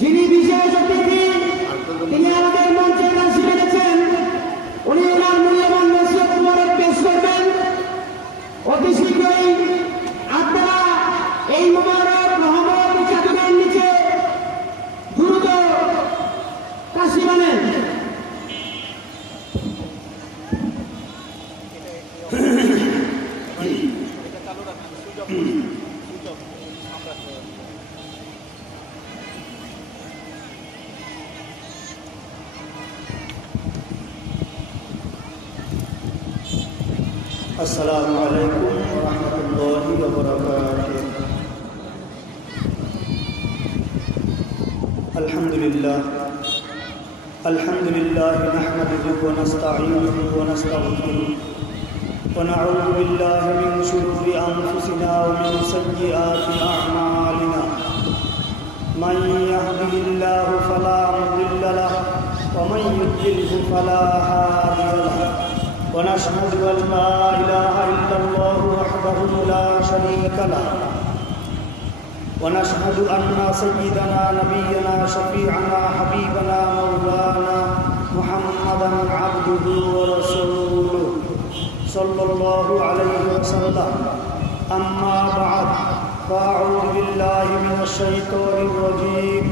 যিনি বিশেষ অতিথি তিনি আমাদের মঞ্চে আসি রেখেছেন, উনি ওনার মূল্যবান নসিহত মোবারক পেশ করবেন। অতি শীঘ্রই আপনারা এই মোবারক রহমত চাদরের নিচে দ্রুত কাশি বানেন। अस्सलामु अलैकुम वरहमतुल्लाहि वबरकातुहू। अल्हम्दुलिल्लाह नहमदुहु व नस्तईनुहु व नस्तगफिरुह व नऊज़ु बिल्लाहि मिन शुरूरि अनफुसिना व मिन सय्यिआति अअमालिना। मन यहदिहिल्लाहु फला मुदिल्ल लहु व मन युद्लिलहु फला हादिय लहु। ونشهد أن لا إله إلا الله وحده لا شريك له ونشهد أن سيدنا نبينا شفيعنا حبيبنا مولانا محمدا عبده ورسوله صلى الله عليه وسلم. أما بعد فأعوذ بالله من الشيطان الرجيم.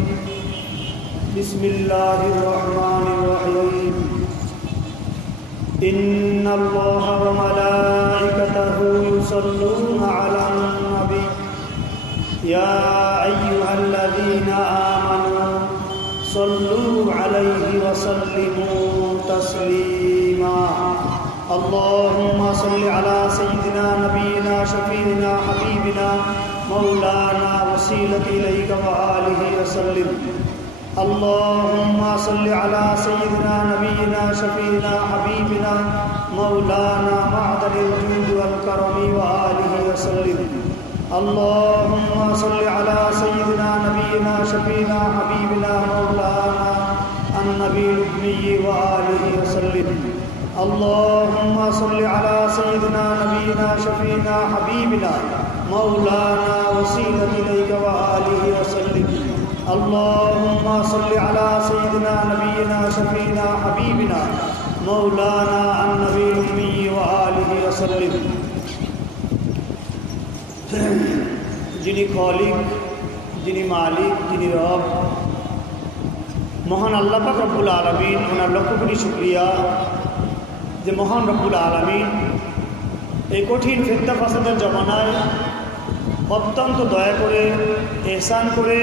بسم الله الرحمن الرحيم. إن الله وملائكته يصلون على النبي يا أيها الذين آمنوا صلوا عليه وسلموا تسليما. اللهم صل على سيدنا نبينا شفيعنا حبيبنا مولانا وسيلة إليك وآله وسلم. اللهم صل على سيدنا نبينا شفيعنا حبيبنا مولانا معدن الجود والكرم وآله وسلم. اللهم صل على سيدنا نبينا شفيعنا حبيبنا مولانا النبي الأمي وآله وسلم. اللهم صل على سيدنا نبينا شفيعنا حبيبنا مولانا وسيلة إليك وآله وسلم. اللهم صل على سيدنا نبينا شفيعنا حبيبنا مولانا النبي الأمي وآله وسلم. যিনি খালিক, যিনি মালিক, যিনি রব, মহান আল্লাহ পাক রব্বুল আলামিন, ওনার লক্ষ কোটি শুকরিয়া যে মহান রব্বুল আলামিন এই কঠিন ফিতনা ফাসাদের জমানায় অত্যন্ত দয়া করে, এহসান করে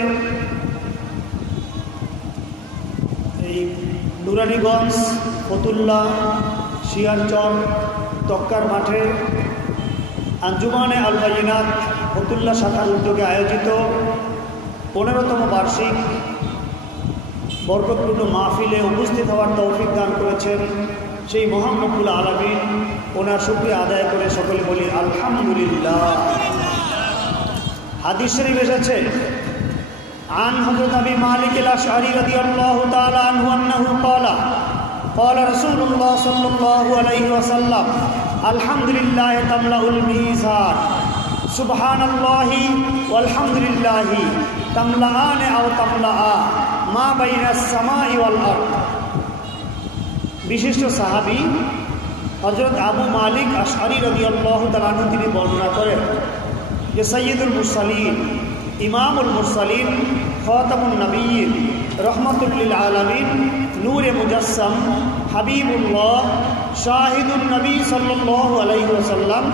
এই নুরানীগঞ্জ, ফতুল্লা, শিয়ারচর, তক্কার মাঠে আঞ্জুমানে আল বাইনাত ফতুল্লা শাখার উদ্যোগে আয়োজিত 15তম বার্ষিক বরকতপূর্ণ মাহফিলে উপস্থিত হওয়ার তৌফিক দান করেছেন সেই মহান রব্বুল আলামিন। ওনার শুকরিয়া আদায় করে সকলে বলি আলহামদুলিল্লাহ। হাদিস শরীফ এসেছে عن حضرت أبي مالك الأشعري رضي الله تعالى عنه أنه قال قال رسول الله صلى الله عليه وسلم الحمد لله تملأ الميزان سبحان الله والحمد لله تملأان أو تملأ ما بين السماء والأرض. বিশিষ্ট সাহাবী হযরত আবু মালিক আশআরী রাদিয়াল্লাহু তাআলা আনহু তিনি বর্ণনা করেন যে সাইয়্যিদুল মুরসালিন, ইমামুল মুরসালিন, খাতামুন নবিয়্যিন, রহমাতুল লিল আলামিন, নূরে মুজাসসাম, হাবিবুল্লাহ, শাহিদুন নবী সাল্লাল্লাহু আলাইহি ওয়াসাল্লাম,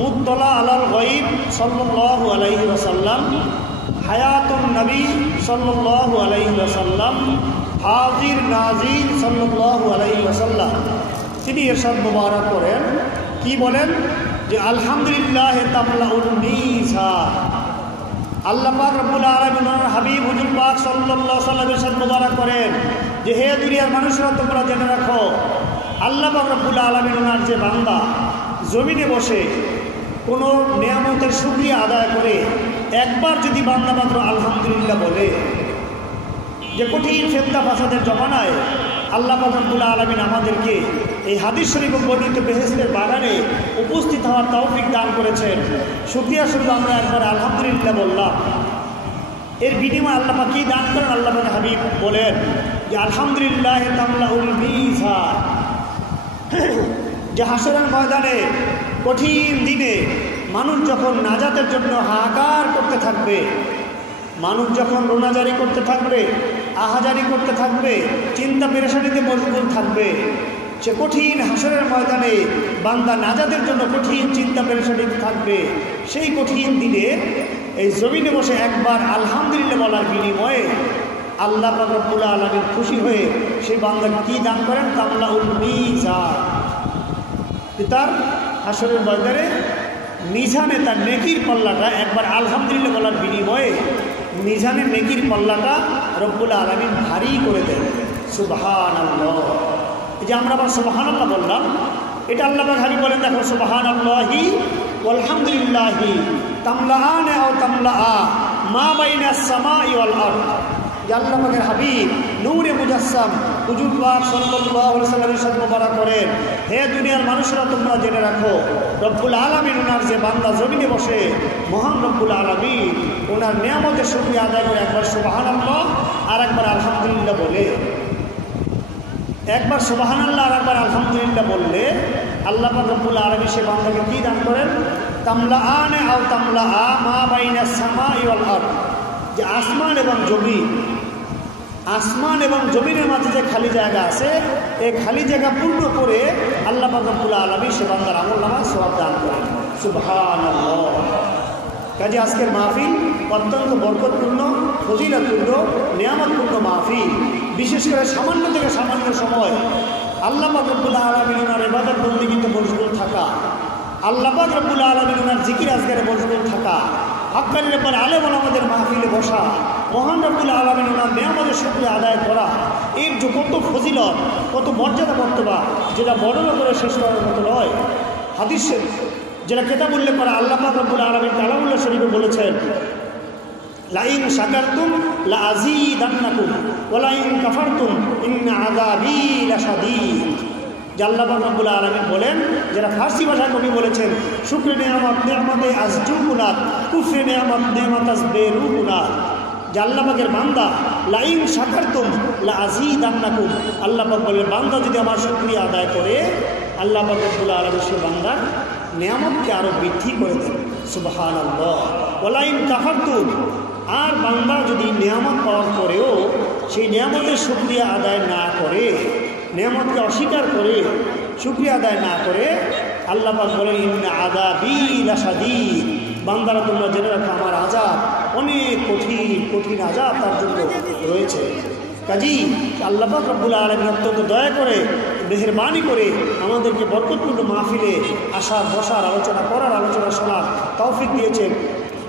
মুত্তালা আলাল গায়ব সাল্লাল্লাহু আলাইহি ওয়াসাল্লাম, হায়াতুন নবী সাল্লাল্লাহু আলাইহি ওয়াসাল্লাম, হাজির নাজির সাল্লাল্লাহু আলাইহি ওয়াসাল্লাম তিনি ইরশাদ মুবারক করেন, কি বলেন যে আলহামদুলিল্লাহ তামলাউল মিজান। আল্লাহ পাক রব্বুল আলামিন ওনার হাবিব হুজুর পাক সাল্লাল্লাহু আলাইহি ওয়াসাল্লাম ইরশাদ মুবারক করেন যে হে দুনিয়ার মানুষরা তোমরা জেনে রাখো আল্লাহ পাক রব্বুল আলামিন ওনার যে বান্দা জমিনে বসে কোনো নিয়ামতের শুকরিয়া আদায় করে একবার যদি বান্দা মাত্র আলহামদুলিল্লাহ বলে, যে কঠিন ফিতনা ফাসাদের জমানায় আল্লাহ পাক রব্বুল আলামিন আমাদেরকে এই হাদিস শরীফে বর্ণিত বেহেশতের বাগানে উপস্থিত হওয়ার তৌফিক দান করেছেন। শুকরিয়া স্বরূপ আমরা একবার আলহামদুলিল্লাহ বললাম। এর বিনিময়ে আল্লাহ পাক কি দান করেন? আল্লাহ পাক হাবিব বলেন যে আলহামদুলিল্লাহ তামলাউল মিজান, যে হাসরের ময়দানে কঠিন দিনে মানুষ যখন নাজাতের জন্য হাহাকার করতে থাকবে, মানুষ যখন রোনাজারি করতে থাকবে, আহাজারি করতে থাকবে, চিন্তা পেরেশানিতে মশগুল থাকবে, সে কঠিন হাসরের ময়দানে বান্দা নাজাতের জন্য কঠিন চিন্তা পেরেশানিতে থাকবে, সেই কঠিন দিনে এই জমিনে বসে একবার আলহামদুলিল্লাহ বলার বিনিময়ে আল্লাহ পাক রব্বুল আলামিন খুশি হয়ে সেই বান্দাকে কি দান করেন? তামলাউল মিজান, তার হাসরের ময়দানে মিজানে তার নেকির পাল্লাটা একবার আলহামদুলিল্লাহ বলার বিনিময়ে মিজানের নেকির পাল্লাটা রব্বুল আলামিন ভারী করে দেন। সুবহানাল্লাহ। এই যে আমরা আবার সুবহানাল্লাহ বললাম, এটা আল্লাহ পাক হাবিব বলেন, দেখো সুবহানাল্লাহি ওয়ালহামদুলিল্লাহি তামলাআন আও তামলাআ মা বাইনাস সামাই ওয়াল আরদ। আল্লাহ পাকের হাবিব নূরে মুজাসসাম হুজুর পাক সাল্লাল্লাহু আলাইহি ওয়াসাল্লামের সাথে মোবারক করেন, হে দুনিয়ার মানুষরা তোমরা জেনে রাখো রব্বুল আলামিন ওনার যে বান্দা জমিনে বসে মহান রব্বুল আলামিন ওনার নিয়ামতের শুকরিয়া আদায় করে একবার সুবহানাল্লাহ আর একবার আলহামদুলিল্লাহ বলে, একবার সুবহানাল্লাহ আর একবার আলহামদুলিল্লাহ বললে আল্লাহ পাক রব্বুল আলামিন সে বান্দাকে কি দান করেন? তামলাআন আও তামলাআ মা বাইনাস সামাই ওয়াল আরদ, যে আসমান এবং জমিন, আসমান এবং জমিনের মাঝে যে খালি জায়গা আছে এই খালি জায়গা পূর্ণ করে আল্লাহ পাক রব্বুল আলামিন সে বান্দার আমলনামায় সওয়াব দান করেন। সুবহানাল্লাহ। কাজে আজকের মাহফিল অত্যন্ত বরকতপূর্ণ, ফজিলতপূর্ণ, নিয়ামতপূর্ণ মাহফিল। বিশেষ করে সামান্য থেকে সামান্য সময় আল্লাহ পাক রব্বুল আলামিন ওনার ইবাদত বন্দেগীতে মশগুল থাকা, আল্লাহ পাক রব্বুল আলামিন ওনার জিকির আজকারে মশগুল থাকা, হাক্কানি রব্বাল আলেম ওলামাদের মাহফিলে বসা, মহান রব্বুল আলামিন ওনার নিয়ামতের শুকরিয়া আদায় করা, এর যে কত ফজিলত, কত মর্যাদা বর্তবা, যেটা বর্ণনা করে শেষ করার মতো নয়। হাদিসে যেটা কেতাব উল্লেখ করা আল্লাহ পাক রব্বুল আলামিন কালামুল্লাহ শরীফে বলেছেন, লাইন শাকারতুম লাযীদান্নাকুম ওয়া লাইন কাফারতুম ইন্না আযাবী লাশাদীদ। যে আল্লাহ পাক রব্বুল আলামিন বলেন, যারা ফার্সি ভাষায় কবি বলেছেন, শুকরে নেয়ামত নেয়ামতে আজজুকুনাত কুফরে নেয়ামত নেয়ামত আজবেরুকুনাত। যে আল্লাহ পাকের বান্দা লাইন শাকারতুম লাযীদান্নাকুম, আল্লাহ পাক বলেন বান্দা যদি আমার শুকরিয়া আদায় করে আল্লাহ পাক রব্বুল আলামিন সে বান্দার নেয়ামতকে আরও বৃদ্ধি করে দেন। সুবহানাল্লাহ। ওয়া লাইন কাফারতুম, আর বান্দা যদি নেয়ামত পাওয়ার পরেও সেই নেয়ামতের শুকরিয়া আদায় না করে, নেয়ামতকে অস্বীকার করে শুকরিয়া আদায় না করে, আল্লাহ পাক বলেন ইন্না আযাবী লাশাদীদ, বান্দারা তোমরা জেনে রাখো আমার আযাব অনেক কঠিন, কঠিন আযাব তার জন্য রয়েছে। কাজী আল্লাহ পাক রব্বুল আলামিন অত্যন্ত দয়া করে মেহেরবানি করে আমাদেরকে বরকতপূর্ণ মাহফিলে আসার, বসার, আলোচনা করার, আলোচনা শোনার তৌফিক দিয়েছেন।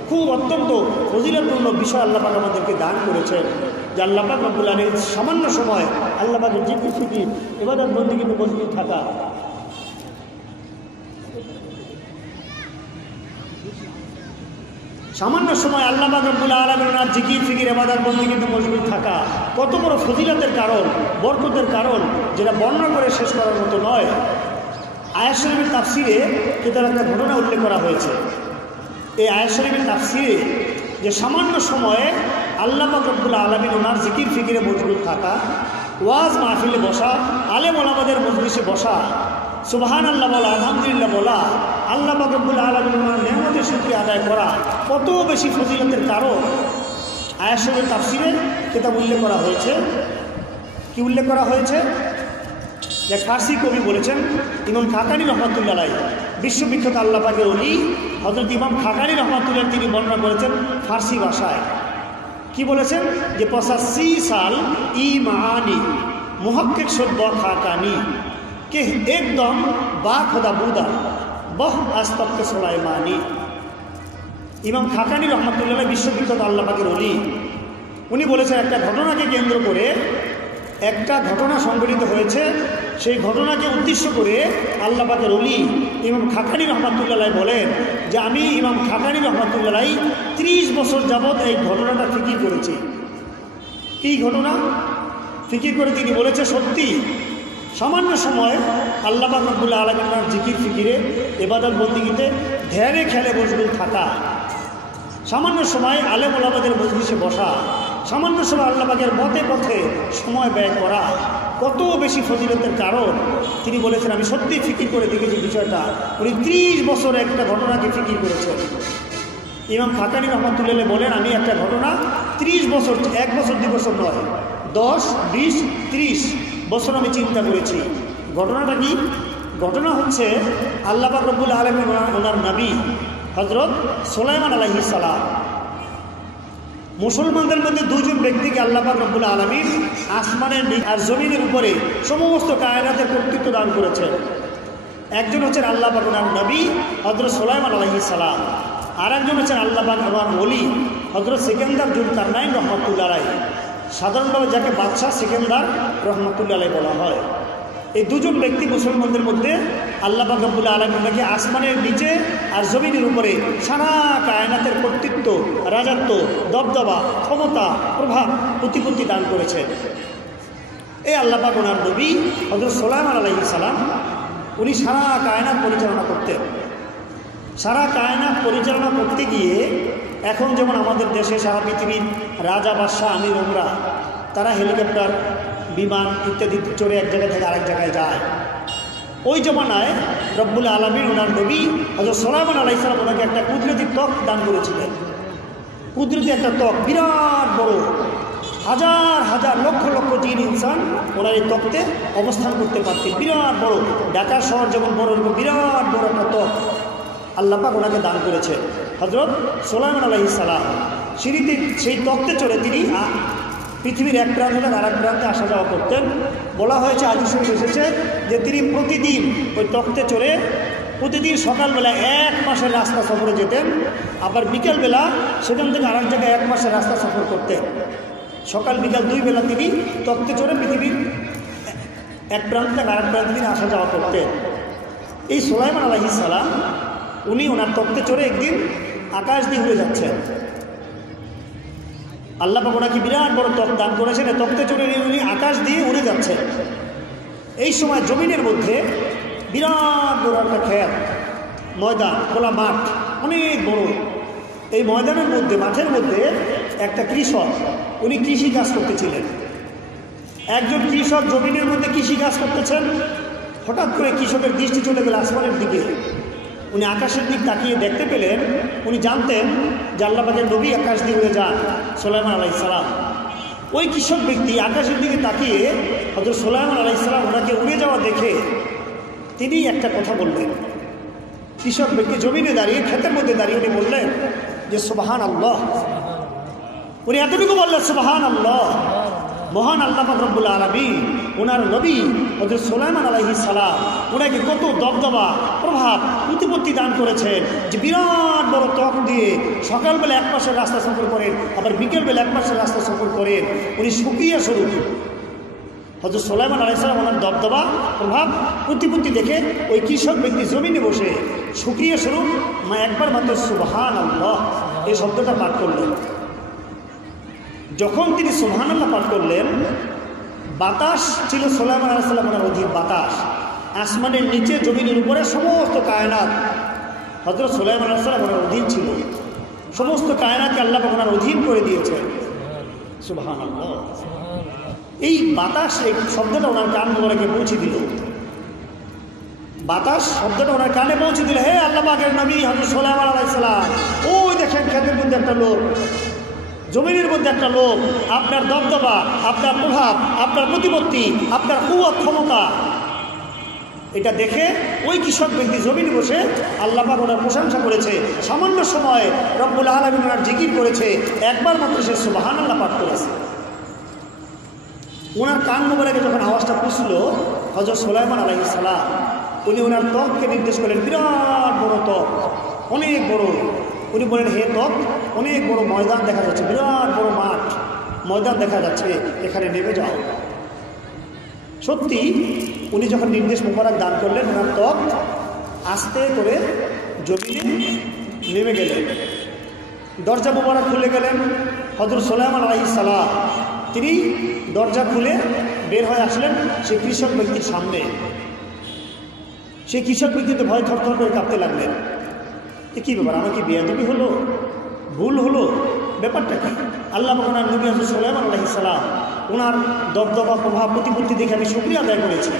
খুব অত্যন্ত ফজিলতপূর্ণ বিষয় আল্লাহ পাক আমাদেরকে দান করেছেন। যে আল্লাহ পাক রব্বুল আলামিন সামান্য সময় আল্লাহ পাকের জিকির ফিকির ইবাদত বন্দেগীতে মশগুল থাকা, সামান্য সময় আল্লাহ পাক রব্বুল আলামিন ওনার জিকির ফিকির ইবাদত বন্দেগীতে মশগুল থাকা কত বড় ফজিলতের কারণ, বরকতের কারণ, যেটা বর্ণনা করে শেষ করার মতো নয়। আয়াত শরীফের তাফসিরে কিন্তু একটা ঘটনা উল্লেখ করা হয়েছে। এই আয়াত শরীফের তাফসিরে যে সামান্য সময়ে আল্লাহ পাক রব্বুল আলামিন ওনার জিকির ফিকিরে মশগুল থাকা, ওয়াজ মাহফিলে বসা, আলেম ওলামাদের মজলিসে বসা, সুবহানাল্লাহ বলা, আলহামদুলিল্লাহ বলা, আল্লাহ পাক রব্বুল আলামিন ওনার নিয়ামতের শুকরিয়া আদায় করা কত বেশি ফজিলতের কারণ আয়াত শরীফের তাফসিরে কিতাব উল্লেখ করা হয়েছে। কি উল্লেখ করা হয়েছে? যে ফার্সি কবি বলেছেন, ইমাম খাকানি রহমাতুল্লাহ আলাইহি, বিশ্ববিখ্যাত আল্লাহ পাকের ওলি হযরত ইমাম খাকানি রহমাতুল্লাহ তিনি বর্ণনা করেছেন ফার্সি ভাষায়। কি বলেছেন? যে 85 সাল ই মাহানি মুহাক্কিক শুদ ব খাকানি কে একদম বা খোদা বুদা বহ আস্তবকে সুলাইমানি। ইমাম খাকানি রহমাতুল্লাহ বিশ্ববিখ্যাত আল্লাহ পাকের ওলি, উনি বলেছেন একটা ঘটনাকে কেন্দ্র করে একটা ঘটনা সংঘটিত হয়েছে, সেই ঘটনাকে উদ্দেশ্য করে আল্লাহ পাকের ওলি ইমাম খাকানি রহমাতুল্লাহ বলেন যে আমি ইমাম খাকানি রহমাতুল্লাহ 30 বছর যাবৎ এই ঘটনাটা ফিকির করেছি। কী ঘটনা ফিকির করে তিনি বলেছে, সত্যি সামান্য সময় আল্লাহ পাক রব্বুল আলামিনের জিকির ফিকিরে ইবাদত বন্দেগীতে ধ্যানে খেলে মশগুল থাকা, সামান্য সময় আলেম ওলামাদের মজলিসে বসা, সামান্য সময় আল্লাহ পাকের মতে পথে সময় ব্যয় করা কত বেশি ফজিলতের কারণ। তিনি বলেছেন, আমি সত্যিই ফিকির করে দেখেছি বিষয়টা। উনি 30 বছর একটা ঘটনাকে ফিকির করেছেন। ইমাম খাকানি রহমাতুল্লাহ বলেন, আমি একটা ঘটনা 30 বছর, 1 বছর 2 বছর নয়, 10, 20, 30 বছর আমি চিন্তা করেছি। ঘটনাটা কি? ঘটনা হচ্ছে আল্লাহ পাক রব্বুল আলামিন ওনার নবী হযরত সুলাইমান আলাইহিস সালাম, মুসলমানদের মধ্যে 2 জন ব্যক্তিকে আল্লাহ পাক রব্বুল আলামিন আসমানের আর জমিনের উপরে সমস্ত কায়নাতের কর্তৃত্ব দান করেছেন। একজন হচ্ছেন আল্লাহ পাক ওনার নবী হযরত সুলাইমান আলাইহিস সালাম, আর একজন হচ্ছেন আল্লাহ পাক ওনার ওলি হযরত সিকান্দার জুলকারনাইন রহমাতুল্লাহ আলাইহি। সাধারণভাবে যাকে বাদশাহ সিকান্দার রহমাতুল্লাহ আলাইহি বলা হয়। এই 2 জন ব্যক্তি মুসলমানদের মধ্যে আল্লাহ পাক রব্বুল আলামিন নাকি আসমানের নিচে আর জমিনের উপরে সারা কায়নাতের কর্তৃত্ব, রাজত্ব, দবদবা, ক্ষমতা, প্রভাব, প্রতিপত্তি দান করেছেন। এই আল্লাহ পাক ওনার নবী হযরত সুলাইমান আলাইহিস সালাম উনি সারা কায়নাত পরিচালনা করতেন। সারা কায়নাত পরিচালনা করতে গিয়ে এখন যেমন আমাদের দেশে সারা পৃথিবীর রাজা বাদশাহ আমির ওমরা তারা হেলিকপ্টার, বিমান ইত্যাদি চড়ে এক জায়গা থেকে আরেক জায়গায় যায়। ওই জমানায় রব্বুল আলামিন ওনার নবী হযরত সুলাইমান আলাইহিস সালাম ওনাকে একটা কুদরতি ত্বক দান করেছিলেন। কুদরতি একটা ত্বক, বিরাট বড়, হাজার হাজার লক্ষ লক্ষ জিন ইনসান ওনার এই ত্বকতে অবস্থান করতে পারতেন। বিরাট বড়, ঢাকা শহর যেমন বড়, বিরাট বড় একটা ত্বক আল্লাহ পাক ওনাকে দান করেছে। হযরত সুলাইমান আলাইহিস সালাম সিঁড়িতে সেই তক্তে চড়ে তিনি পৃথিবীর এক প্রান্ত থেকে আরেক প্রান্তে আসা যাওয়া করতেন। বলা হয়েছে, হাদিসে এসেছে যে তিনি প্রতিদিন ওই তক্তে চড়ে প্রতিদিন সকালবেলা 1 মাসের রাস্তা সফরে যেতেন, আবার বিকেলবেলা সেখান থেকে আরেক জায়গায় 1 মাসের রাস্তা সফর করতেন। সকাল বিকাল 2 বেলা তিনি তক্তে চড়ে পৃথিবীর এক প্রান্ত থেকে আরেক প্রান্তে তিনি আসা যাওয়া করতেন। এই সুলাইমান আলাইহিস সালাম উনি ওনার তক্তে চড়ে একদিন আকাশ দিয়ে উড়ে যাচ্ছেন। আল্লাহ পাক ওনাকে বিরাট বড় ত্বক দান করেছেন। তক্তে চড়ে উনি আকাশ দিয়ে উড়ে যাচ্ছেন। এই সময় জমিনের মধ্যে বিরাট বড় একটা ক্ষেত, ময়দান, খোলা মাঠ, অনেক বড়। এই ময়দানের মধ্যে, মাঠের মধ্যে একটা কৃষক, উনি কৃষি কাজ করতেছিলেন। একজন কৃষক জমিনের মধ্যে কৃষি কাজ করতেছেন। হঠাৎ করে কৃষকের দৃষ্টি চলে গেল আসমানের দিকে। উনি আকাশের দিক তাকিয়ে দেখতে পেলেন, উনি জানতেন যে আল্লাহ পাকের নবী আকাশ দিয়ে উড়ে যান, সুলাইমান আলাইহিস সালাম। ওই কৃষক ব্যক্তি আকাশের দিকে তাকিয়ে হযরত সুলাইমান আলাইহিস সালাম ওনাকে উড়ে যাওয়া দেখে তিনি একটা কথা বললেন। কৃষক ব্যক্তি জমিনে দাঁড়িয়ে, ক্ষেতের মধ্যে দাঁড়িয়ে উনি বললেন যে সুবহানাল্লাহ। উনি এতটুকু বললেন সুবহানাল্লাহ, মহান আল্লাহ পাক রব্বুল আলামিন ওনার নবী হযরত সুলাইমান আলাইহিস সালাম ওনাকে কত দবদবা, প্রভাব, প্রতিপত্তি দান করেছেন যে বিরাট বড় ত্বক দিয়ে সকালবেলা 1 মাসের রাস্তা সফর করেন, আবার বিকেলবেলা 1 মাসের রাস্তা সফর করেন। উনি শুকরিয়া স্বরূপ হযরত সুলাইমান আলাইহিস সালাম ওনার দবদবা, প্রভাব, প্রতিপত্তি দেখে ওই কৃষক ব্যক্তি জমিনে বসে শুকরিয়া স্বরূপ একবার মাত্র সুবহানাল্লাহ এই শব্দটা পাঠ করলেন। যখন তিনি সুবহানাল্লাহ পাঠ করলেন, বাতাস ছিল সুলাইমান আলাইহিস সালাম ওনার অধীন। বাতাস আসমানের নিচে জমিনের উপরে সমস্ত কায়নাত হযরত সুলাইমান আলাইহিস সালাম ওনার অধীন ছিল। সমস্ত কায়নাতকে আল্লাহ পাক ওনার অধীন করে দিয়েছেন। সুবহানাল্লাহ। এই বাতাস, এই শব্দটা ওনার কান মোবারকে পৌঁছে দিল। বাতাস শব্দটা ওনার কানে পৌঁছে দিল, হে আল্লাহ পাকের নবী হযরত সুলাইমান আলাইহিস সালাম, ওই দেখেন ক্ষেতের মধ্যে একটা লোক, জমিনের মধ্যে একটা লোক, আপনার দবদবা, আপনার প্রভাব, আপনার প্রতিপত্তি, আপনার কুওয়াত, ক্ষমতা, এটা দেখে ওই কৃষক ব্যক্তি জমিনে বসে আল্লাহ পাক ওনার প্রশংসা করেছে। সামান্য সময় রব্বুল আলামিন ওনার জিকির করেছে, একবার মাত্র সে সুবহানাল্লাহ পাঠ করেছে। ওনার কান মোবারকে যখন আওয়াজটা পুষল হযরত সুলাইমান আলাইহিস সালাম, উনি ওনার ত্বককে নির্দেশ করলেন, বিরাট বড় ত্বক, অনেক বড়। উনি বলেন, হে ত্বক, অনেক বড় ময়দান দেখা যাচ্ছে, বিরাট বড় মাঠ, ময়দান দেখা যাচ্ছে, এখানে নেমে যাও। সত্যি উনি যখন নির্দেশ মোবারক দান করলেন, ওনার ত্বক আস্তে করে জমিনে নেমে গেলেন। দরজা মোবারক খুলে গেলেন। হযরত সুলাইমান আলাইহিস সালাম তিনি দরজা খুলে বের হয়ে আসলেন সেই কৃষক ব্যক্তির সামনে। সেই কৃষক ব্যক্তি তো ভয় থরথর করে কাঁপতে লাগলেন। কী ব্যাপার, আমার কি বেয়াদবি হলো? ভুল হলো, ব্যাপারটা কি? আল্লাহ ওনার নবী হযরত সুলাইমান আলাইহিস সালাম ওনার দবদবা প্রভাব প্রতিপত্তি দেখে আমি শুকরিয়া আদায় করেছি।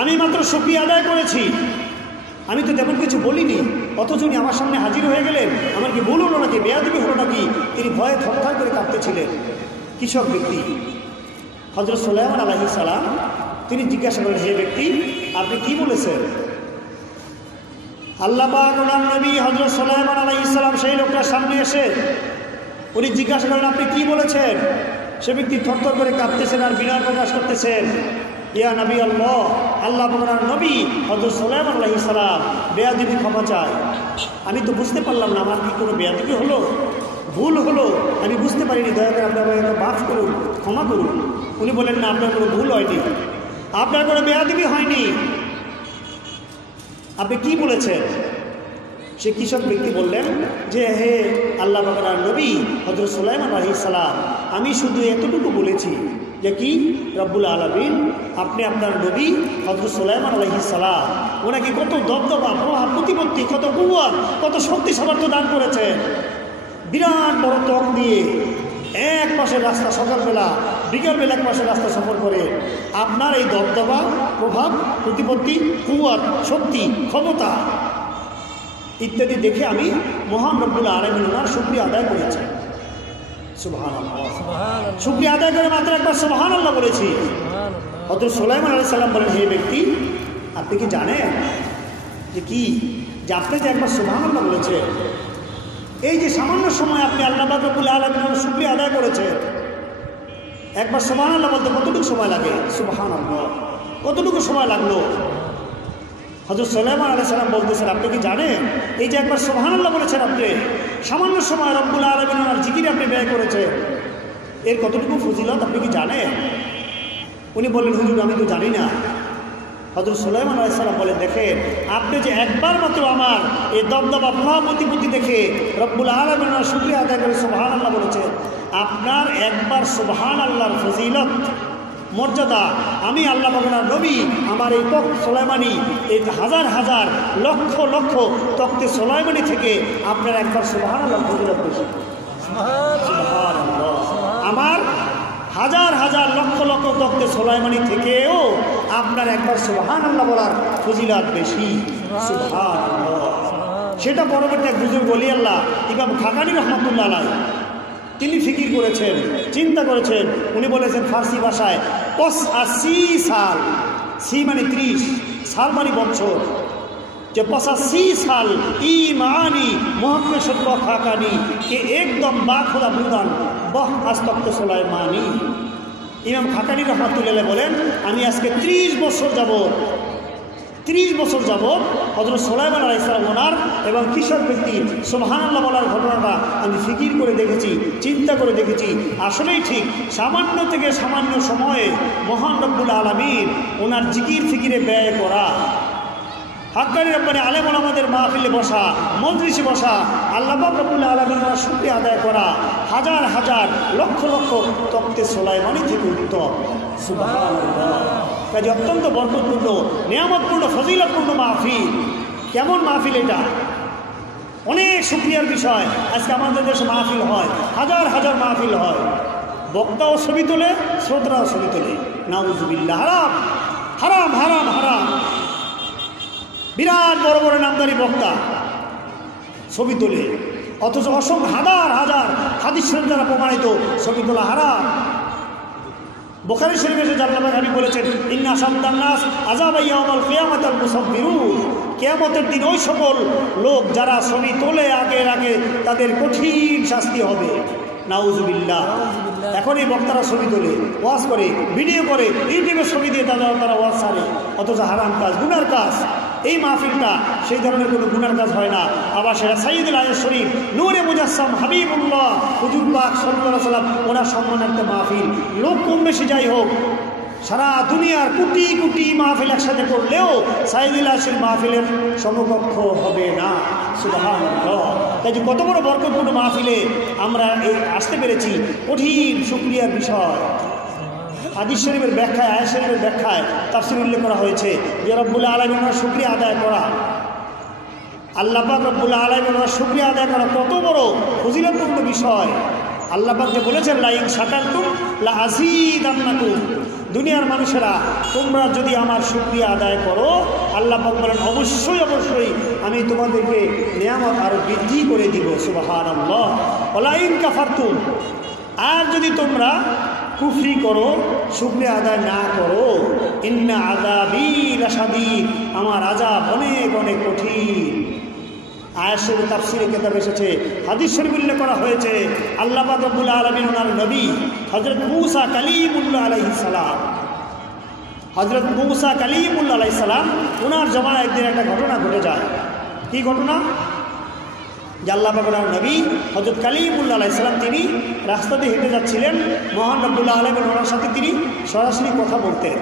আমি মাত্র শুকরিয়া আদায় করেছি, আমি তো তেমন কিছু বলিনি। অথচ উনি আমার সামনে হাজির হয়ে গেলেন। আমার কি ভুল হলো নাকি, বেয়াদবি হলো নাকি? তিনি ভয়ে থরথর করে কাঁপতেছিলেন। কৃষক ব্যক্তি হযরত সুলাইমান আলাইহিস সালাম তিনি জিজ্ঞাসা করলেন, হে ব্যক্তি, আপনি কি বলেছেন? আল্লাহ পাক ওনার নবী হযরত সুলাইমান আলাইহিস সালাম সেই লোকটার সামনে এসে উনি জিজ্ঞাসা করেন, আপনি কি বলেছেন? সে ব্যক্তি থরথর করে কাঁপতেছেন আর বিনয় প্রকাশ করতেছেন, ইয়া নবী আল্লাহ, আল্লাহ ওনার নবী হযরত সুলাইমান আলাইহিস সালাম বেয়াদবি ক্ষমা চায়। আমি তো বুঝতে পারলাম না আমার কি কোনো বেয়াদবি হলো, ভুল হলো, আমি বুঝতে পারিনি, দয়া করে আপনার আমাকে মাফ করুন, ক্ষমা করুন। উনি বলেন, না, আপনার কোনো ভুল হয়নি, আপনার কোনো বেয়াদবি হয়নি, আপনি কি বলেছেন? সে কৃষক ব্যক্তি বললেন যে, হে আল্লাহ পাকের নবী হযরত সুলাইমান আলাইহিস সালাম, আমি শুধু এতটুকু বলেছি যে কি, রব্বুল আলামিন আপনি আপনার নবী হযরত সুলাইমান আলাইহিস সালাম ওনাকে কত দবদবা প্রভাব প্রতিপত্তি, কত কুওয়াত, কত শক্তি সামর্থ্য দান করেছেন। বিরাট বড় ত্বক দিয়ে এক পাশের রাস্তা সকালবেলা, বিকালবেলা এক পাশের রাস্তা সফর করে আপনার এই দবদবা প্রভাব প্রতিপত্তি, কুওয়াত, শক্তি, ক্ষমতা ইত্যাদি দেখে আমি মহান রব্বুল আলামিন ওনার শুকরিয়া আদায় করেছি। সুবহানাল্লাহ, শুকরিয়া আদায় করে মাত্র একবার সুবহানাল্লাহ বলেছি। হযরত সুলাইমান আলাইহিস সালাম বলেন, হে ব্যক্তি, আপনি কি জানেন যে কি, যে আপনি যে একবার সুবহানাল্লাহ বলেছেন, এই যে সামান্য সময় আপনি আল্লাহ পাক রব্বুল আলামিনের শুকরিয়া আদায় করেছেন, একবার সুবহানাল্লাহ বলতে কতটুকু সময় লাগে? সুবহানাল্লাহ, কতটুকু সময় লাগলো? হযরত সুলাইমান আলাইহিস সালাম বলতেছেন, আপনি কি জানেন এই যে একবার সুবহানাল্লাহ বলেছেন আপনি, সামান্য সময় রব্বুল আলামিনের জিকিরে আপনি ব্যয় করেছেন, এর কতটুকু ফজিলত আপনি কি জানেন? উনি বললেন, হুজুর আমি তো জানি না। হযরত সুলাইমান আলাইহিস সালাম বলেন, দেখেন, আপনি যে একবার মাত্র আমার এই দবদবা প্রভাব প্রতিপত্তি দেখে রব্বুল আলামিনের শুকরিয়া আদায় করে সুবহানাল্লাহ বলেছেন, আপনার একবার সুবহানাল্লাহর ফজিলত মর্যাদা আমি আল্লাহ পাকের নবী আমার এই তখ্ত সুলাইমানি, এই হাজার হাজার লক্ষ লক্ষ তখ্তে সুলাইমানি থেকে আপনার একবার সুবহানাল্লাহ ফজিলত বেশি। সুবহানাল্লাহ, আমার হাজার হাজার লক্ষ লক্ষ তখ্তে সুলাইমানি থেকেও আপনার একবার সুবহানাল্লাহ বলার ফজিলত বেশি। সুবহানাল্লাহ, সেটা পরবর্তী এক বুজুর্গ ওলি আল্লাহ ইমাম খাকানি রহমাতুল্লাহ আলাইহি তিনি ফিকির করেছেন, চিন্তা করেছেন। উনি বলেছেন ফার্সি ভাষায় 85 সাল, সি মানে 30, সাল মানে বছর, যে 85 साल ईमानी मोहम्मद शब्द खाकानी के एकदम बाखुदा बुदान बह आस्तक्त सुलाइमानी। ইমাম খাকানি রহমাতুল্লাহ বলেন, আমি আজকে 30 বছর যাবত হযরত সুলাইমান আলাইহিস সালাম ওনার এবং কিশোর ব্যক্তি সুবহানাল্লাহ বলার ঘটনাটা আমি ফিকির করে দেখেছি, চিন্তা করে দেখেছি। আসলেই ঠিক, সামান্য থেকে সামান্য সময়ে মহান রব্বুল আলামিন ওনার জিকির ফিকিরে ব্যয় করা, হাক্কানি রব্বানি আলেম ওলামাদের মাহফিলে বসা, মজলিসে বসা, আল্লাহ পাক রব্বুল আলামিনের শুকরিয়া আদায় করা, হাজার হাজার লক্ষ লক্ষ তখ্তে সুলাইমানি থেকে উত্তম। সুবহানাল্লাহ, কাজে অত্যন্ত বরকতপূর্ণ, নিয়ামতপূর্ণ, ফজিলতপূর্ণ মাহফিল। কেমন মাহফিল এটা? অনেক শুকরিয়ার বিষয়। আজকে আমাদের দেশে মাহফিল হয়, হাজার হাজার মাহফিল হয়, বক্তাও ছবি তোলে, শ্রোতারাও ছবি তোলে। নাউজুবিল্লাহ, হারাম হারাম হারাম হারাম। বিরাট বড় বড় নামদারি বক্তা ছবি তোলে, অথচ অসংখ্য হাজার হাজার হাদিস শরীফ দ্বারা প্রমাণিত ছবি তোলা হারাম। বুখারী শরীফে যে আল্লাহ নবী বলেছেন, ইন্না শাদ্দান নাস আযাবা ইয়াউমাল কিয়ামাতিল মুসাব্বিরুন, কিয়ামতের দিন ওই সকল লোক যারা ছবি তোলে আগের আগে তাদের কঠিন শাস্তি হবে। নাউজুবিল্লাহ। এখন এই বক্তারা ছবি তোলে, ওয়াজ করে, ভিডিও করে, ইউটিউবে ছবি দিয়ে তারা ওয়াজ ছাড়ে, অথচ হারাম কাজ, গুনার কাজ। এই মাহফিলটা সেই ধরনের কোনো গুনার কাজ হয় না। আবার সেটা সাইয়্যিদুল আয়াত শরীফ নূরে মুজাসসাম হাবিবুল্লাহ হুজুর পাক সাল্লাল্লাহু আলাইহি ওয়াসাল্লাম ওনার সম্মানার্থে মাহফিল। লোক কম বেশি যাই হোক, সারা দুনিয়ার কোটি কোটি মাহফিল একসাথে করলেও সাইয়্যিদুল আয়াত মাহফিলের সমকক্ষ হবে না। সুবহানাল্লাহ। তাই যে কত বড় বরকতপূর্ণ মাহফিলে আমরা আসতে পেরেছি, কঠিন শুকরিয়ার বিষয়। হাদিস শরীফের ব্যাখ্যায়, আয়াত শরীফের ব্যাখ্যায় তাফসীরে উল্লেখ করা হয়েছে যে রব্বুল আলামিনের শুকরিয়া আদায় করা আল্লাহ পাক রব্বুল আলামিন ওনার শুকরিয়া আদায় করা কত বড় ফজিলতপূর্ণ বিষয়। আল্লাহ পাক যে বলেছেন লা ইন শাকারতুম লা আযীদান্নাকুম, দুনিয়ার মানুষেরা তোমরা যদি আমার শুকরিয়া আদায় করো, আল্লাহ পাক বলেন অবশ্যই অবশ্যই আমি তোমাদেরকে নিয়ামত আরো বৃদ্ধি করে দিব। সুবহানাল্লাহ। ওয়া ইন কাফারতুম, আর যদি তোমরা কুফরি করো, শুকরিয়া আদায় না করো, ইন্না আযাবী লাশাদীদ, আমার আযাব অনেক অনেক কঠিন। আয়াত শরীফ তাফসীরে কিতাব এসেছে, হাদিস শরীফ উল্লেখ করা হয়েছে, আল্লাহ পাক রব্বুল আলামিন ওনার নবী হযরত মূসা কালিমুল্লাহ আলাইহিস সালাম, হযরত মূসা কালিমুল্লাহ আলাইহিস সালাম ওনার জমানায় একদিন একটা ঘটনা ঘটে যায়। কি ঘটনা? যে আল্লাহ পাক ওনার নবী হযরত কালিমুল্লাহ আলাইহিস সালাম তিনি রাস্তা দিয়ে হেঁটে যাচ্ছিলেন, মহান রব্বুল আলামিন ওনার সাথে তিনি সরাসরি কথা বলতেন।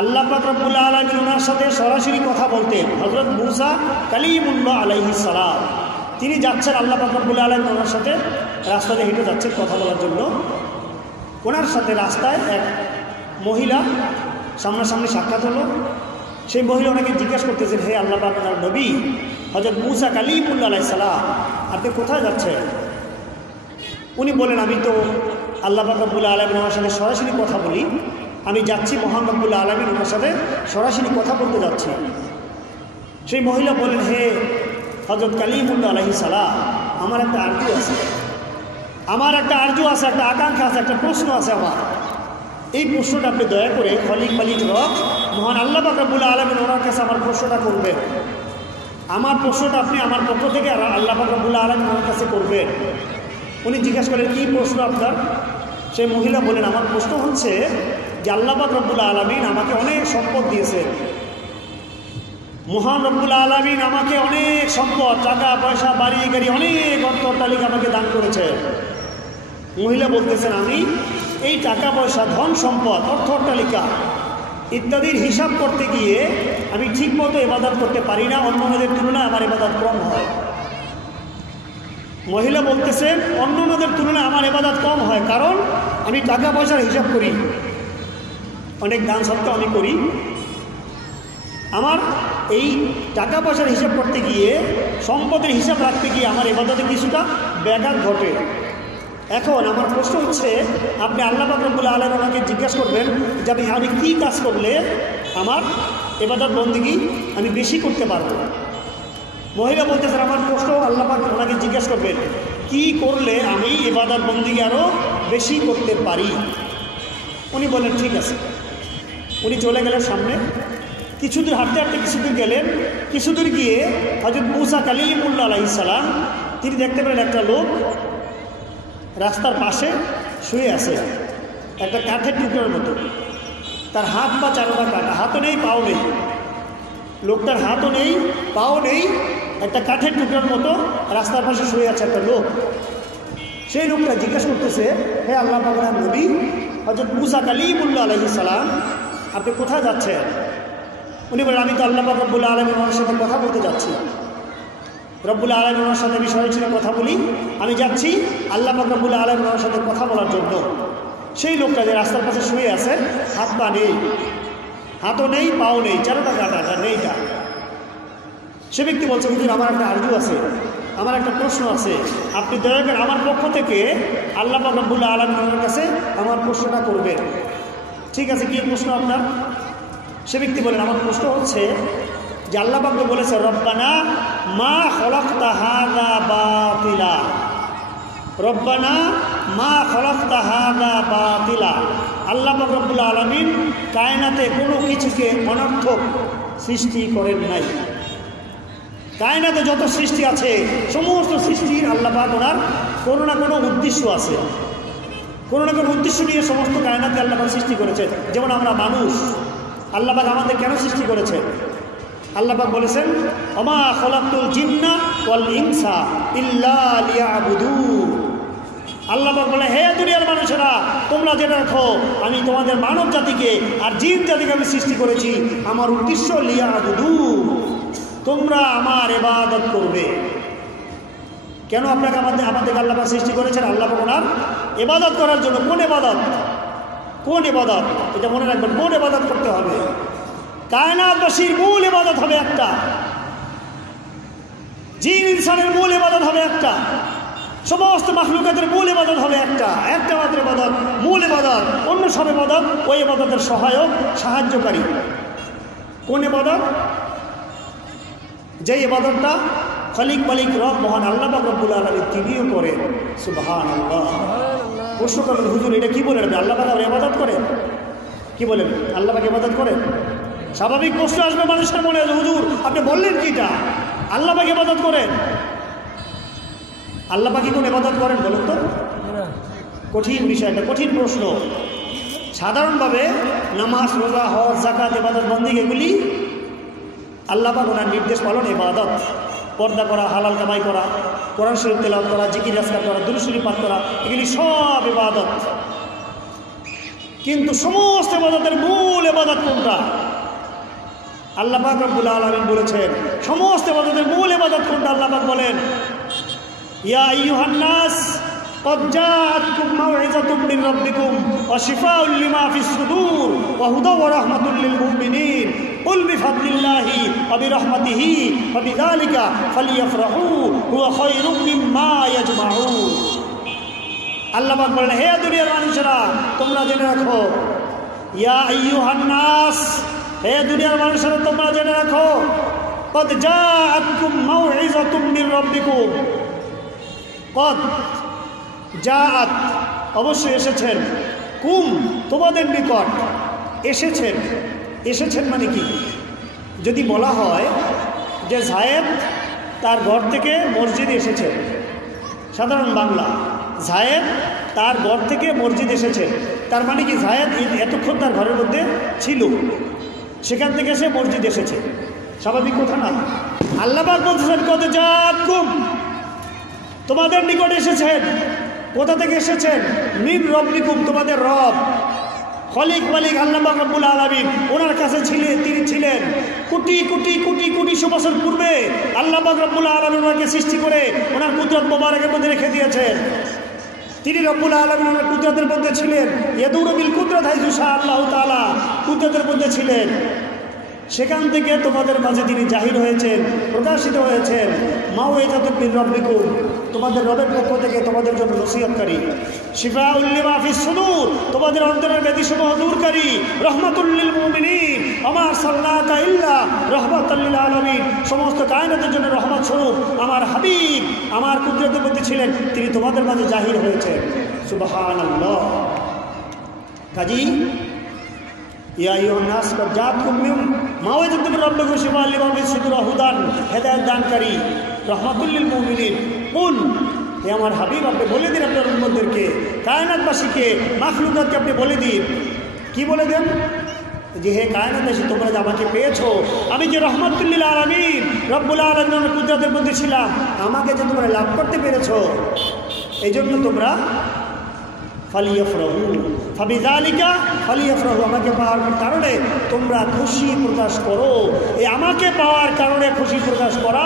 আল্লাহ পাক রব্বুল আলামিন ওনার সাথে সরাসরি কথা বলতেন। হযরত মূসা কালিমুল্লাহ আলাইহিস সালাম তিনি যাচ্ছেন, আল্লাহ পাক রব্বুল আলামিন ওনার সাথে রাস্তাতে হেঁটে যাচ্ছেন কথা বলার জন্য। ওনার সাথে রাস্তায় এক মহিলা সামনাসামনি সাক্ষাৎ হলো। সেই মহিলা ওনাকে জিজ্ঞাসা করতেছেন, হে আল্লাহ পাক ওনার নবী হযরত মূসা কালিমুল্লাহ আলাইহিস সালাম, আপনি কোথায় যাচ্ছেন? উনি বলেন, আমি তো আল্লাহ পাক রব্বুল আলামিন ওনার সাথে সরাসরি কথা বলি, আমি যাচ্ছি মহান রব্বুল আলামিন ওনার সাথে সরাসরি কথা বলতে যাচ্ছি। সেই মহিলা বলেন, হে হযরত কালিমুল্লাহ আলাইহিস সালাম, আমার একটা আরজু আছে, আমার একটা আরজু আছে, একটা আকাঙ্ক্ষা আছে, একটা প্রশ্ন আছে আমার। এই প্রশ্নটা আপনি দয়া করে খলিক মালিক রব মহান আল্লাহ পাক রব্বুল আলামিন ওনার কাছে আমার প্রশ্নটা করবেন। আমার প্রশ্নটা আপনি আমার পক্ষ থেকে আল্লাহ পাক রব্বুল আলামিন ওনার কাছে করবেন। উনি জিজ্ঞাসা করেন, কী প্রশ্ন আপনার? সেই মহিলা বলেন, আমার প্রশ্ন হচ্ছে যে আল্লাহ পাক রব্বুল আলামিন আমাকে অনেক সম্পদ দিয়েছেন, মহান রব্বুল আলামিন আমাকে অনেক সম্পদ, টাকা পয়সা, বাড়ি গাড়ি, অনেক অর্থ অট্টালিকা আমাকে দান করেছে। মহিলা বলতেছেন, আমি এই টাকা পয়সা, ধন সম্পদ, অর্থ অট্টালিকা ইত্যাদির হিসাব করতে গিয়ে আমি ঠিকমতো ইবাদত করতে পারি না, অন্যদের তুলনায় আমার ইবাদত কম হয়। মহিলা বলতেছেন, অন্যদের তুলনায় আমার ইবাদত কম হয়, কারণ আমি টাকা পয়সার হিসাব করি, অনেক দান সত্ত্বেও আমি করি। আমার এই টাকা পয়সার হিসাব করতে গিয়ে, সম্পদের হিসাব রাখতে গিয়ে আমার ইবাদতে কিছুটা ব্যাঘাত ঘটে। এখন আমার প্রশ্ন হচ্ছে, আপনি আল্লাহ পাক রব্বুল আলামিন ওনাকে জিজ্ঞাসা করবেন যে আমি কী কাজ করলে আমার ইবাদত বন্দেগী আমি বেশি করতে পারবো। মহিলা বলতেছেন, আমার প্রশ্ন আল্লাহ পাক ওনাকে জিজ্ঞাসা করবেন, কি করলে আমি ইবাদত বন্দেগী আরও বেশি করতে পারি। উনি বলেন, ঠিক আছে। উনি চলে গেলেন সামনে, কিছুদূর হাঁটতে হাঁটতে কিছুদূর গেলেন। কিছুদূর গিয়ে হযরত মূসা কালিমুল্লাহ আলাইহিস সালাম তিনি দেখতে পেলেন একটা লোক রাস্তার পাশে শুয়ে আছে, একটা কাঠের টুকরোর মতো। তার হাত পা চারোটা কাটা, হাতও নেই পাও নেই, লোকটার হাতও নেই পাও নেই, একটা কাঠের টুকরোর মতো রাস্তার পাশে শুয়ে আছে একটা লোক। সেই লোকটা জিজ্ঞাসা করতেছে, হে আল্লাহ পাকের নবী হযরত মূসা কালিমুল্লাহ আলাইহিস সালাম, আপনি কোথায় যাচ্ছেন? উনি বলেন, আমি তো আল্লাহ পাক রব্বুল আলামিন ওনার সাথে কথা বলতে যাচ্ছি। রব্বুল আলামিন ওনার সাথে আমি সরাসরি কথা বলি, আমি যাচ্ছি আল্লাহ পাক রব্বুল আলামিন ওনার সাথে কথা বলার জন্য। সেই লোকটা যে রাস্তার পাশে শুয়ে আছে, হাত পা নেই, হাতও নেই পাও নেই, চারোটা কাটা নেইটা। সে ব্যক্তি বলছে, হুজুর আমার একটা আরজু আছে, আমার একটা প্রশ্ন আছে, আপনি দয়া করে আমার পক্ষ থেকে আল্লাহ পাক রব্বুল আলামিন ওনার কাছে আমার প্রশ্নটা করবেন। ঠিক আছে, কী প্রশ্ন আপনার? সে ব্যক্তি বলেন, আমার প্রশ্ন হচ্ছে যে আল্লাহ পাক বলেছে, রব্বানা মা খলাকতা হাযা বাতিলা, রব্বানা মা খলাকতা হাযা বাতিলা। আল্লাহ পাক রব্বুল আলামিন কায়নাতে কোনো কিছুকে অনর্থক সৃষ্টি করেন নাই। কায়নাতে যত সৃষ্টি আছে সমস্ত সৃষ্টির আল্লাহ পাক ওনার কোনো না কোনো উদ্দেশ্য আছে, কোনো না কোনো উদ্দেশ্য নিয়ে সমস্ত কায়নাতে আল্লাহ পাক সৃষ্টি করেছে। যেমন আমরা মানুষ, আল্লাহ পাক আমাদের কেন সৃষ্টি করেছে? আল্লাহ পাক বলেছেন, ওমা খলাকতুল জিন্না ওয়াল ইনসা ইল্লা লিয়াবুদুন। আল্লাহ পাক বলে, হে দুনিয়ার মানুষেরা, তোমরা জেনে রাখো আমি তোমাদের মানব জাতিকে আর জিন জাতিকে আমি সৃষ্টি করেছি আমার উদ্দেশ্য লিয়াবুদুন, তোমরা আমার ইবাদত করবে। কেন আপনাকে আমাদেরকে আল্লাহ পাক সৃষ্টি করেছেন? আল্লাহ পাক ওনার ইবাদত করার জন্য। কোন ইবাদত? কোন ইবাদত? এটা মনে রাখবেন, কোন ইবাদত করতে হবে? কায়নাতবাসীর মূল ইবাদত হবে একটা, জিন ইনসানের মূল ইবাদত হবে একটা, সমস্ত মাখলুকাতের মূল ইবাদত হবে একটা মাত্র ইবাদত, মূল ইবাদত। অন্য সব ইবাদত ওই ইবাদতের সহায়ক, সাহায্যকারী। কোন ইবাদত? যে ইবাদতটা খালিক মালিক রব মহান আল্লাহ পাক রব্বুল আলামিন তিনিও করেন। সুবহানাল্লাহ। প্রশ্ন করবেন, হুজুর এটা কি বলেন? আল্লাহ পাক ইবাদত করেন? কি বলেন? আল্লাহ পাক ইবাদত করেন? স্বাভাবিক প্রশ্ন আসবে মানুষের মনে, হুজুর আপনি বললেন কিটা? আল্লাহ পাক ইবাদত করেন? আল্লাহ পাক কি কোন ইবাদত করেন বলুন তো? কঠিন বিষয়, একটা কঠিন প্রশ্ন। সাধারণভাবে নামাজ, রোজা, হজ, যাকাত, ইবাদত, বন্দেগী এগুলি আল্লাহ পাক ওনার নির্দেশ পালন ইবাদত। পর্দা করা, হালাল কামাই করা, কোরআন শরীফ তেলাওয়াত করা, জিকির আজকার করা, দুরূদ শরীফ পাঠ করা, এগুলি সব ইবাদত। কিন্তু সমস্ত ইবাদতের মূল ইবাদত কোনটা? আল্লাহ পাক রব্বুল আলামিন বলেছেন সমস্ত ইবাদতের মূল ইবাদত কোনটা? আল্লাহ পাক বলেন, ইয়া আইয়ুহান নাস قد جاءتكم موعظة من ربكم وشفاء لما في الصدور وهدى ورحمة للمؤمنين قل بفضل الله وبرحمته فبذلك فليفرحوا هو خير مما يجمعون। আল্লাহ পাক বলেন, হে দুনিয়ার মানুষেরা তোমরা জেনে রাখো, ইয়া আইয়ুহান নাস, হে দুনিয়ার মানুষেরা তোমরা জেনে রাখো, قد جاءتكم موعظة من ربكم। قد জাআত অবশ্যই এসেছেন, কুম তোমাদের নিকট, এসেছেন মানে কি? যদি বলা হয় যে জায়েদ তার ঘর থেকে মসজিদে এসেছে, সাধারণ বাংলা, জায়েদ তার ঘর থেকে মসজিদ এসেছে, তার মানে কি জায়েদ এতক্ষণ তার ঘরের মধ্যে ছিল, সেখান থেকে সে মসজিদ এসেছে। স্বাভাবিক কথা না? আল্লাহ পাক বলছেন কদ জাআতকুম, তোমাদের নিকট এসেছেন। কোথা থেকে এসেছেন? মিন রব্বিকুম, তোমাদের রব, খালিক মালিক আল্লাহ পাক রব্বুল আলামিন। ওনার কাছে তিনি ছিলেন কোটি কোটি কোটি কোটিশো বছর পূর্বে। আল্লাহ পাক রব্বুল আলামিন ওনাকে সৃষ্টি করে ওনার কুদরত মোবারকের মধ্যে রেখে দিয়েছেন। তিনি রব্বুল আলামিন ওনার কুদরতের মধ্যে ছিলেন। ইয়াদুরু বিল কুদরত হাইসু শাআ আল্লাহু তাআলা, কুদরতের মধ্যে ছিলেন। সেখান থেকে তোমাদের মাঝে তিনি জাহির হয়েছেন, প্রকাশিত হয়েছেন। মাউইযাতুম মির রাব্বিকুম, তোমাদের রবের পক্ষ থেকে তোমাদের জন্য নসিহতকারী। শিফাউল লিমা ফিস সুদূর, তোমাদের অন্তরের ব্যাধিসমূহ দূরকারী। রহমাতুল লিল মুমিনিন, ওমা আরসালনাকা ইল্লা রাহমাতাল লিল আলামিন, সমস্ত কায়নাতের জন্য রহমত স্বরূপ আমার হাবিব আমার কুদরতের মধ্যে ছিলেন, তিনি তোমাদের মাঝে জাহির হয়েছেন। সুবহানাল্লাহ। কাজী ইয়া আইয়ুহান নাস কদ জাআতকুম মাউইযাতুম মির রাব্বিকুম শিফাউল লিমা ফিস সুদূর হুদান, হেদায়েত দানকারী, রহমাতুল লিল মুমিনিন। কুল, হে আমার হাবিব আপনি বলে দিন আপনার উম্মতদেরকে, কায়নাতবাসীকে, মাখলুকাতকে আপনি বলে দিন। কি বলে দেন? যে হে কায়নাতবাসী, তোমরা যে আমাকে পেয়েছো, আমি যে রহমাতুল লিল আলামিন রব্বুল আলামিনের কুদরতের মধ্যে ছিলাম, আমাকে যে তোমরা লাভ করতে পেরেছো, এই জন্য তোমরা ফালিয়াফরাহু ফাবিযালিকা ফালিয়াফরাহু, আমাকে পাওয়ার কারণে তোমরা খুশি প্রকাশ করো। এই আমাকে পাওয়ার কারণে খুশি প্রকাশ করা,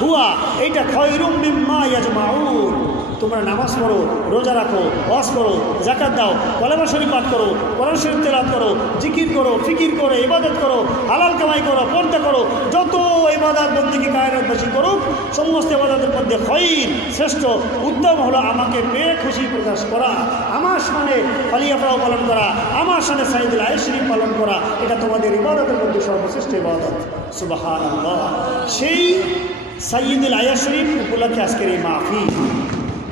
হুয়া এইটা খায়রুম মিম্মা ইয়াজমাউন। তোমরা নামাজ পড়ো, রোজা রাখো, ওয়াজ করো, যাকাত দাও, কলেমা শরীফ পাঠ করো, কোরআন শরীফ তেলাওয়াত করো, জিকির করো, ফিকির করো, ইবাদত করো, হালাল কামাই করো, পর্দা করো, যত ইবাদত বন্দেগী কায়নাতবাসী করুক, সমস্ত ইবাদতের মধ্যে খায়র, শ্রেষ্ঠ, উত্তম হলো আমাকে পেয়ে খুশি প্রকাশ করা, আমার সামনে ফালিয়াফরাহ পালন করা, আমার সামনে সাইদুল আয়াত শরীফ পালন করা। এটা তোমাদের ইবাদতের মধ্যে সর্বশ্রেষ্ঠ ইবাদত। সুবহানাল্লাহ। সেই সাইয়্যিদুল আয়াত শরীফ উপলক্ষে আজকের এই মাহফিল,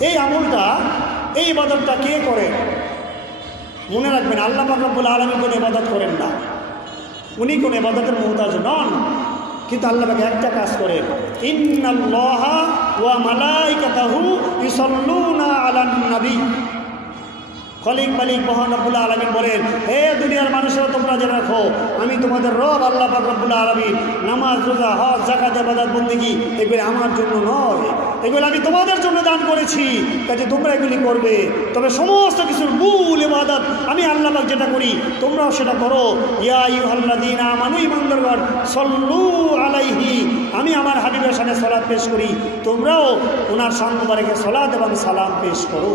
এই আমলটা, এই ইবাদতটা কে করে? মনে রাখবেন, আল্লাহ পাক রব্বুল আলামিন কোনো ইবাদত করেন না, উনি কোনো ইবাদতের মুহতাজ নন। কিন্তু আল্লাহ পাক একটা কাজ করেন, ইন্নাল্লাহা ওয়া মালাইকাতাহু ইউসাল্লুনা আলান নবী। খালিক মালিক মহান রব্বুল আলামিন বলেন, হে দুনিয়ার মানুষেরা তোমরা জেনে রাখো, আমি তোমাদের রব আল্লাহ পাক রব্বুল আলামিন। নামাজ, রোজা, হজ, যাকাত, ইবাদত, বন্দেগী এগুলো আমার জন্য নয়, এগুলো আমি তোমাদের জন্য দান করেছি, কাজে তোমরা এগুলি করবে। তবে সমস্ত কিছুর মূল ইবাদত আমি আল্লাহ পাক যেটা করি, তোমরাও সেটা করো। ইয়া আইয়ুহাল্লাযীনা আমানু, ঈমানদারগণ, সাল্লু আলাইহি, আমি আমার হাবিবের সামনে সালাত পেশ করি, তোমরাও ওনার শান মুবারকে সালাত এবং সালাম পেশ করো।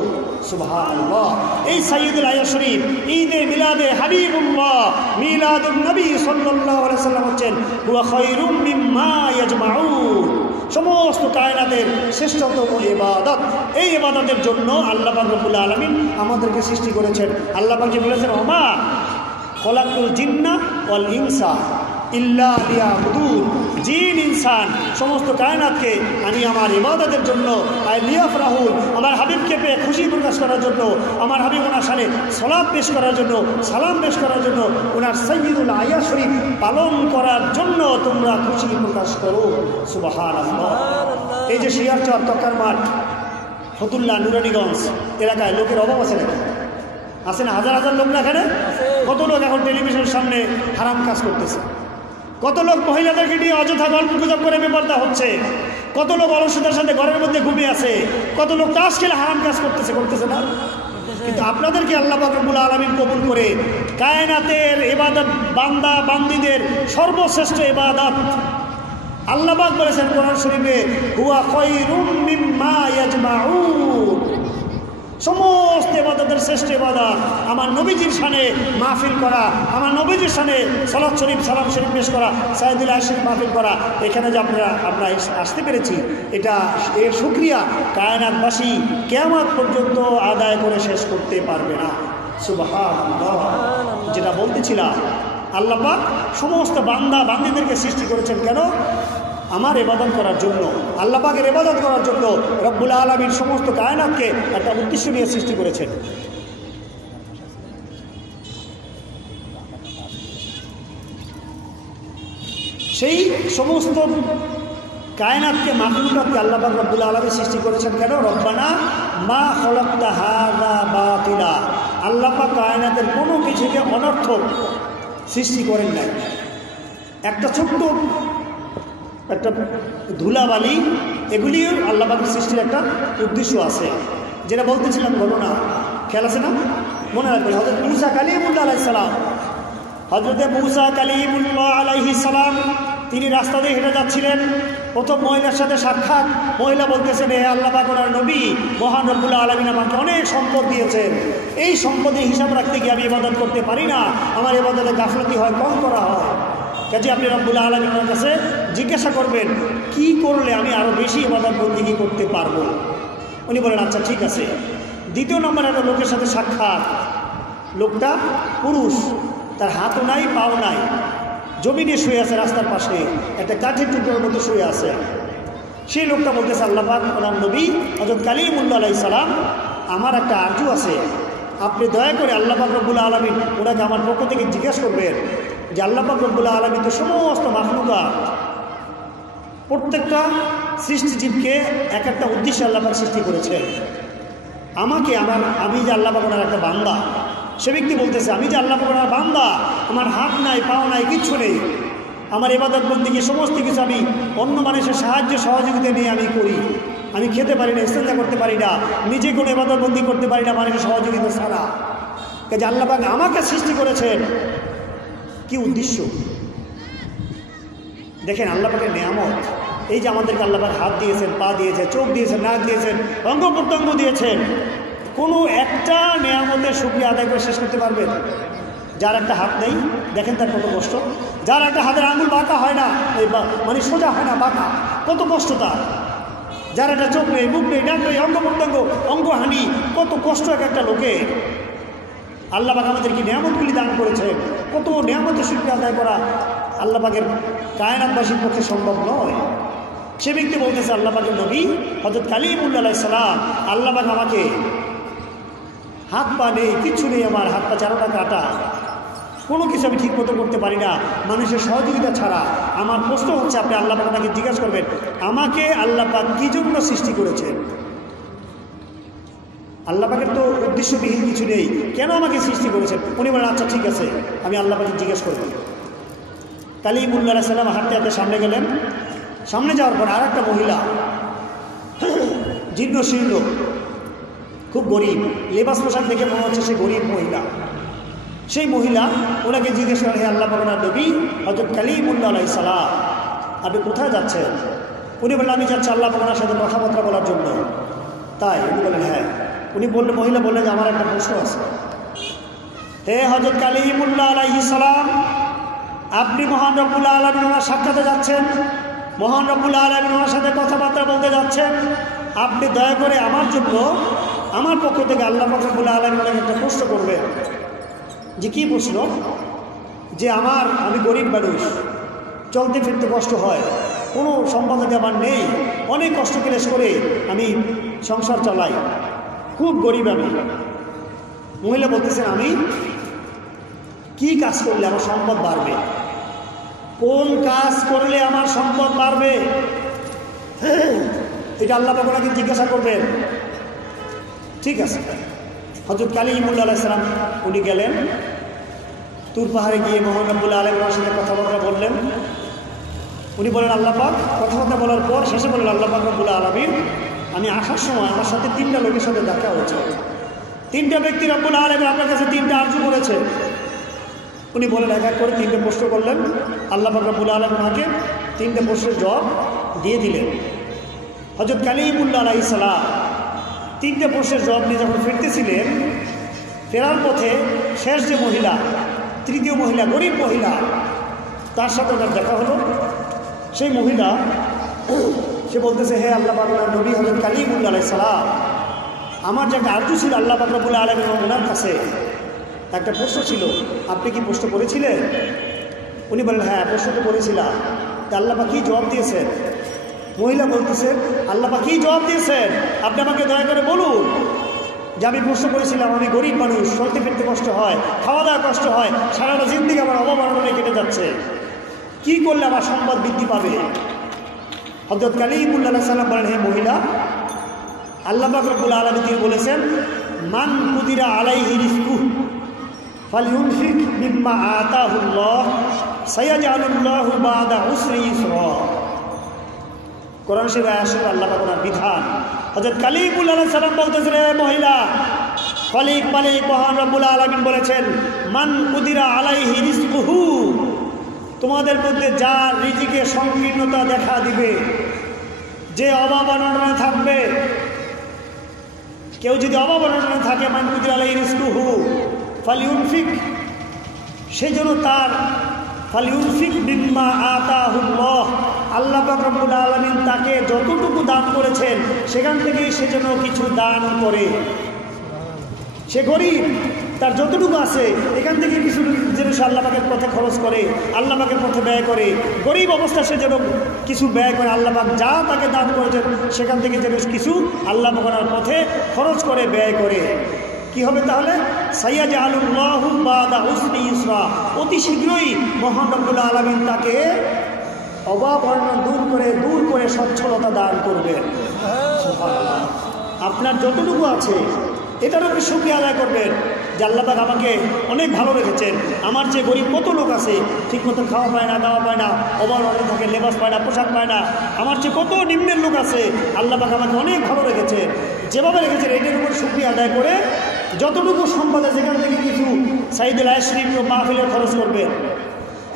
সুবহানাল্লাহ। এই সাইয়্যিদুল আয়াত শরীফ, ঈদে মিলাদে হাবিবুল্লাহ, মিলাদুন নবী সাল্লাল্লাহু আলাইহি ওয়াসাল্লাম হচ্ছেন হুয়া খায়রুম মিম্মা ইয়াজমাউন, সমস্ত কায়নাতের শ্রেষ্ঠতম ইবাদত। এই ইবাদতের জন্য আল্লাহ পাক রব্বুল আলামিন আমাদেরকে সৃষ্টি করেছেন। আল্লাহ পাক যে বলেছেন, ওমা খলাকুল জিন্না ওয়াল ইনসা ইল্লা লিয়াবুদুন, জিন ইনসান সমস্ত কায়নাতকে আমি আমার ইবাদতের জন্য লিয়াফরাহুন, আমার হাবিবকে পেয়ে খুশি প্রকাশ করার জন্য, আমার হাবিব ওনার সামনে সালাত পেশ করার জন্য, সালাম পেশ করার জন্য, ওনার সাইয়্যিদুল আয়া শরীফ পালন করার জন্য তোমরা খুশি প্রকাশ করো। সুবহানাল্লাহ। এই যে শিয়ারচর তক্কার মাঠ, ফতুল্লাহ, নুরানীগঞ্জ এলাকায় লোকের অভাব আছে নাকি? আছে না? হাজার হাজার লোক না এখানে? কত লোক এখন টেলিভিশনের সামনে হারাম কাজ করতেছে, কত লোক মহিলাদেরকে নিয়ে অযথা গল্প গুজব করে বেপরদা হচ্ছে, কত লোক অলসতার সাথে ঘরের মধ্যে ঘুমিয়ে আছে, কত লোক তাস খেলে হারাম কাজ করতেছে না? কিন্তু আপনাদেরকে আল্লাহ পাক রব্বুল আলামিন কবুল করে কায়নাতের ইবাদত, বান্দা বান্দীদের সর্বশ্রেষ্ঠ ইবাদত আল্লাহ পাক বলেছেন কোরআন শরীফে, হুয়া খায়রুম মিম্মা ইয়াজমাউন, সমস্ত ইবাদতের শ্রেষ্ঠ ইবাদত আমার নবীজির শানে মাহফিল করা, আমার নবীজির শানে সালাত শরীফ, সালাম শরীফ পেশ করা, সাইয়্যিদুল আশিক মাহফিল করা। এখানে যে আমরা আসতে পেরেছি, এটা এর শুকরিয়া কায়নাতবাসী কিয়ামত পর্যন্ত আদায় করে শেষ করতে পারবে না। সুবহানাল্লাহ। যেটা বলতেছিলাম, আল্লাহ পাক সমস্ত বান্দা বান্দীদেরকে সৃষ্টি করেছেন কেন? আমার ইবাদত করার জন্য, আল্লাহ পাকের ইবাদত করার জন্য রব্বুল আলামিন সমস্ত কায়নাতকে একটা উদ্দেশ্য নিয়ে সৃষ্টি করেছেন। সেই সমস্ত কায়নাতকে, মাখলুকাতকে আল্লাহ পাক রব্বুল আলামিন সৃষ্টি করেছেন কেন? রব্বানা মা খলাকতা হাযা বাতিলা, আল্লাহ পাক কায়নাতের কোনো কিছুকে অনর্থক সৃষ্টি করেন নাই। একটা ছোট্ট একটা ধুলাবালি, এগুলিও আল্লাহ পাকের সৃষ্টির একটা উদ্দেশ্য আছে। যেটা বলতেছিলাম ঘটনা, খেয়াল আছে না? মনে রাখবেন, হযরত মূসা কালিমুল্লাহ আলাইহিস সালাম, হযরতে মূসা কালিমুল্লাহ আলাইহিস সালাম তিনি রাস্তা দিয়ে হেঁটে যাচ্ছিলেন। প্রথম মহিলার সাথে সাক্ষাৎ, মহিলা বলতেছেন, হে আল্লাহ পাক ওনার নবী, মহান রব্বুল আলামিন আমাকে অনেক সম্পদ দিয়েছেন, এই সম্পদের হিসাব রাখতে গিয়ে আমি ইবাদত করতে পারি না, আমার ইবাদতে গাফলতি হয়, কম করা হয়। কাজে আপনি রব্বুল আলামিনের কাছে জিজ্ঞাসা করবেন কি করলে আমি আরও বেশি ইবাদত বন্দেগী করতে পারবো। উনি বলেন, আচ্ছা ঠিক আছে। দ্বিতীয় নম্বর একটা লোকের সাথে সাক্ষাৎ, লোকটা পুরুষ, তার হাতও নাই পাও নাই, জমিনে শুয়ে আছে রাস্তার পাশে, একটা কাঠের টুকরোর মধ্যে শুয়ে আছে। সেই লোকটা বলতেছে, আল্লাহ পাক ওনার নবী হযরত কালিমুল্লাহ আলাইহিস সালাম, আমার একটা আরজু আছে, আপনি দয়া করে আল্লাহ পাক রব্বুল আলামিন ওনাকে আমার পক্ষ থেকে জিজ্ঞাসা করবেন যে আল্লাহ পাক রব্বুল আলামিন তো সমস্ত মাখলুকাত, প্রত্যেকটা সৃষ্টিজীবকে এক একটা উদ্দেশ্যে আল্লাহ পাক সৃষ্টি করেছেন। আমি যে আল্লাহ পাক ওনার একটা বান্দা, সে ব্যক্তি বলতেছে, আমি যে আল্লাহ পাক ওনার বান্দা, আমার হাত নাই পাও নাই কিচ্ছু নেই, আমার ইবাদত বন্দেগী সমস্ত কিছু আমি অন্য মানুষের সাহায্য সহযোগিতা নিয়ে আমি করি, আমি খেতে পারি না, ইস্তেঞ্জা করতে পারি না, নিজে কোনো ইবাদত বন্দি করতে পারি না মানুষের সহযোগিতা ছাড়া। কাজে আল্লাহ পাক আমাকে সৃষ্টি করেছেন কি উদ্দেশ্য? দেখেন আল্লাহ পাকের নিয়ামত, এই যে আমাদেরকে আল্লাহ পাক হাত দিয়েছেন, পা দিয়েছেন, চোখ দিয়েছেন, নাক দিয়েছেন, অঙ্গ প্রত্যঙ্গ দিয়েছেন, কোনো একটা নিয়ামতের শুকরিয়া আদায় করে শেষ করতে পারবেন? যার একটা হাত নেই, দেখেন তার কত কষ্ট। যার একটা হাতের আঙুল বাঁকা হয় না, মানে সোজা হয় না, বাঁকা, কত কষ্ট তার। যার একটা চোখ নেই, মুখ নেই, ডাক নেই, অঙ্গ প্রত্যঙ্গ অঙ্গহানি, কত কষ্ট এক একটা লোকে। আল্লাহ পাক আমাদেরকে নিয়ামতগুলি দান করেছে, কত নিয়ামতের শুকরিয়া আদায় করা আল্লাহ পাকের কায়নাতবাসীর পক্ষে সম্ভব নয়। সে ব্যক্তি বলতেছে, আল্লাহ পাকের নবী হযরত কালিমুল্লাহ আলাইহিস সালাম, আল্লাহ পাক আমাকে হাত পা নেই, কিচ্ছু নেই, আমার হাত পা চারোটা কাটা, কোনো কিছু আমি ঠিক মতো করতে পারি না মানুষের সহযোগিতা ছাড়া। আমার প্রশ্ন হচ্ছে, আপনি আল্লাহ পাক আমাকে জিজ্ঞাসা করবেন আমাকে আল্লাহ পাক কী জন্য সৃষ্টি করেছেন? আল্লাহ পাকের তো উদ্দেশ্যবিহীন কিছু নেই, কেন আমাকে সৃষ্টি করেছেন? উনি বলেন, আচ্ছা ঠিক আছে, আমি আল্লাহ পাকে জিজ্ঞেস করব। কালিমুল্লাহ আলাইহিস সালাম হাঁটতে হাঁটতে সামনে গেলেন। সামনে যাওয়ার পর আর একটা মহিলা, জীর্ণ শীর্ণ, খুব গরিব, লেবাস পোশাক দেখে মনে হচ্ছে সে গরিব মহিলা। সেই মহিলা ওনাকে জিজ্ঞেস করেন, হে আল্লাহ পাক ওনার নবী হযরত কালিমুল্লাহ আলাইহিস সালাম, আপনি কোথায় যাচ্ছেন? উনি বললেন, আমি যাচ্ছি আল্লাহ পাক ওনার সাথে কথাবার্তা বলার জন্য। তাই? উনি বললেন, হ্যাঁ। উনি বললেন, মহিলা বললেন যে আমার একটা প্রশ্ন আছে। হে হযরত কালিমুল্লাহ আলাইহিস সালাম, আপনি মহান রব্বুল আলামিন ওনার সাক্ষাতে যাচ্ছেন, মহান রব্বুল আলামিন ওনার সাথে কথাবার্তা বলতে যাচ্ছেন। আপনি দয়া করে আমার জন্য আমার পক্ষ থেকে আল্লাহ পাক রব্বুল আলামিন ওনাকে একটা প্রশ্ন করবেন। যে কী প্রশ্ন? যে আমি গরিব মানুষ, চলতে ফিরতে কষ্ট হয়, কোনো সম্পদ আমার নেই, অনেক কষ্ট ক্লেশ করে আমি সংসার চালাই, খুব গরিব আমি। মহিলা বলতেছেন, আমি কি কাজ করলে আমার সম্পদ বাড়বে? কোন কাজ করলে আমার সম্পদ বাড়বে? এটা আল্লাহ পাক ওনাকে জিজ্ঞাসা করবেন। ঠিক আছে, হযরত কালিমুল্লাহ আলাইহিস সালাম উনি গেলেন তুর পাহাড়ে গিয়ে মহান রব্বুল আলামিনের সাথে কথাবার্তা বললেন। উনি বলেন আল্লাহ পাক, কথাবার্তা বলার পর শেষে বলেন আল্লাহ পাক রব্বুল আলামিন, আমি আসার সময় আমার সাথে 3টা লোকের সাথে দেখা হয়েছে। 3টা ব্যক্তি রব্বুল আলামিন আপনার কাছে 3টা আরজু করেছে। উনি বলেন এক এক করে 3টে প্রশ্ন করলেন। আল্লাহ পাক রব্বুল আলামিন ওনাকে 3টে প্রশ্নের জবাব দিয়ে দিলেন। হযরত কালিমুল্লাহ আলাইহিস সালাম 3টে প্রশ্নের জবাব নিয়ে যখন ফিরতেছিলেন, ফেরার পথে শেষ যে মহিলা, তৃতীয় মহিলা, গরিব মহিলা, তার সাথে ওনার দেখা হলো। সেই মহিলা সে বলতেছে, হে আল্লাহ পাক নবী হযরত কালিমুল্লাহ আলাইহিস সালাম, আমার যে একটা আরজু ছিল আল্লাহ পাক রব্বুল আলামিন ওনার কাছে একটা প্রশ্ন ছিল, আপনি কি প্রশ্ন করেছিলেন? উনি বলেন, হ্যাঁ প্রশ্ন তো করেছিলাম। তা আল্লাহ পাক কী জবাব দিয়েছেন? মহিলা বলতেছে, আল্লাহ পাক কী জবাব দিয়েছেন আপনি আমাকে দয়া করে বলুন। যে আমি প্রশ্ন করেছিলাম, আমি গরিব মানুষ, চলতে ফিরতে কষ্ট হয়, খাওয়া দাওয়া কষ্ট হয়, সারাটা জিন্দেগি আমার অভাব অনটনে কেটে যাচ্ছে, কি করলে আমার সম্পদ বৃদ্ধি পাবে? হযরত কালিমুল্লাহ আলাইহিস সালাম বলেন, হে মহিলা, আল্লাহ পাক রব্বুল আলামিন তিনি বলেছেন, মান কুদিরা আলাইহি রিজকুহু ফালইউনফিক মিম্মা আতাহুল্লাহ সায়াজআলুল্লাহু বা'দা উসরি ইসরা। কোরআন শরীফে আসে আল্লাহ পাক ওনার বিধান। হযরত কালিমুল্লাহ আলাইহিস সালাম বলতেছেন, হে মহিলা, খালিক মালিক মহান রব্বুল আলামিন বলেছেন, মান কুদিরা আলাইহি রিজকুহু, তোমাদের মধ্যে যার রিজিকে সংকীর্ণতা দেখা দিবে, যে অভাব অনটনে থাকবে, কেউ যদি অভাব অনটনে থাকে, মান কুদিরা আলাইহি রিজকুহু ফালইউনফিক, সেই জন্য তার ফালইউনফিক মিম্মা আতাহুল্লাহ, আল্লাহ পাক রব্বুল আলামিন তাকে যতটুকু দান করেছেন সেখান থেকেই সে যেন কিছু দান করে। সে গরিব, তার যতটুকু আছে এখান থেকে কিছু যেন সে আল্লাহ পাকের পথে খরচ করে, আল্লাহ পাকের পথে ব্যয় করে। গরিব অবস্থা সে যেন কিছু ব্যয় করে, আল্লাহ পাক যা তাকে দান করেছেন সেখান থেকে যেন কিছু আল্লাহ পাকের পথে খরচ করে, ব্যয় করে। কি হবে তাহলে? সাইয়াজআলুল্লাহু বা'দা উসরি ইসরা, অতি শীঘ্রই মহান রব্বুল আলামিন তাকে অভাব অনটন দূর করে সচ্ছলতা দান করবেন। সুবহানাল্লাহ। আপনার যতটুকু আছে এটার উপরে শুকরিয়া আদায় করবেন যে আল্লাহ পাক আমাকে অনেক ভালো রেখেছেন। আমার যে গরিব কত লোক আছে, ঠিকমতো খাওয়া পায় না, দাওয়া পায় না, অভাব অনটন থাকে, লেবাস পায় না, পোশাক পায় না। আমার যে কত নিম্নের লোক আছে, আল্লাহ পাক আমাকে অনেক ভালো রেখেছেন। যেভাবে রেখেছেন এটার উপর শুকরিয়া আদায় করে যতটুকু সম্পদ আছে সেখান থেকে কিছু সাইদুল আশরিফ ও মাহফিলের খরচ করবেন,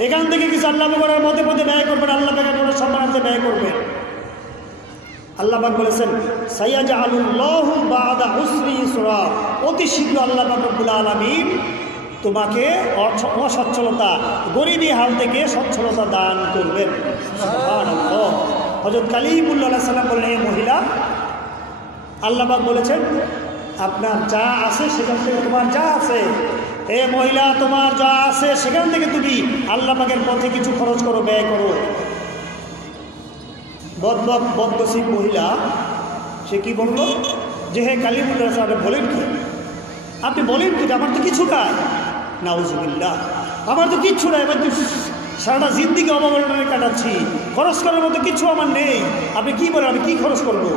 এখান থেকে কিছু আল্লাহ পাকের মধ্যে মধ্যে ব্যয় করবেন, আল্লাহ পাকের কোনো সম্মানার্থে ব্যয় করবেন। আল্লাহ পাক বলেছেন, সাইয়াজআলুল্লাহু বা'দা উসরি ইসরা, অতি শীঘ্র আল্লাহ পাক রব্বুল আলামিন তোমাকে অসচ্ছলতা, গরিবী হাল থেকে সচ্ছলতা দান করবেন। সুবহানাল্লাহ। হযরত কালিমুল্লাহ আলাইহিস সালাম বললেন, হে মহিলা, আল্লাহ পাক বলেছেন আপনার যা আছে সেখান থেকে, তোমার যা আছে, হে মহিলা, তোমার যা আছে সেখান থেকে তুমি আল্লাহ পাকের পথে কিছু খরচ করো, ব্যয় করো। বদনসিব মহিলা সে কি বলল যে, হে কালিমুল্লাহ সাহেব বলেন কি, আপনি বলেন কি, আমার তো কিছু নাই, নাউজুবিল্লাহ, আমার তো কিচ্ছু নাই, এবার তো সারাটা জিন্দিগি অভাব অনটনে কাটাচ্ছি, খরচ করার মতো কিছু আমার নেই, আপনি কি বলেন, আমি কি খরচ করবো?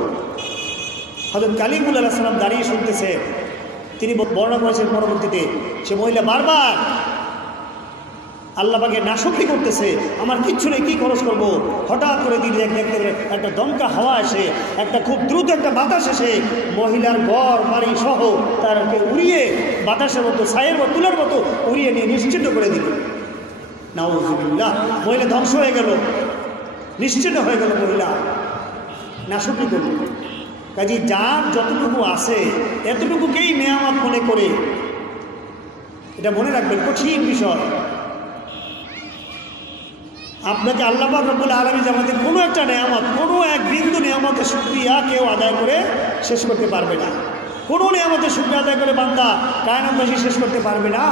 হযরত কালিমুল্লাহ আলাইহিস সালাম দাঁড়িয়ে শুনতেছে। তিনি বর্ণনা করেছেন পরবর্তীতে, সে মহিলা বারবার আল্লাহ পাকে নাশুকরি করতেছে, আমার কিচ্ছু নেই, কী খরচ করবো। হঠাৎ করে দিন দেখতে একটা দমকা হাওয়া এসে, একটা খুব দ্রুত একটা বাতাস এসে মহিলার ঘর বাড়ি সহ তারকে উড়িয়ে বাতাসের মতো, ছায়ের মতো, তুলার মতো উড়িয়ে নিয়ে নিশ্চিন্ন করে দিল। নাউজুবিল্লাহ। মহিলা ধ্বংস হয়ে গেল, নিশ্চিন্ন হয়ে গেল, মহিলা নাশুকরি করল। কাজে যার যতটুকু আছে এতটুকুকেই নেয়ামত মনে করে, এটা মনে রাখবেন, কঠিন বিষয়। আপনাকে আল্লাহ পাক রব্বুল আলামিন আমাদের কোনো একটা নেয়ামত, কোনো এক বিন্দু নেয়ামতের শুকরিয়া কেউ আদায় করে শেষ করতে পারবে না। কোনো নেয়ামতের শুকরিয়া আদায় করে বান্দা কায়নাতবাসী শেষ করতে পারবে না।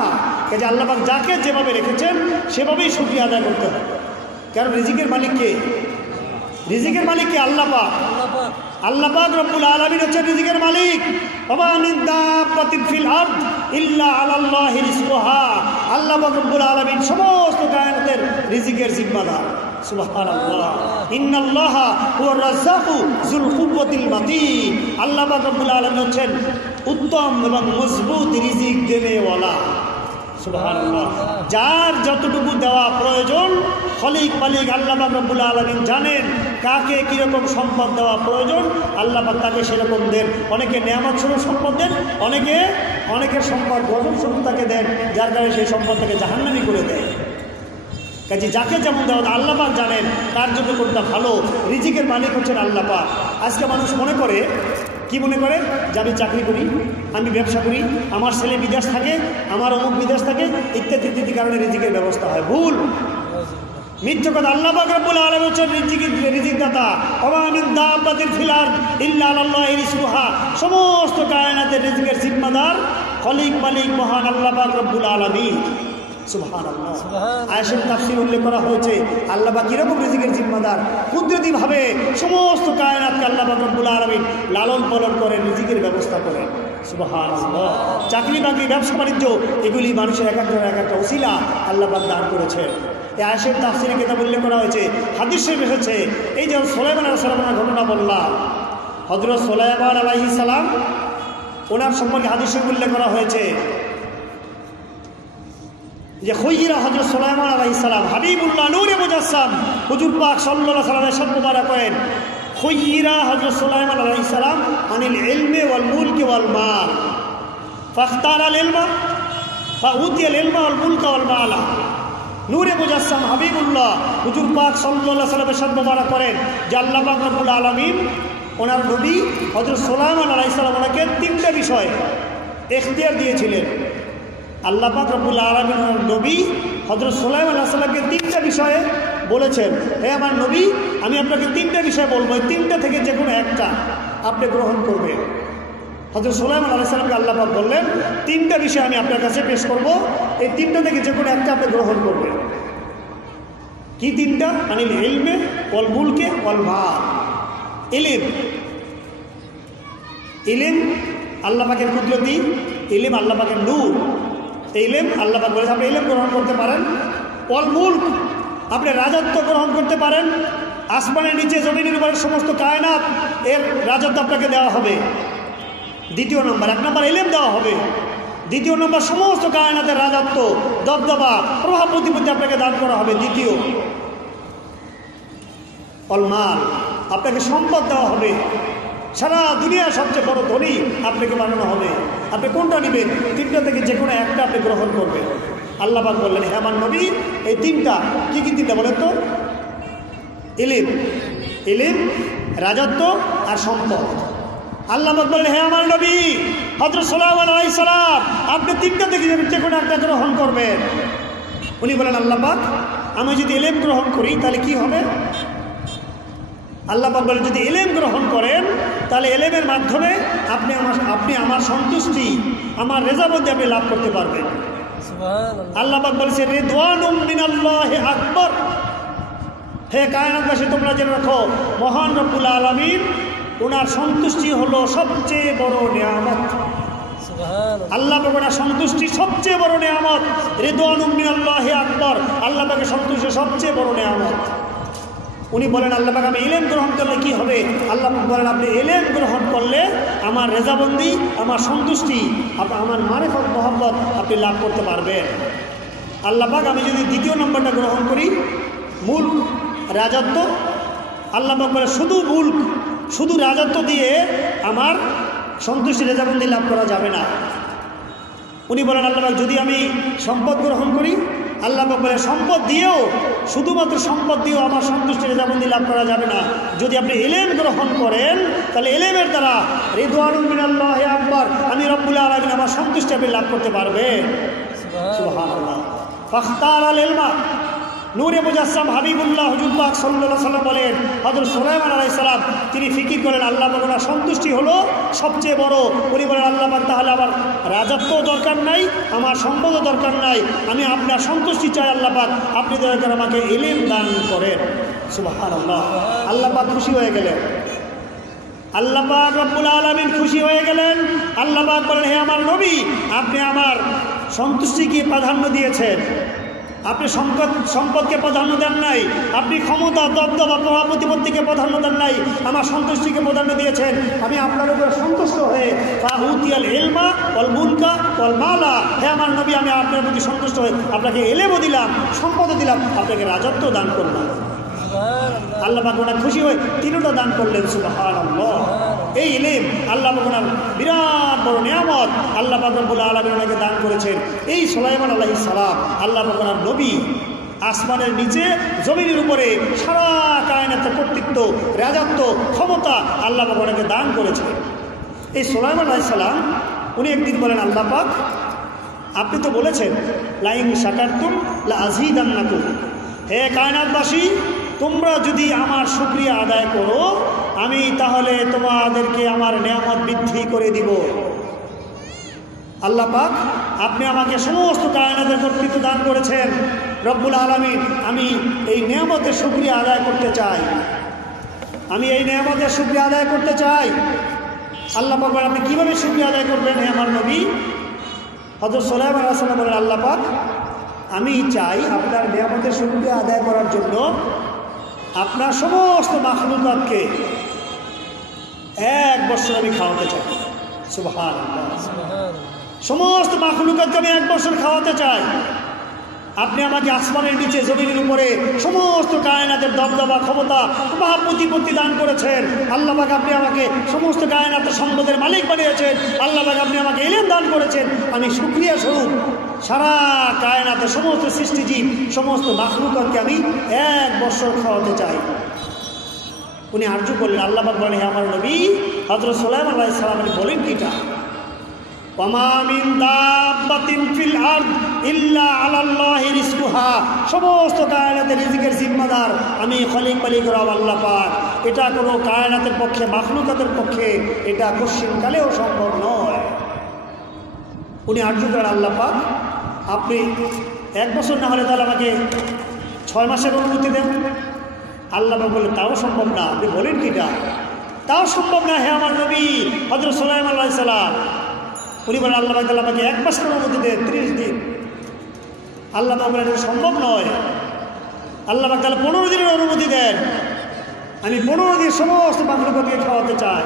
কাজে আল্লাহ পাক যাকে যেভাবে রেখেছেন সেভাবেই শুকরিয়া আদায় করতে হবে। কারণ রিজিকের মালিক কে? রিজিকের মালিক কে? আল্লাহ পাক। আল্লাহ পাক রব্বুল আলামিন হচ্ছেন রিজিকের মালিক। ওয়া মিন দাব্বাতিন ফিল আরদ ইল্লা আলাল্লাহি রিজকুহা। আল্লাহ পাক রব্বুল আলামিন সমস্ত কায়নাতের রিজিকের জিম্মাদার। সুবহানাল্লাহ। ইন্নাল্লাহা হুয়ার রাজ্জাকু যুল কুওয়াতিল মাতিন। আল্লাহ পাক রব্বুল আলামিন হচ্ছেন উত্তম এবং মজবুত রিজিক দেনেওয়ালা। সুবহানাল্লাহ। যার যতটুকু দেওয়া প্রয়োজন খলিক মালিক আল্লাহ পাক রব্বুল আলামিন জানেন কাকে কীরকম সম্পদ দেওয়া প্রয়োজন। আল্লাহ পাক তাকে সেরকম দেন। অনেকে নেয়ামত স্বরূপ সম্পদ দেন, অনেকের সম্পদ গজব স্বরূপ তাকে দেন, যার কারণে সেই সম্পদটাকে জাহান্নামী করে দেয়। কাজে যাকে যেমন দেওয়া আল্লাহ পাক জানেন তার জন্য কোনটা ভালো। রিজিকের মালিক হচ্ছেন আল্লাহ পাক। আজকে মানুষ মনে করে, কি মনে করে যে আমি চাকরি করি, আমি ব্যবসা করি, আমার ছেলে বিদেশ থাকে, আমার অমুক বিদেশ থাকে, ইত্যাদি ইত্যাদি কারণে রিজিকের ব্যবস্থা হয়। ভুল, মিথ্যা কথা। আল্লাহ পাক রব্বুল আলামিন হচ্ছেন রিজিক দাতা। ওয়া মিন দাব্বাতিন ফিল আরদ ইল্লা আলাল্লাহি রিজকুহা। সমস্ত কায়নাতের রিজিকের জিম্মাদার খলিক মালিক মহান আল্লাহ পাক রব্বুল আলামিন। সুবহানাল্লাহ। আয়াতের তাফসীর উল্লেখ করা হয়েছে আল্লাহ পাক কিরকম রিজিকের জিম্মাদার। কুদরতিভাবে সমস্ত কায়নাতকে আল্লাহ পাক রব্বুল আলামিন লালন পালন করেন, রিজিকের ব্যবস্থা করেন। সুবহানাল্লাহ। চাকরি বাকরি ব্যবসা বাণিজ্য এগুলি মানুষের এক একটা ওসিলা আল্লাহ পাক দান করেছে। এই আয়াতের তাফসীরে কিতাব উল্লেখ করা হয়েছে, হাদিস শরীফে এসেছে। এই যে সুলাইমান আলাইহিস সালামের ঘটনা বললাম, হযরত সুলাইমান আলাইহিস সালাম ওনার সম্পর্কে হাদিস শরীফে উল্লেখ করা হয়েছে যে খৈরা হযরত সুলাইমান আলাইহিস সালাম হাবিবুল্লাহ নূরে মুজাসসাম হুজুর পাক সাল্লাল্লাহু আলাইহি ওয়াসাল্লামের সাথে মুবারক করেন। খৈরা হযরত সুলাইমান আলাইহিস সালাম আনিল ইলমি ওয়াল মুলকি ওয়াল মাল ফাখতারা আল ইলমা ফাউতিয়া আল ইলমা ওয়াল মুলকা ওয়াল মালা। নূরে মুজাসসাম হাবিবুল্লাহ হুজুর পাক সাল্লাল্লাহু আলাইহি ওয়াসাল্লামের সাথে মুবারক করেন যে আল্লাহ পাক রব্বুল আলামিন ওনার নবী হযরত সুলাইমান আলাইহিস সালাম ওনাকে তিনটা বিষয় ইখতিয়ার দিয়েছিলেন। আল্লাহ পাক রব্বুল আলামিন নবী হযরত সুলাইমান আলাইহিস সালামকে তিনটা বিষয়ে বলেছেন, হে আমার নবী আমি আপনাকে তিনটা বিষয় বলবো, এই তিনটা থেকে যে কোনো একটা আপনি গ্রহণ করবেন। হযরত সুলাইমান আলাইহিস সালামকে আল্লাহ পাক বললেন তিনটা বিষয় আমি আপনার কাছে পেশ করব, এই তিনটা থেকে যে কোনো একটা আপনি গ্রহণ করবেন। কি তিনটা? আনিল ইলমে ওয়াল মুলকে ওয়াল মাল। ইলম, ইলম আল্লাহ পাকের কুদরতি, ইলম আল্লাহ পাকের নূর। ইলম আল্লাহ পাক বলেছে আপনি ইলম গ্রহণ করতে পারেন। ওয়াল মুলক আপনি রাজত্ব গ্রহণ করতে পারেন। আসমানের নিচে জমিনের উপরে সমস্ত কায়নাত এর রাজত্ব আপনাকে দেওয়া হবে। দ্বিতীয় নম্বর, এক নম্বর ইলম দেওয়া হবে। দ্বিতীয় নম্বর সমস্ত কায়নাতের রাজত্ব, দবদবা, প্রভাব প্রতিপত্তি আপনাকে দান করা হবে। দ্বিতীয় ওয়াল মাল আপনাকে সম্পদ দেওয়া হবে। সারা দুনিয়ার সবচেয়ে বড় ধনী আপনাকে বানানো হবে। আপনি কোনটা নেবেন? তিনটা থেকে যে কোনো একটা আপনি গ্রহণ করবেন। আল্লাহ পাক বললেন হে আমার নবী এই তিনটা কি কি তিনটা বলেন তো? ইলম, ইলম, রাজত্ব আর সম্পদ। আল্লাহ পাক বললেন হে আমার নবী হযরত সুলাইমান আলাইহিস সালাম আপনি তিনটা থেকে যে কোনো একটা গ্রহণ করবেন। উনি বলেন আল্লাহ পাক আমি যদি ইলম গ্রহণ করি তাহলে কি হবে? আল্লাহ পাক বলেন যদি ইলম গ্রহণ করেন তাহলে ইলমের মাধ্যমে আপনি আমার সন্তুষ্টি, আমার রেজামন্দি আপনি লাভ করতে পারবেন। আল্লাহ পাক বলেছে রিদওয়ানুম মিনাল্লাহি আকবার। হে কায়নাতবাসী তোমরা জেনে রাখো মহান রব্বুল আলামিন ওনার সন্তুষ্টি হলো সবচেয়ে বড় নিয়ামত। আল্লাহ পাক ওনার সন্তুষ্টি সবচেয়ে বড় নিয়ামত। রিদওয়ানুম মিনাল্লাহি আকবার, আল্লাহ পাকের সন্তুষ্টি সবচেয়ে বড় নিয়ামত। উনি বলেন আল্লাহ পাক আমি ইলম গ্রহণ করলে কি হবে? আল্লাহ পাক বলেন আপনি ইলম গ্রহণ করলে আমার রেজাবন্দি, আমার সন্তুষ্টি, আমার মারিফত মহব্বত আপনি লাভ করতে পারবেন। আল্লাহ পাক আমি যদি দ্বিতীয় নম্বরটা গ্রহণ করি মুলক, রাজত্ব, আল্লাহ পাক বলে শুধু মুলক, শুধু রাজত্ব দিয়ে আমার সন্তুষ্টি রেজাবন্দি লাভ করা যাবে না। উনি বলেন আল্লাহ পাক যদি আমি সম্পদ গ্রহণ করি, আল্লাহ পাক বলে সম্পদ দিয়েও, শুধুমাত্র সম্পদ দিয়েও আমার সন্তুষ্টি রেজাবন্দি লাভ করা যাবে না। যদি আপনি ইলম গ্রহণ করেন তাহলে ইলমের দ্বারা রিদওয়ানুম মিনাল্লাহি আকবার, আমি রব্বুল আলামিন আমার সন্তুষ্টি আপনি লাভ করতে পারবেন। সুবহানাল্লাহ। ফাখতার আল ইলমা, নূরে মুজাসসাম হাবিবুল্লাহ হুজুর পাক সাল্লাল্লাহু আলাইহি সাল্লাম বলেন, হযরত সুলাইমান আলাইহিস সালাম তিনি ফিকির করেন আল্লাহ পাকের সন্তুষ্টি হলো সবচেয়ে বড়। উনি বলেন আল্লাহ পাক তাহলে আমার রাজত্ব দরকার নাই, আমার সম্পদও দরকার নাই, আমি আপনার সন্তুষ্টি চাই আল্লাহ পাক, আপনি দয়া করে আমাকে ইলম দান করেন। সুবহানাল্লাহ। আল্লাহ পাক খুশি হয়ে গেলেন, আল্লাহ পাক রব্বুল আলামিন খুশি হয়ে গেলেন। আল্লাহ পাক বলেন, হে আমার নবী, আপনি আমার সন্তুষ্টিকে প্রাধান্য দিয়েছেন, আপনি সম্পদকে প্রাধান্য দেন নাই, আপনি ক্ষমতা দবদবা প্রভাব প্রতিপত্তিকে প্রাধান্য দেন নাই, আমার সন্তুষ্টিকে প্রাধান্য দিয়েছেন। আমি আপনার উপরে সন্তুষ্ট হয়ে ফাউতিয়াল ইলমা ওয়াল মুলকা ওয়াল মালা, হে আমার নবী, আমি আপনার প্রতি সন্তুষ্ট হয়ে আপনাকে ইলমও দিলাম, সম্পদও দিলাম, আপনাকে রাজত্ব দান করলাম। আল্লাহ পাক ওনার খুশি হয়ে তিনটা দান করলেন। সুবহানাল্লাহ। এই ইলম আল্লাহ পাক ওনার বিরাট বড় নিয়ামত আল্লাহ পাক রব্বুল আলামিন ওনাকে দান করেছেন। এই সুলাইমান আলাইহিস সালাম আল্লাহ পাক ওনার নবী, আসমানের নিচে জমিনের উপরে সারা কায়নাতের কর্তৃত্ব, রাজত্ব, ক্ষমতা আল্লাহ পাক ওনাকে দান করেছেন। এই সুলাইমান আলাইহিস সালাম উনি একদিন বলেন, আল্লাহ পাক আপনি তো বলেছেন লাইন শাকারতুম লা আযীদান্নাকুম, হে কায়নাতবাসী, তোমরা যদি আমার শুকরিয়া আদায় করো আমি তাহলে তোমাদেরকে আমার নিয়ামত বৃদ্ধি করে দিব। আল্লাহ পাক আপনি আমাকে সমস্ত কায়নাতের কর্তৃত্ব দান করেছেন রব্বুল আলামিন, আমি এই নিয়ামতের শুকরিয়া আদায় করতে চাই, আমি এই নিয়ামতের শুকরিয়া আদায় করতে চাই। আল্লাহ পাক বলেন, আপনি কীভাবে শুকরিয়া আদায় করবেন হে আমার নবী? হযরত সুলাইমান আলাইহিস সালাম বলেন, আল্লাহ পাক আমি চাই আপনার নিয়ামতের শুকরিয়া আদায় করার জন্য আপনার সমস্ত মাখলুকাতকে 1 বছর আমি খাওয়াতে চাই। সুবহানাল্লাহ। সমস্ত মাখলুকাতকে আমি 1 বছর খাওয়াতে চাই। আপনি আমাকে আসমানের নিচে জমিনের উপরে সমস্ত কায়নাতের দবদবা, ক্ষমতা, প্রভাব প্রতিপত্তি দান করেছেন। আল্লাহ পাক আপনি আমাকে সমস্ত কায়নাতের সম্পদের মালিক বানিয়েছেন। আল্লাহ পাক আপনি আমাকে ইলম দান করেছেন। আমি শুকরিয়া স্বরূপ সারা কায়নাতের সমস্ত সৃষ্টিজীব, সমস্ত মাখলুকাতকে আমি 1 বছর খাওয়াতে চাই। উনি আরজ করলেন, আল্লাহ পাক বলেন, হে আমার নবী হযরত সুলাইমান আলাইহিস সালাম বলেন কিটা, ওয়ামা মিন দাব্বাতিন ফিল আরদ ইল্লা আলাল্লাহি রিজকুহা, সমস্ত কায়নাতের রিজিকের জিম্মাদার আমি খলিক মালিক রব আল্লাহ পাক। এটা কোনো কায়নাতের পক্ষে, মাখলুকাতের পক্ষে এটা কোশ্চিনকালেও সম্ভব নয়। উনি আরজ করেন, আল্লাহ পাক আপনি 1 বছর না হলে তাহলে আমাকে 6 মাসের অনুমতি দেন। আল্লাহ পাক বললেন, তাও সম্ভব না। আপনি বলেন কিটা? তাও সম্ভব না হে আমার নবী হযরত সুলাইমান আলাইহিস সালাম। উনি বলেন, আল্লাহ পাক তাহলে আমাকে 1 মাসের অনুমতি দেন, 30 দিন। আল্লাহ পাক বলেন, এটা সম্ভব নয়। আল্লাহ পাক তাহলে 15 দিনের অনুমতি দেন, আমি 15 দিন সমস্ত মাখলুকাতকে খাওয়াতে চাই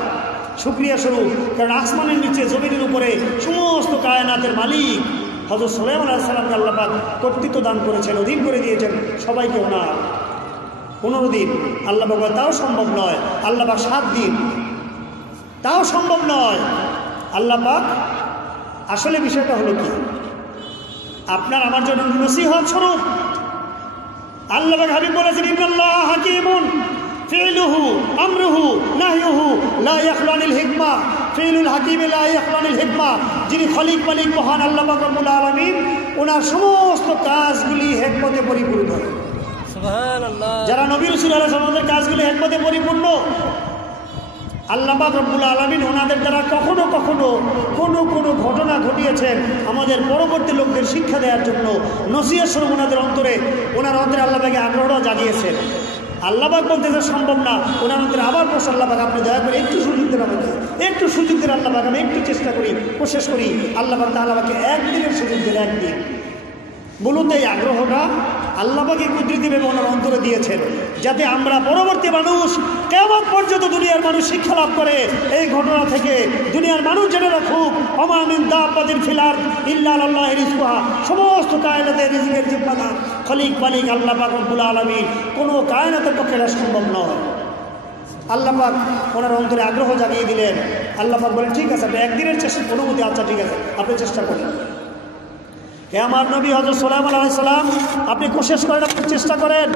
শুকরিয়া স্বরূপ। কারণ আসমানের নিচে জমিনের উপরে সমস্ত কায়নাতের মালিক হযরত সুলাইমান আলাইহিস সালামকে আল্লাহ পাক কর্তৃত্ব দান করেছেন, অধীন করে দিয়েছেন সবাইকে ওনার। 15 দিন আল্লাহ পাক বলেন, তাও সম্ভব নয়। আল্লাহ পাক 7 দিন, তাও সম্ভব নয়। আল্লাহ পাক আসলে বিষয়টা হলো কি, আপনার আমার জন্য নসিহত স্বরূপ আল্লাহ পাক হাবিব বলেছেন, ইন্নাল্লাহ হাকীমুন ফি'লুহু আমরুহু নাহয়ুহু লা ইয়াখলানিল হিকমা, ফি'লুল হাকীম লা ইয়াখলানিল হিকমা। যিনি খলিক মালিক মহান আল্লাহ পাক রব্বুল আলামিন, ওনার সমস্ত কাজগুলি হিকমতে পরিপূর্ণ। সুবহানাল্লাহ। যারা নবী রাসূল আলাইহিস সালামের কাজগুলি হিকমতে পরিপূর্ণ, আল্লাহ পাক রব্বুল আলামিন ওনাদের দ্বারা কখনো কখনো কোনো ঘটনা ঘটিয়েছেন আমাদের পরবর্তী লোকদের শিক্ষা দেওয়ার জন্য, নসিহত স্বরূপ ওনার অন্তরে আল্লাহ পাকে আগ্রহ জাগিয়েছেন। আল্লাহ পাক বলতেছে সম্ভব না, ওনার অন্তরে আবার প্রশ্ন, আল্লাহ পাক আপনি দয়া করে একটু সুযোগ দেন আমাকে, একটু সুযোগ দেন আল্লাহ পাক, আমি একটু চেষ্টা করি, কোশিশ করি। আল্লাহ পাক তাআলা আমাকে 1 দিনের সুযোগ দেন, 1 দিন। মূলত এই আগ্রহটা আল্লাহ পাকই কুদরতিভাবে ওনার অন্তরে দিয়েছেন, যাতে আমরা পরবর্তী মানুষ কিয়ামত পর্যন্ত দুনিয়ার মানুষ শিক্ষা লাভ করে। এই ঘটনা থেকে দুনিয়ার মানুষ জেনে রাখুক, ওমা মিন দাব্বাতিন ফিল আরদ ইল্লা আলাল্লাহি রিজকুহা, সমস্ত কায়নাতের রিজিকের জিম্মাদার খলিক মালিক আল্লাহ পাক রব্বুল আলামিন। কোনো কায়নাতের পক্ষে এটা সম্ভব নয়। আল্লাহ পাক ওনার অন্তরে আগ্রহ জাগিয়ে দিলেন। আল্লাহ পাক বলেন, ঠিক আছে, আপনি 1 দিনের চেষ্টা অনুমতি, আচ্ছা ঠিক আছে, আপনি চেষ্টা করেন। হে আমার নবী হযরত সুলাইমান আলাইহিস সালাম, আপনি কোশিশ করেন, আপনি চেষ্টা করেন।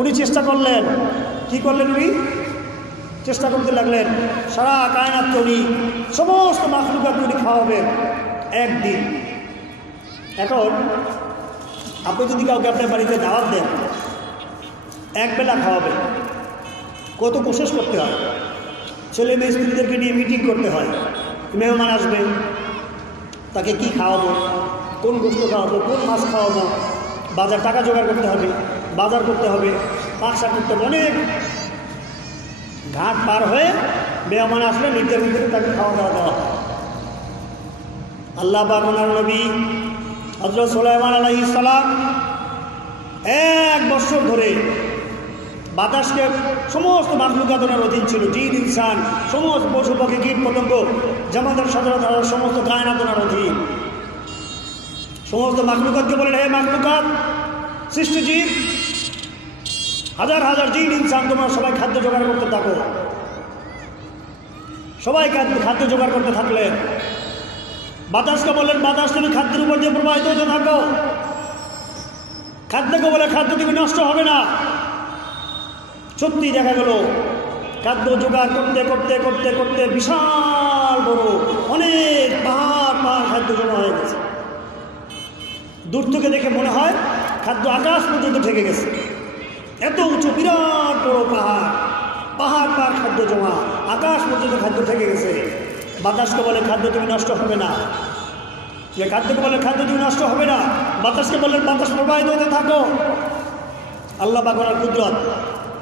উনি চেষ্টা করলেন। কি করলেন? উনি চেষ্টা করতে লাগলেন। সারা কায়নাতকে উনি সমস্ত মাখলুকাতকে উনি খাওয়াবেন 1 দিন। এখন আপনি যদি কাউকে আপনার বাড়িতে দাওয়াত দেন, একবেলা খাওয়াবেন, কত কোশিশ করতে হয়, ছেলে মেয়ে স্ত্রীদেরকে নিয়ে মিটিং করতে হয়, মেহমান আসবে, তাকে কি খাওয়াবো, কোন গোস্ত খাওয়াবো, কোন মাছ খাওয়াবো, বাজার টাকা জোগাড় করতে হবে, বাজার করতে হবে, পাকশাক করতে হবে, অনেক ঘাট পার হয়ে মেহমান আসলে নির্ধারিত তাকে খাওয়া দাওয়া দেওয়া হয়। আল্লাহ পাক ওনার নবী হযরত সুলাইমান আলাইহিস সালাম 1 বছর ধরে বাতাসকে সমস্ত মাখলুকাত ওনার অধীন ছিল, জিন ইনসান সমস্ত পশু পাখি কীট পতঙ্গ জামাদার সাধারণ সমস্ত কায়নাত ওনার অধীন। সমস্ত মাখলুকাতকে বলেন, হে মাখলুকাত, সৃষ্টি জীব, হাজার হাজার জিন ইনসান, তোমরা সবাই খাদ্য জোগাড় করতে থাকো। সবাই খাদ্য জোগাড় করতে থাকলেন। বাতাসকে বললেন, বাতাস তুমি খাদ্যের উপর দিয়ে প্রবাহিত হতে থাকো। খাদ্যকে বলে, খাদ্য তুমি নষ্ট হবে না। সত্যি দেখা গেল খাদ্য জোগাড় করতে করতে করতে করতে বিশাল বড় অনেক পাহাড় পাহাড় খাদ্য জমা হয়ে গেছে। দূর থেকে দেখে মনে হয় খাদ্য আকাশ পর্যন্ত ঠেকে গেছে, এত উঁচু বিরাট বড় পাহাড়, পাহাড় পাহাড় খাদ্য জমা, আকাশ পর্যন্ত খাদ্য ঠেকে গেছে। বাতাসকে বলে, খাদ্য তুমি নষ্ট হবে না। খাদ্যকে বলে, খাদ্য তুমি নষ্ট হবে না। বাতাসকে বললেন, বাতাস প্রবাহিত হতে থাকো। আল্লাহ পাক ওনার কুদরত,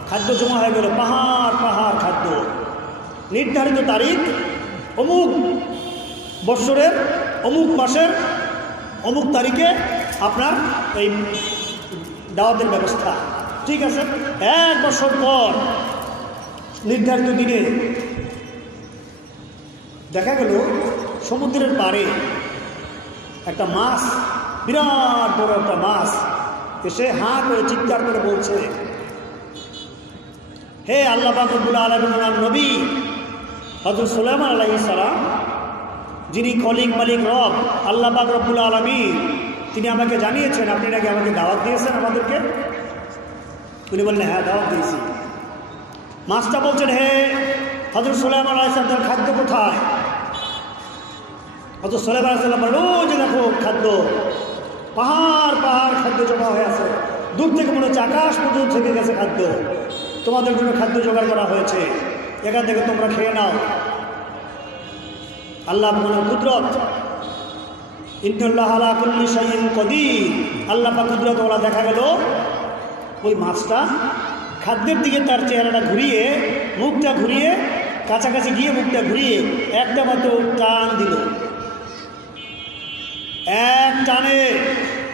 খাদ্য জমা হয়ে গেল, পাহাড় পাহাড় খাদ্য। নির্ধারিত তারিখ, অমুক বৎসরের অমুক মাসের অমুক তারিখে আপনার এই দাওয়াতের ব্যবস্থা, ঠিক আছে। 1 বছর পর নির্ধারিত দিনে দেখা গেল সমুদ্রের পাড়ে একটা মাছ, বিরাট বড় একটা মাছ এসে হাঁ করে চিৎকার করে বলছে, হে আল্লাহ পাক রব্বুল আলামিন নবী হযরত সুলাইমান আলাইহিস সালাম, যিনি খলিক মালিক রব আল্লাহ পাক রব্বুল আলামিন, তিনি আমাকে জানিয়েছেন আপনি নাকি আমাকে দাওয়াত দিয়েছেন আমাদেরকে। উনি বললেন, হ্যাঁ দাওয়াত দিয়েছি। মাছটা বলছেন, হে হযরত সুলাইমান আলাইহিস সালাম, তার খাদ্য কোথায়? হযরত সুলাইমান আলাইহিস সালাম বললেন, ওই যে দেখো খাদ্য, পাহাড় পাহাড় খাদ্য জমা হয়ে আছে, দূর থেকে মনে হচ্ছে আকাশ পর্যন্ত থেকে গেছে খাদ্য। তোমাদের জন্য খাদ্য জোগাড় করা হয়েছে, এখান থেকে তোমরা খেয়ে নাও। আল্লাহ মনের কুদরত, ইন্নাল্লাহা আলা কুল্লি শাইইন কদির, আল্লাহ পাক কুদরত ওরা দেখা গেল ওই মাছটা খাদ্যের দিকে তার চেহারাটা ঘুরিয়ে, মুখটা ঘুরিয়ে, কাছাকাছি গিয়ে মুখটা ঘুরিয়ে একটা মাত্র টান দিল। এক টানে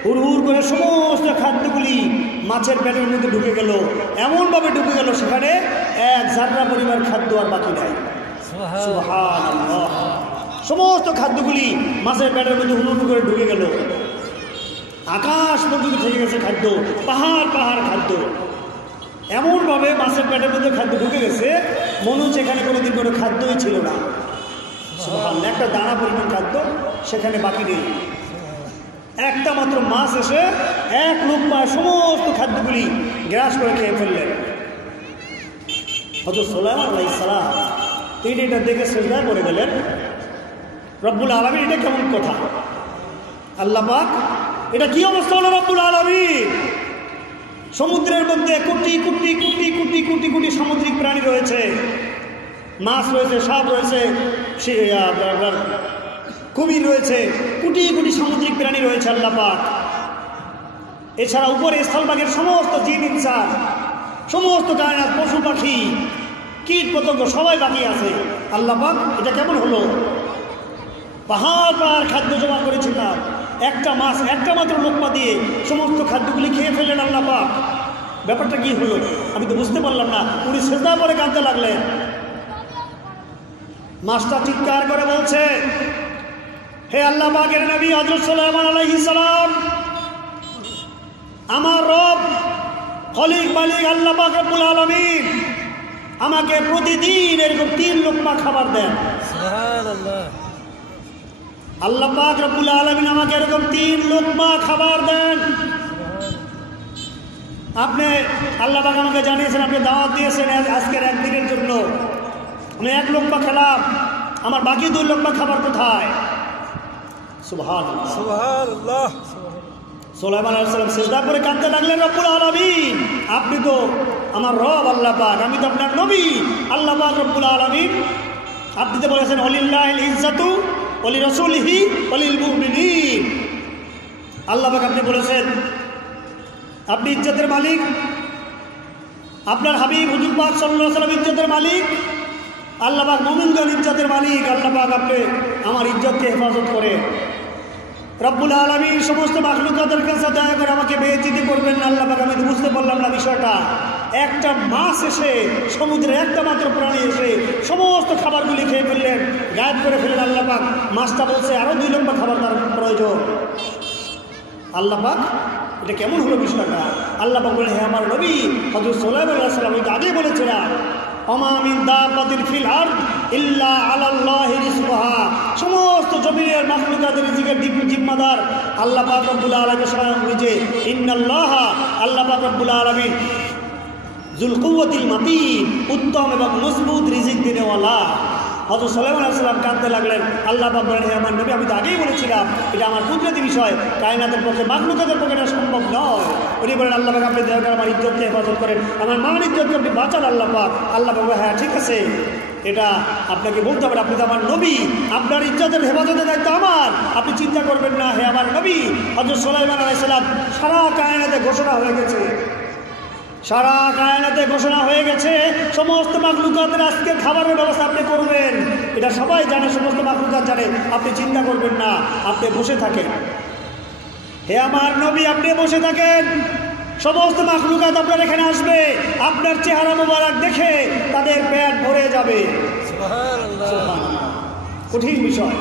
হুড় করে সমস্ত খাদ্যগুলি মাছের পেটের মধ্যে ঢুকে গেল, এমনভাবে ঢুকে গেল সেখানে 1 জাররা পরিমাণ খাদ্য আর বাকি নাই। সুবহানাল্লাহ। সমস্ত খাদ্যগুলি মাছের পেটের মধ্যে হুড় করে ঢুকে গেল, আকাশ পর্যন্ত থেকে গেছে খাদ্য, পাহাড় পাহাড় খাদ্য। এমনভাবে মাছের পেটের মধ্যে খাদ্য ঢুকে গেছে মনে হচ্ছে এখানে কোনোদিন কোনো খাদ্যই ছিল না। সুবহানাল্লাহ। একটা দানা পরিমাণ খাদ্য সেখানে বাকি নেই। একটা মাত্র মাছ এসে 1 লোকমায় সমস্ত খাদ্যগুলি গ্রাস করে খেয়ে ফেললেন। হযরত সুলাইমান আলাইহিস সালাম তিনি এটা দেখে সিজদায় পড়ে গেলেন, রব্বুল আলামিন এটা কেমন কথা? আল্লাহ পাক এটা কি অবস্থা হলো রব্বুল আলামিন? সমুদ্রের মধ্যে কোটি কোটি কোটি কোটি কোটি কোটি সামুদ্রিক প্রাণী রয়েছে, মাছ রয়েছে, সাপ রয়েছে, কুমির রয়েছে, কোটি কোটি সামুদ্রিক প্রাণী রয়েছে আল্লাহ পাক। এছাড়া উপরে স্থলভাগের সমস্ত জিন ইনসান, সমস্ত কায়নাত, পশু পাখি, কীট পতঙ্গ সবাই বাকি আছে। আল্লাহ পাক এটা কেমন হলো? পাহাড় পাহাড় খাদ্য জমা করেছিলাম, একটা মাছ একটা মাত্র লোকমা দিয়ে সমস্ত খাদ্যগুলি খেয়ে ফেললেন আল্লাহ পাক। ব্যাপারটা কি হলো আমি তো বুঝতে পারলাম না। উনি সিজদা করে কাঁদতে লাগলেন। মাছটা চিৎকার করে বলছে, হে আল্লাহ পাকের নবী হযরত সুলাইমান আলাইহিস সালাম, আমার রব খলিক মালিক আল্লাহ পাক রব্বুল আলামিন আমাকে প্রতিদিন এরকম 3 লোকমা খাবার দেন। সুবহানাল্লাহ। আল্লাহ পাক রব্বুল আলামিন আমাকে এরকম 3 লোকমা খাবার দেন। আপনি আল্লাহ পাক আমাকে জানিয়েছেন, আপনি দাওয়াত দিয়েছেন আজকের একদিনের জন্য। আমি 1 লোকমা খেলাম, আমার বাকি 2 লোকমা খাবার কোথায়? সুবহানাল্লাহ সুবহানাল্লাহ সুলাইমান আলাইহিস সালাম সিজদা করে কাঁদতে লাগলেন, রব্বুল আলামিন আপনি তো আমার রব আল্লাহ পাক, আমি তো আপনার নবী আল্লাহ পাক রব্বুল আলামিন। আপনি তো বলেছেন ওয়ালিল্লাহিল ইজ্জাতু ওয়ালি রাসূলিহি ওয়ালিল মুমিনিন। আল্লাহ পাক আপনি বলেছেন আপনি ইজ্জতের মালিক, আপনার হাবিব হুজুর পাক সাল্লাল্লাহু আলাইহি ওয়াসাল্লাম ইজ্জতের মালিক, আল্লাহ পাক মুমিনগণ ইজ্জতের মালিক। আল্লাহ পাক আপনি আমার ইজ্জতকে হেফাজত করে রব্বুল আলামিন সমস্ত মাখলুকাতের কাছে দয়া করে আমাকে বেইজ্জতি করবেন না। আল্লাহ পাক আমি তো বুঝতে পারলাম না বিষয়টা। একটা মাছ এসে সমুদ্রে একটা মাত্র প্রাণী এসে সমস্ত খাবারগুলি খেয়ে ফেললেন, গায়েব করে ফেললেন। আল্লাহ পাক মাছটা বলছে আরও 2 লম্বা খাবার তার প্রয়োজন। আল্লাহ পাক এটা কেমন হলো বিষয়টা? আল্লাহ পাক বলে হে আমার নবী হযরত সুলাইমান আলাইহিস সালাম ওই আগে বলেছিলেন ওমা মিন দাব্বাতিন ফিল আরদ ইল্লা আলাল্লাহি রিজকুহা, সমস্ত জমিনের মাখলুকাতের রিজিকের জিম্মাদার আল্লাহ পাক রব্বুল আলামিন স্বয়ং নিজে। ইন্নাল্লাহা আল্লাহ পাক রব্বুল আলামিন যুল কুওয়াতিল মাতিন, উত্তম এবং মজবুত রিজিক দেনেওয়ালা। হযরত সুলাইমান আলাইহিস সালাম কাঁদতে লাগলেন। আল্লাহ পাক বলেন হে আমার নবী আমি তো আগেই বলেছিলাম এটা আমার কুদরতি বিষয়, কায়নাতের পক্ষে মাখলুকাতের পক্ষে এটা সম্ভব নয়। উনি বলেন আল্লাহ পাক আপনি দয়া করে আমার ইজ্জতকে হেফাজত করেন, আমার মান ইজ্জতকে আপনি বাঁচান আল্লাহ পাক। আল্লাহ পাক হ্যাঁ ঠিক আছে, এটা আপনাকে বলতে হবে, আপনি তো আমার নবী, আপনার ইজ্জতের হেফাজতের দায়িত্ব আমার, আপনি চিন্তা করবেন না হে আমার নবী। হযরত সুলাইমান আলাইহিস সালাম সারা কায়নাতে ঘোষণা হয়ে গেছে, সারা কায়নাতে ঘোষণা হয়ে গেছে সমস্ত মাখলুকাতের আজকে খাবারের ব্যবস্থা আপনি করবেন। এটা সবাই জানে, সমস্ত মাখলুকাত জানে। আপনি চিন্তা করবেন না, আপনি বসে থাকেন হে আমার নবী, আপনি বসে থাকেন। সমস্ত মাখলুকাত আপনার এখানে আসবে, আপনার চেহারা মোবারক দেখে তাদের পেট ভরে যাবে। সুবহানাল্লাহ, কঠিন বিষয়,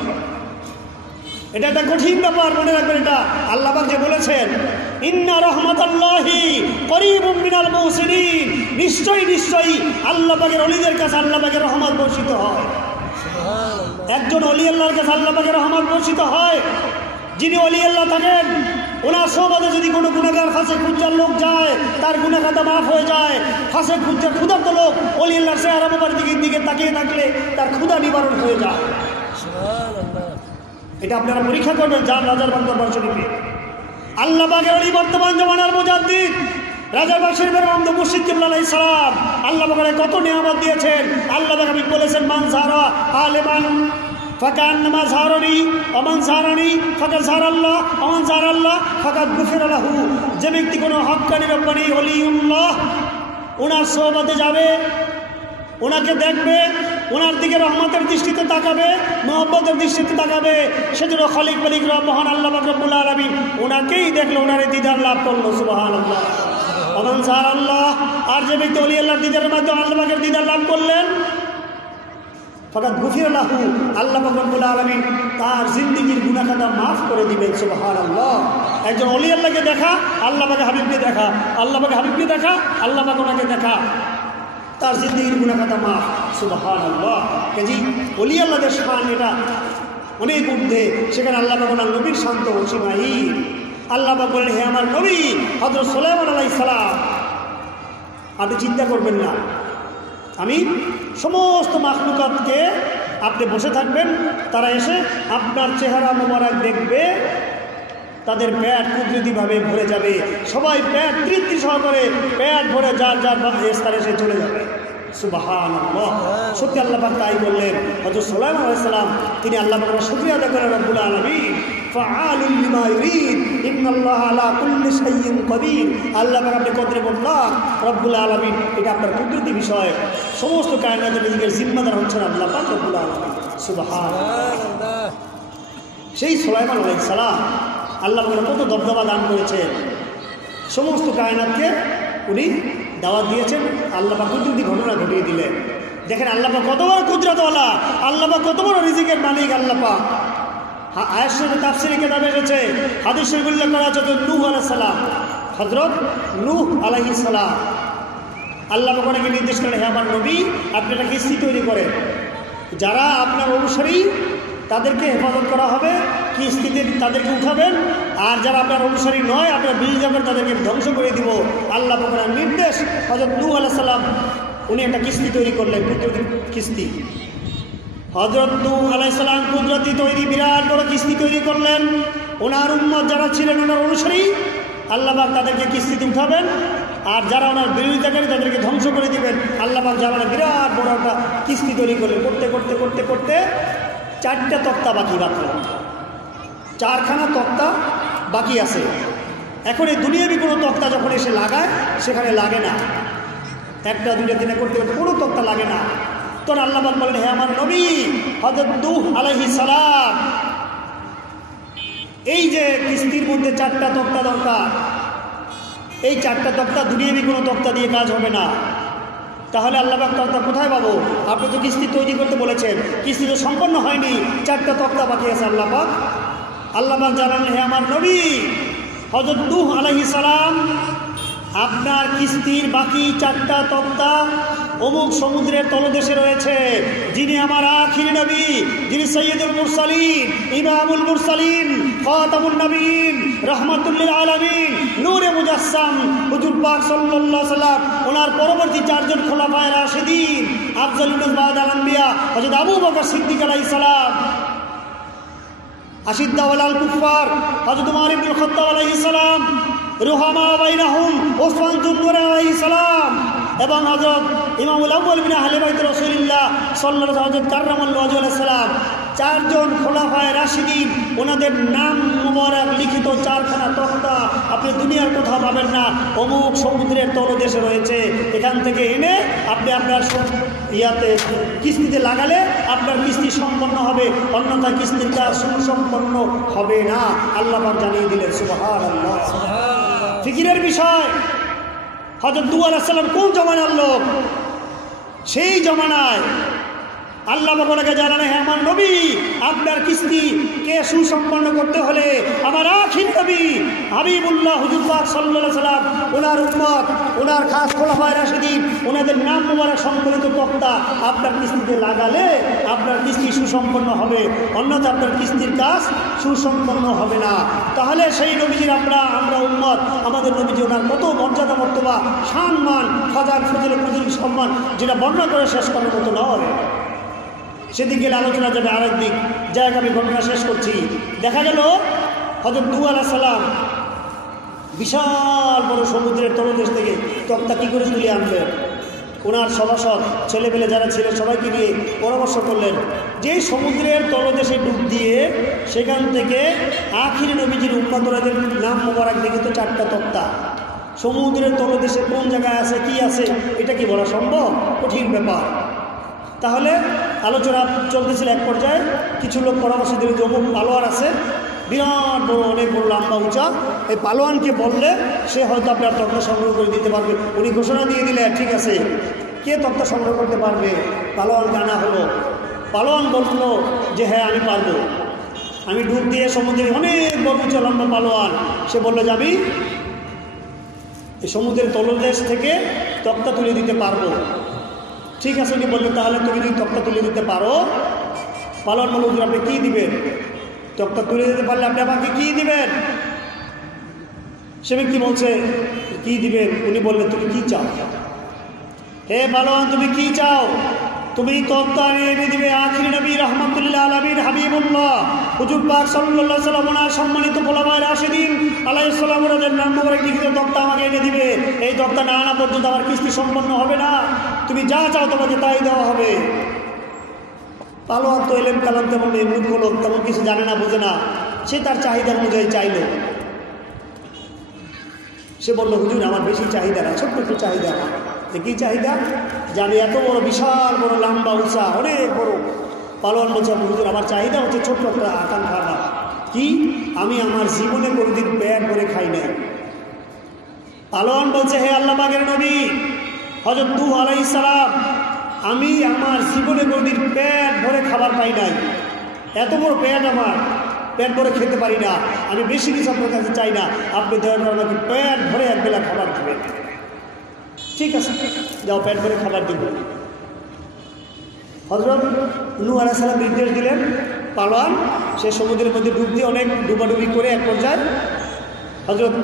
এটা একটা কঠিন ব্যাপার, মনে রাখবেন। এটা আল্লাহ পাক যে বলেছেন ইন্না রাহমাতাল্লাহি করিবুম মিনাল মুহসিনিন, নিশ্চয়ই নিশ্চয়ই আল্লাহ পাকের ওলিদের কাছে আল্লাহ পাকের রহমত বর্ষিত হয়। সুবহানাল্লাহ, একজন ওলি আল্লাহর কাছে আল্লাহ পাকের রহমত বর্ষিত হয়। যিনি ওলি আল্লাহ থাকেন ওনার সমাজে যদি কোনো গুনাহগার ফাঁসে খুঁজার লোক যায় তার গুনাহ খাতা মাফ হয়ে যায়। ফাঁসে খুঁজার ক্ষুধার্ত লোক ওলি আল্লাহর চেহারা মোবারক দিকে তাকিয়ে থাকলে তার ক্ষুধা নিবারণ হয়ে যায়। সুবহানাল্লাহ, এটা আপনারা পরীক্ষা করবেন, যান রাজারবাগ দরবার শরীফে। আল্লাহ পাকের ওলি বর্তমান জমানার মুজাদ্দিদ রাজারবাগ শরীফের ইমাম মুর্শিদ কিবলা আলাইহিস সালাম আল্লাহ পাকের কত নিয়ামত দিয়েছেন। আল্লাহ পাক আমি বলেছেন মান যারা আলেমান ফাকান্নামা যারানি ওমান যারানি ফাকাদ যারাল্লাহ ওমান যারাল্লাহ ফাকাদ গুফিরা লাহু। যে ব্যক্তি কোনো হক্কানি রব্বানি ওলিউল্লাহ ওনার সোহবতে যাবে, ওনাকে দেখবে, ওনার দিকে রহমতের দৃষ্টিতে তাকাবে, মহব্বতের দৃষ্টিতে তাকাবে, সেজন্য খালিক মালিক রব মহান আল্লাহ পাক রব্বুল আলামিন ওনাকেই দেখলো, ওনারে দিদার লাভ করলো। সুবহানাল্লাহ, ওমান যারাল্লাহ, আর যে ব্যক্তি ওলি আল্লাহর দিদারের মাধ্যমে আল্লাহ পাকের দিদার লাভ করলেন ফাকাদ গুফিরা লাহু, আল্লাহ পাক রব্বুল আলামিন তার জিন্দেগীর গুনাহ খাতা মাফ করে দিবেন। সুবহানাল্লাহ, একজন ওলি আল্লাহকে দেখা, আল্লাহ পাকের হাবিবকে দেখা, আল্লাহ পাকের হাবিবকে দেখা, আল্লাহ পাক ওনাকে দেখা, তার জিন্দেগীর গুনাহ খাতা মাফ। সুবহানাল্লাহ, কাজী ওলি আল্লাহদের শান এটা অনেক ঊর্ধ্বে, সেখানে আল্লাহ পাক ওনার নবীর শান্ত সীমাহীন। আল্লাহ পাক বলেন হে আমার নবী হযরত সুলাইমান আলাইহিস সালাম আপনি চিন্তা করবেন না, আমি সমস্ত মাখলুকাতকে আপনি বসে থাকবেন, তারা এসে আপনার চেহারা মোবারক দেখবে, তাদের পেট কুদরতিভাবে ভরে যাবে। সবাই পেট তৃপ্তি সহকারে পেট ভরে যার যার স্থানে এসে চলে যাবে। সুবহানাল্লাহ, সত্যি আল্লাহ পাক তাই বললেন। হযরত সুলাইমান আলাইহিস সালাম তিনি আল্লাহ পাকের শুকরিয়া আদায় করেন। রব্বুল আলামিন ফাআলুল লিমা ইউরিদ ইন্নাল্লাহা আলা কুল্লি শাইইন কদির। আল্লাহ পাক আপনি কদরে মুতলাক রব্বুল আলামিন, এটা আপনার কুদরতি বিষয়। সমস্ত কায়নাতের নিজের জিম্মাদার হচ্ছেন আল্লাহ পাক রব্বুল আলামিন। সুবহানাল্লাহ, সেই সুলাইমান আলাইহিস সালাম আল্লাহ পাক কত দবদবা দান করেছেন, সমস্ত কায়নাতকে উনি দাওয়াত দিয়েছেন। আল্লাহ পাক কুদরতি ঘটনা ঘটিয়ে দিলেন। দেখেন আল্লাহ পাক কত বড় কুদরতওয়ালা, আল্লাহ পাক কত বড় রিজিকের মালিক। আল্লাহ পাক আয়াত শরীফে তাফসীরে কিতাবে এসেছে, হাদিস শরীফে উল্লেখ করা আছে নূহ আলাইহিস সালাম, হযরত নূহ আলাইহিস সালাম আল্লাহ পাক ওনাকে নির্দেশ করেন হে আমার নবী আপনি একটা কিস্তি তৈরি করেন, যারা আপনার অনুসারী তাদেরকে হেফাজত করা হবে, কিস্তিতে তাদেরকে উঠাবেন, আর যারা আপনার অনুসারী নয় আপনার বিল যাবেন তাদেরকে ধ্বংস করে দিব। আল্লাহ পাকের নির্দেশ। হযরত নূহ আলাইহিস সালাম উনি একটা কিস্তি তৈরি করলেন, কুদরতি কিস্তি। হযরত নূহ আলাইহিস সালাম কুদরতি তৈরি বিরাট বড় কিস্তি তৈরি করলেন। ওনার উম্মত যারা ছিলেন ওনার অনুসারী আল্লাহ পাক তাদেরকে কিস্তিতে উঠাবেন, আর যারা ওনার বিরোধিতাকারী তাদেরকে ধ্বংস করে দিবেন। আল্লাহ পাক যারা বিরাট বড় একটা কিস্তি তৈরি করলেন, করতে করতে করতে করতে 4টা তক্তা বাকি রাখল, 4খানা তক্তা বাকি আছে। এখন এই দুনিয়াবি কোনো তক্তা যখন এসে লাগায় সেখানে লাগে না, 1টা 2টা 3টা করতে করতে কোনো তক্তা লাগে না। তখন আল্লাহ পাক বলেন, হে আমার নবী হযরত নূহ আলাইহিস সালাম, এই যে কিস্তির মধ্যে 4টা তক্তা দরকার, এই 4টা তক্তা দুনিয়াবি কোনো তক্তা দিয়ে কাজ হবে না। তাহলে আল্লাহ পাক তক্তা কোথায় পাবো? আপনি তো কিস্তি তৈরি করতে বলেছেন, কিস্তি তো সম্পন্ন হয়নি, 4টা তক্তা বাকি আছে। আল্লাহ পাক জানালেন, হে আমার নবী হযরত নূহ আলাইহিস সালাম, আপনার কিস্তির বাকি 4টা তক্তা অমুক সমুদ্রের তলদেশে রয়েছে। যিনি আমার আখির নবী, যিনি সৈয়দুল মুরসালিন, ইমামুল মুরসালিন, খাতামুন নবীন, রাহমাতুল লিল আলামিন, নূরে মুজাসসাম হুজুর পাক সাল্লাল্লাহু আলাইহি সাল্লাম, ওনার পরবর্তী 4জন খোলাফায়ে রাশিদিন আফজালুন নাস বা'দাল আম্বিয়া হযরত আবু বকর সিদ্দিক আলাইহিস সালাম, আশিদ্দা ওয়ালাল কুফার হযরত উমর ইবনে খাত্তাব আলাইহিস সালাম, রুহামা বাইনাহুম ওসমান জুবর আলাইহিস সালাম, এবং হযরত ইমামুল আউয়াল মিন আহলে বাইত রাসূলুল্লাহ সাল্লাল্লাহু আলাইহি ওয়াসাল্লাম কাররামাল্লাহু ওয়াজহাহু আলাইহিস সালাম, 4জন খোলাফায়ে রাশিদিন, ওনাদের নাম মুবারক লিখিত 4খানা তক্তা আপনি দুনিয়ার কোথাও পাবেন না, অমুক সমুদ্রের তলদেশে রয়েছে। এখান থেকে এনে আপনি আপনার ইয়াতে কিস্তিতে লাগালে আপনার কিস্তি সম্পন্ন হবে, অন্যথা কিস্তির কাজ সুসম্পন্ন হবে না। আল্লাহ পাক জানিয়ে দিলেন। সুবহানাল্লাহ। ফিকিরের বিষয়, হযরত নূহ আলাইহিস সালাম কোন জমানার লোক? সেই জমানায় আল্লাহ পাক ওনাকে জানালেন, হে আমার নবী আপনার কিস্তিকে সুসম্পন্ন করতে হলে আমার আখির নবী হাবিবুল্লাহ হুজুর পাক সাল্লাল্লাহু আলাইহি সাল্লাম, ওনার উম্মত, ওনার খাস খোলাফায়ে রাশিদিন, ওনাদের নাম মোবারক সংকলিত তক্তা আপনার কিস্তিতে লাগালে আপনার কিস্তি সুসম্পন্ন হবে, অন্যথা আপনার কিস্তির কাজ সুসম্পন্ন হবে না। তাহলে সেই নবীজির আমরা উম্মত, আমাদের নবীজি ওনার কত মর্যাদা মর্তবা সম্মান ফাজাল ফজিলত ফজিলত সম্মান যেটা বর্ণনা করে শেষ করার মতো নয়। সেদিকে আলোচনা যাবে আরেক দিক, জায়গা আমি ঘটনা শেষ করছি। দেখা গেল হযরত নূহ আলাইহিস সালাম বিশাল বড় সমুদ্রের তলদেশ থেকে তক্তা কী করে তুলে আনবেন। ওনার সভাসদ ছেলেমেলে যারা ছিলেন সবাইকে নিয়ে পরামর্শ করলেন যে সমুদ্রের তলদেশে ডুব দিয়ে সেখান থেকে আখির নবীজির উম্মতদের নাম মোবারক লিখিত 4টা তক্তা সমুদ্রের তলদেশে কোন জায়গায় আছে, কি আছে, এটা কি বলা সম্ভব? কঠিন ব্যাপার। তাহলে আলোচনা চলতেছিল, এক পর্যায়ে কিছু লোক পরামর্শ দিল যে অমুক পালোয়ান আছে, বিরাট বড়, অনেক বড়, লম্বা উঁচা, এই পালোয়ানকে বললে সে হয়তো আপনার তক্তা সংগ্রহ করে দিতে পারবে। উনি ঘোষণা দিয়ে দিলেন, ঠিক আছে, কে তক্তা সংগ্রহ করতে পারবে? পালোয়ানকে আনা হলো। পালোয়ান বলল যে হ্যাঁ আমি পারবো, আমি ডুব দিয়ে সমুদ্রে, অনেক বড় উঁচা লম্বা পালোয়ান, সে বললো যে আমি এই সমুদ্রের তলদেশ থেকে তক্তা তুলে দিতে পারবো। ঠিক আছে, উনি বললেন তাহলে তুমি যদি তক্তা তুলে দিতে পারো, পালোয়ান বলল হুজুর আপনি কী দিবেন? তক্তা তুলে দিতে পারলে আপনি আমাকে কী দিবেন? সে ব্যক্তি বলছে কী দিবেন? উনি বললেন তুমি কী চাও? হে পালোয়ান তুমি কী চাও? তুমি তক্তা এনে দিবে আখির নবী রাহমাতুল লিল আলামিন হাবিবুল্লাহ হুজুর পাক সাল্লাল্লাহু আলাইহি ওয়াসাল্লাম ওনার সম্মানিত খোলাফায়ে রাশিদিন আলাইহিস সালাম ওনাদের নাম মোবারক লিখিত তক্তা আমাকে এনে দিবে। এই তক্তা না আনা পর্যন্ত আমার কিস্তি সম্পন্ন হবে না, তুমি যা চাও তোমাকে তাই দেওয়া হবে। পালোয়ান তো এলেম কালাম তেমন নেই, মূর্খ লোক, তেমন কিছু জানে না, বোঝে না, সে তার চাহিদার অনুযায়ী চাইল। সে বলল হুজুর আমার বেশি চাহিদা না, ছোট্ট একটু চাহিদা আমার। কী চাহিদা? যে আমি এত বড় বিশাল বড় লম্বা উঁচা অনেক বড়। পালোয়ান বলছে হুজুর আমার চাহিদা হচ্ছে ছোট্ট একটা আকাঙ্ক্ষা আমার। কি? আমি আমার জীবনে কোনোদিন পেট ভরে খাই নাই। পালোয়ান বলছে হে আল্লাহ পাকের নবী হযরত নূহ আলাইহিস সালাম, আমি আমার জীবনে কোনোদিন পেট ভরে খাবার পাই নাই, এত বড় পেট আমার, পেট ভরে খেতে পারি না, আমি বেশি কিছু আপনার কাছে চাই না, আপনি দয়া করে আমাকে পেট ভরে একবেলা খাবার দেবেন। ঠিক আছে, যাও পেট ভরে খাবার দিব। হযরত নূহ আলাইহিস সালাম নির্দেশ দিলেন, পালোয়ান সে সমুদ্রের মধ্যে ডুব দিয়ে অনেক ডুবাডুবি করে এক পর্যায়ে হযরত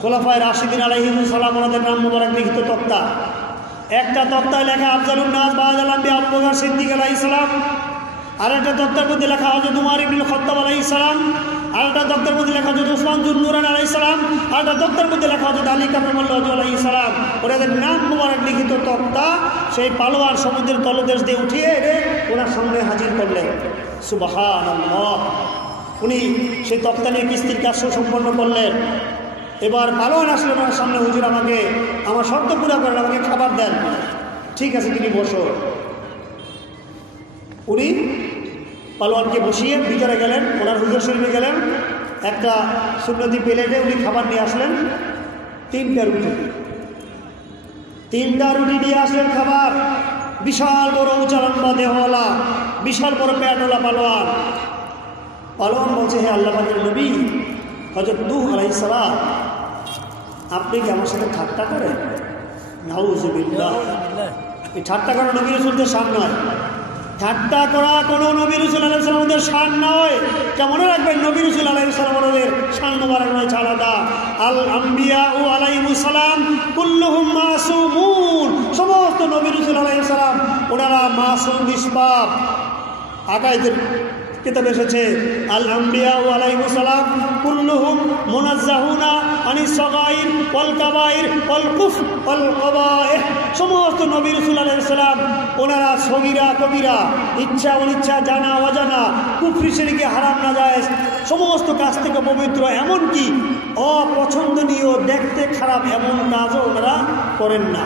খোলাফায়ে রাশিদিন আলাইহিস সালাম ওনাদের নাম মোবারক লিখিত তক্তা, একটা তক্তায় লেখা আফজালুন নাস বা'দাল আম্বিয়া আবু বকর সিদ্দিক আলাইহিস সালাম, আর একটা তক্তার মধ্যে লেখা হযরত উমর ইবনে খাত্তাব আলাইহিস সালাম, আরেকটা দপ্তরের মধ্যে লেখা হচ্ছে ওসমান জুন্নুরান আলাইহিস সালাম, আরেকটা দপ্তরের মধ্যে লেখা হচ্ছে আলী কাররামাল্লাহু ওয়াজহু আলাইহিস সালাম। ওনাদের নাম মোবারক লিখিত তক্তা সেই পালোয়ান সমুদ্রের তলদেশ দিয়ে উঠিয়ে এনে ওনার সামনে হাজির করলেন। সুবহানাল্লাহ। উনি সেই তক্তা নিয়ে কিস্তির কাজ সম্পন্ন করলেন। এবার পালোয়ান আসলে ওনার সামনে, হুজুর আমাকে আমার শর্ত পুরা করেন, আমাকে খাবার দেন। ঠিক আছে, তুমি বসো। উনি পালোয়ানকে বসিয়ে ভিতরে গেলেন, ওনার হুজুর শরীফে গেলেন, একটা সুন্নতি প্লেটে উনি খাবার নিয়ে আসলেন, 3টা রুটি। 3টা রুটি নিয়ে আসলেন খাবার। বিশাল বড় উঁচা লম্বা দেহওয়ালা, বিশাল বড় পেটওয়ালা পালোয়ান। পালোয়ান বলছে, হে আল্লাহ পাকের নবী হযরত নূহ আলাইহিস সালাম, আপনি কি আমার সাথে ঠাট্টা করেন? নাউযুবিল্লাহ। এই ঠাট্টা করা নবী রাসূলদের শান নয়। ঠাট্টা করা কোনো নবী রাসূল আলাইহিস সালামের শান নয়। মনে রাখবেন, নবী রাসূল আলাইহিস সালামের শান মোবারক নয়, আলাদা। আল আম্বিয়া ও আলাইহিস সালাম কুল্লুহুম মাসুমুন। সমস্ত নবী রাসূল আলাইহিস সালাম ওনারা মাসুম, নিষ্পাপ। আকাইদের কিতাবে এসেছে আল আম্বিয়া ও আলাইহিস সালাম কুল্লুহুম মুনাজ্জাহুনা আনিস সাগাইর ওয়াল কাবাইর ওয়াল কুফর ওয়াল কবাইহ। সমস্ত নবী রাসূল আলাইহিস সালাম ওনারা সগীরা কবিরা, ইচ্ছা অনিচ্ছা, জানা অজানা, কুফরি শিরকি হারাম নাজায়েজ সমস্ত কাজ থেকে পবিত্র। এমনকি অপছন্দনীয়, দেখতে খারাপ এমন কাজও ওনারা করেন না।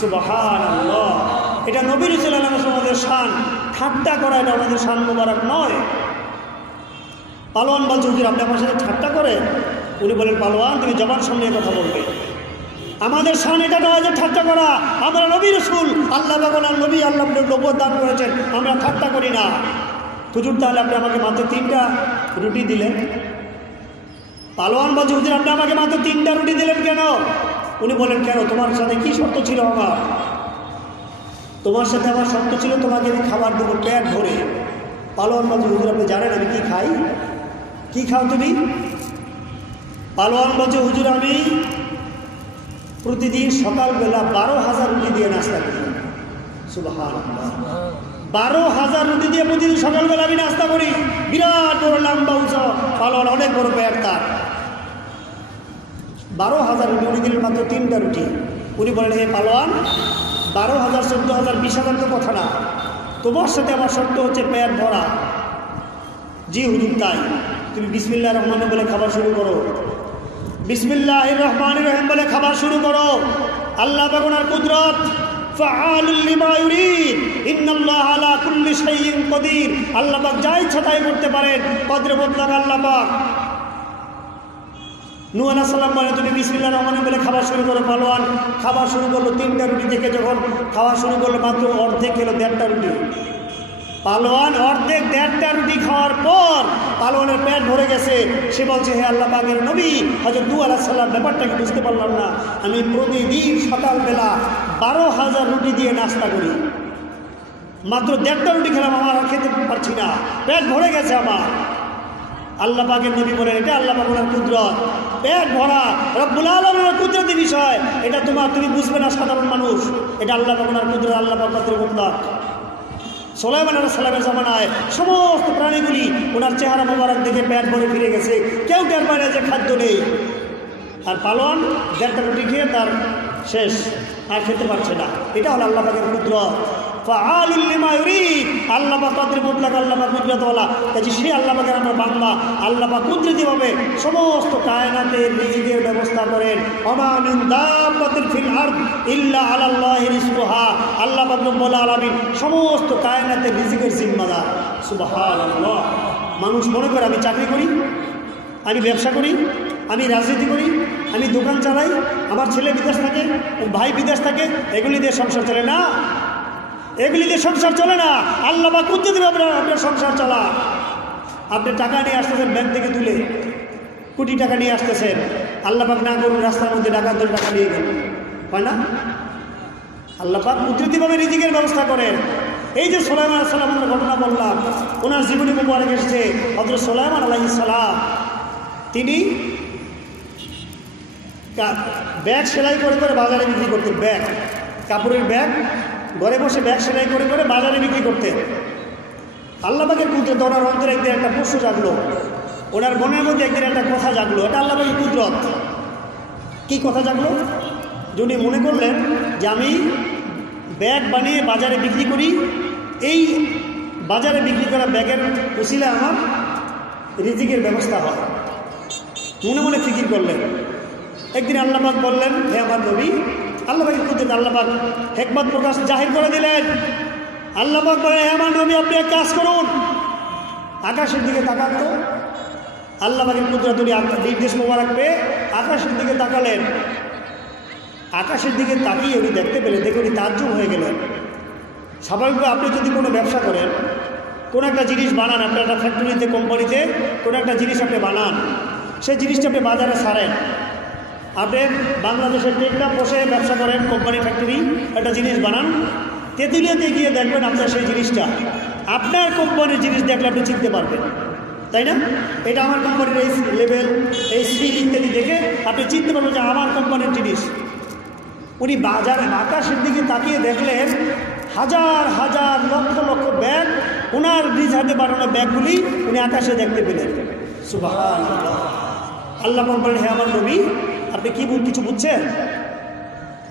সুবহানাল্লাহ। এটা নবী রাসূল আলাইহিস সালামের শান। ঠাট্টা করা এটা আমাদের শান মোবারক নয়। পালোয়ান বলছে, হুজুর আপনি আমার সাথে ঠাট্টা করেন? উনি বলেন, পালোয়ান তুমি জবান সামনে কথা বলবে। আমাদের শান এটা নয় যে ঠাট্টা করা। আমরা নবী রাসূল, আল্লাহ ভগবান নবী, আল্লাহ নবুয়ত দান করেছেন, আমরা ঠাট্টা করি না। হুজুর তাহলে আপনি আমাকে মাত্র 3টা রুটি দিলেন? পালোয়ান বলছে, হুজুর আপনি আমাকে মাত্র 3টা রুটি দিলেন কেন? উনি বলেন, কেন তোমার সাথে কি শর্ত ছিল আমার? তোমার সাথে আমার শর্ত ছিল তোমাকে আমি খাবার দেবো পেট ভরে। পালোয়ান বলছে, হুজুর আপনি জানেন আমি কি খাই? কি খাও তুমি? পালোয়ান বলছে, হুজুর আমি প্রতিদিন সকালবেলা 12,000 রুটি দিয়ে নাস্তা করি। সুবহানাল্লাহ। 12,000 রুটি দিয়ে প্রতিদিন সকালবেলা আমি নাস্তা করি। বিরাট বড় লম্বা উঁচা পালোয়ান, অনেক বড় পেট তার। 12,000 রুটি, উনি দিলেন মাত্র 3টা রুটি। উনি বলেন, হে পালোয়ান 12,000 14,000 20,000 তো কথা না, তোমার সাথে আমার শর্ত হচ্ছে পেট ভরা। জি হুজুর তাই। তুমি বিসমিল্লাহির রহমানির রহিম বলে খাবার শুরু করো। বিসমিল্লাহির রহমানির রহিম বলে খাবার শুরু করো। আল্লাহ পাক ওনার কুদরত, ফাআলুল লিমা ইউরিদ, ইন্নাল্লাহা আলা কুল্লি শাইইন কদির। আল্লাহ পাক যা ইচ্ছা তাই করতে পারেন, কদরে মুতলাক আল্লাহ পাক। নূহ আলাইহিস সালাম বলে, তুমি বিসমিল্লাহির রহমানির রহিম বলে খাবার শুরু করো। পালোয়ান খাবার শুরু করলো। 3টা রুটি থেকে যখন খাওয়া শুরু করলো, মাত্র অর্ধেক খেলো 1.5টা রুটি। পালোয়ান অর্ধেক 1.5টা রুটি খাওয়ার পর পালোয়ানের পেট ভরে গেছে। সে বলছে, হে আল্লাহ পাকের নবী হযরত নূহ আলাইহিস সালাম, ব্যাপারটাকে বুঝতে পারলাম না। আমি প্রতিদিন সকালবেলা 12,000 রুটি দিয়ে নাস্তা করি, মাত্র 1.5টা রুটি খেলাম, আমার আর খেতে পারছি না, পেট ভরে গেছে আমার। আল্লাহ পাকের নবী বলেন, এটা আল্লাহ পাকের কুদরত। পেট ভরা রব্বুল আলামিনের কুদরতি বিষয়, এটা তুমি বুঝবে না সাধারণ মানুষ। এটা আল্লাহ পাকের কুদরত, আল্লাহ পাকের মুতলাক। সুলাইমান আলাইহিস সালামের জামানায় সমস্ত প্রাণীগুলি ওনার চেহারা মোবারক দেখে পেট ভরে ফিরে গেছে, কেউ টের পায় না যে খাদ্য নেই। আর পালোয়ান 1.5টা রুটি খেয়ে তার শেষ, আর খেতে পারছে না। এটা হলো আল্লাহ পাকের কুদরত। ফাআলুল লিমা ইউরিদ, আল্লাহ পাক কদরে মুতলাক, আল্লাহ পাক কুদরতওয়ালা। কাজে সেই আল্লাহ পাকের আমরা বান্দা। আল্লাহ পাক কুদরতিভাবে সমস্ত কায়নাতের রিজিকের ব্যবস্থা করেন। ওমা মিন দাব্বাতিন ফিল আরদ ইল্লা আলাল্লাহি রিজকুহা। আল্লাহ পাক রব্বুল আলামিন সমস্ত কায়নাতের রিজিকের জিম্মাদার। সুবহানাল্লাহ। মানুষ মনে করে আমি চাকরি করি, আমি ব্যবসা করি, আমি রাজনীতি করি, আমি দোকান চালাই, আমার ছেলে বিদেশ থাকে, ভাই বিদেশ থাকে, এগুলি দিয়ে সংসার চলে না। এগুলি দিয়ে সংসার চলে না। আল্লাহ পাক কুদরতি ভাবে আপনার সংসার চালা। আপনি টাকা নিয়ে আসতেছেন ব্যাংক থেকে তুলে, কোটি টাকা নিয়ে আসতেছেন, আল্লাহ পাক না করুন রাস্তার মধ্যে ডাকাত ধরে টাকা নিয়ে গেল, হয় না? আল্লাহ পাক কুদরতিভাবে রিজিকের ব্যবস্থা করেন। এই যে সুলাইমান আলাইহিস সালামের ঘটনা বললাম, ওনার জীবনী মুবারক এসেছে। হযরত সুলাইমান আলাইহিস সালাম তিনি ব্যাগ সেলাই করে করে বাজারে বিক্রি করতেন। ব্যাগ, কাপড়ের ব্যাগ, ঘরে বসে ব্যাগ সেলাই করে করে বাজারে বিক্রি করতেন। আল্লাহ পাকের কুদরত, ওনার অন্তরে একদিন একটা প্রশ্ন জাগলো, ওনার মনের মধ্যে একদিন একটা কথা জাগলো, এটা আল্লাহ পাকের কুদরত। কি কথা জাগলো? যে উনি মনে করলেন যে আমি ব্যাগ বানিয়ে বাজারে বিক্রি করি, এই বাজারে বিক্রি করা ব্যাগের উসিলে আমার রিজিকের ব্যবস্থা হয়। মনে মনে ফিকির করলেন। একদিন আল্লাহ পাক বললেন, হে আমার নবী, আল্লাহ পাকের কুদরত, আল্লাহ পাক হিকমত প্রকাশ জাহির করে দিলেন। আল্লাহ পাক বলে, হে আমার নবী, আপনি এক কাজ করুন, আকাশের দিকে তাকান তো। আল্লাহ পাকের কুদরত, উনি নির্দেশ মোবারক পেয়ে আকাশের দিকে তাকালেন। আকাশের দিকে তাকিয়ে উনি দেখতে পেলেন, দেখে উনি তাজ্জুব হয়ে গেলেন। স্বাভাবিকভাবে আপনি যদি কোনো ব্যবসা করেন, কোনো একটা জিনিস বানান, আপনার একটা ফ্যাক্টরিতে, কোম্পানিতে কোনো একটা জিনিস আপনি বানান, সেই জিনিসটা আপনি বাজারে ছাড়েন। আপনি বাংলাদেশের টেকটা বসে ব্যবসা করেন, কোম্পানি, ফ্যাক্টরি, একটা জিনিস বানান, তেঁতুলিয়াতে গিয়ে দেখবেন আপনার সেই জিনিসটা আপনার কোম্পানির জিনিস দেখলে আপনি চিনতে পারবেন, তাই না? এটা আমার কোম্পানির এই লেভেল, এই সিল ইত্যাদি দেখে আপনি চিনতে পারবেন যে আমার কোম্পানির জিনিস। উনি বাজারে আকাশের দিকে তাকিয়ে দেখলেন হাজার হাজার লক্ষ লক্ষ ব্যাগ, ওনার নিজ হাতে বানানো ব্যাগগুলি উনি আকাশে দেখতে পেলেন। সুবহানাল্লাহ। আল্লাহ বলেন, হে আমার নবী, আপনি কি কিছু বুঝছেন?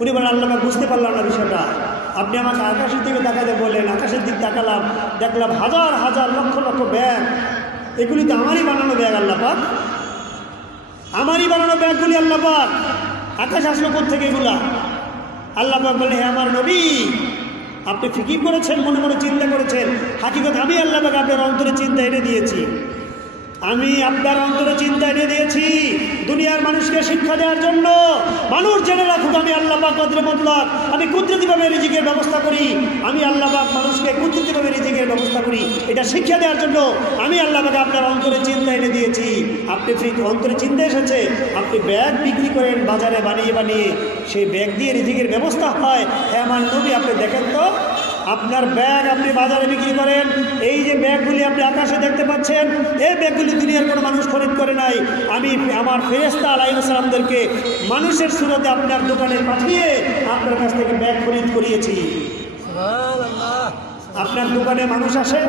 উনি বলেন, আল্লাহ বুঝতে পারলাম না বিষয়টা। আপনি আমাকে আকাশের দিকে তাকাতে বললেন, আকাশের দিকে তাকালাম, দেখলাম হাজার হাজার লক্ষ লক্ষ ব্যাগ, এগুলি তো আমারই বানানো ব্যাগ আল্লাহ পাক, আমারই বানানো ব্যাগগুলি আল্লাহ পাক, আকাশ আসলো কোত্থেকে এগুলা? আল্লাহ পাক বললেন, হে আমার নবী, আপনি ফিকির করেছেন, মনে মনে চিন্তা করেছেন, হাকিকত আমি আল্লাহ পাক আপনার অন্তরে চিন্তা এনে দিয়েছি। আমি আপনার অন্তরে চিন্তা এনে দিয়েছি দুনিয়ার মানুষকে শিক্ষা দেওয়ার জন্য। মানুষ জেনে রাখুক আমি আল্লাহ পাক কদরে মুতলাক, আমি কুদরতিভাবে রিজিকের ব্যবস্থা করি। আমি আল্লাহ পাক মানুষকে কুদরতিভাবে রিজিকের ব্যবস্থা করি, এটা শিক্ষা দেওয়ার জন্য আমি আল্লাহ পাক আপনার অন্তরে চিন্তা এনে দিয়েছি। আপনি অন্তরে চিন্তা এসেছে, আপনি ব্যাগ বিক্রি করেন বাজারে বানিয়ে বানিয়ে, সেই ব্যাগ দিয়ে রিজিকের ব্যবস্থা হয়। হ্যাঁ আমার নবী, আপনি দেখেন তো, আপনার ব্যাগ আপনি বাজারে বিক্রি করেন, এই যে ব্যাগগুলি আপনি আকাশে দেখতে পাচ্ছেন, এই ব্যাগগুলি দুনিয়ার কোনো মানুষ খরিদ করে নাই। আমি আমার ফেরেশতা আলাইহিস সালামদেরকে মানুষের সুরতে আপনার দোকানে পাঠিয়ে আপনার কাছ থেকে ব্যাগ খরিদ করিয়েছি। আপনার দোকানে মানুষ আসে,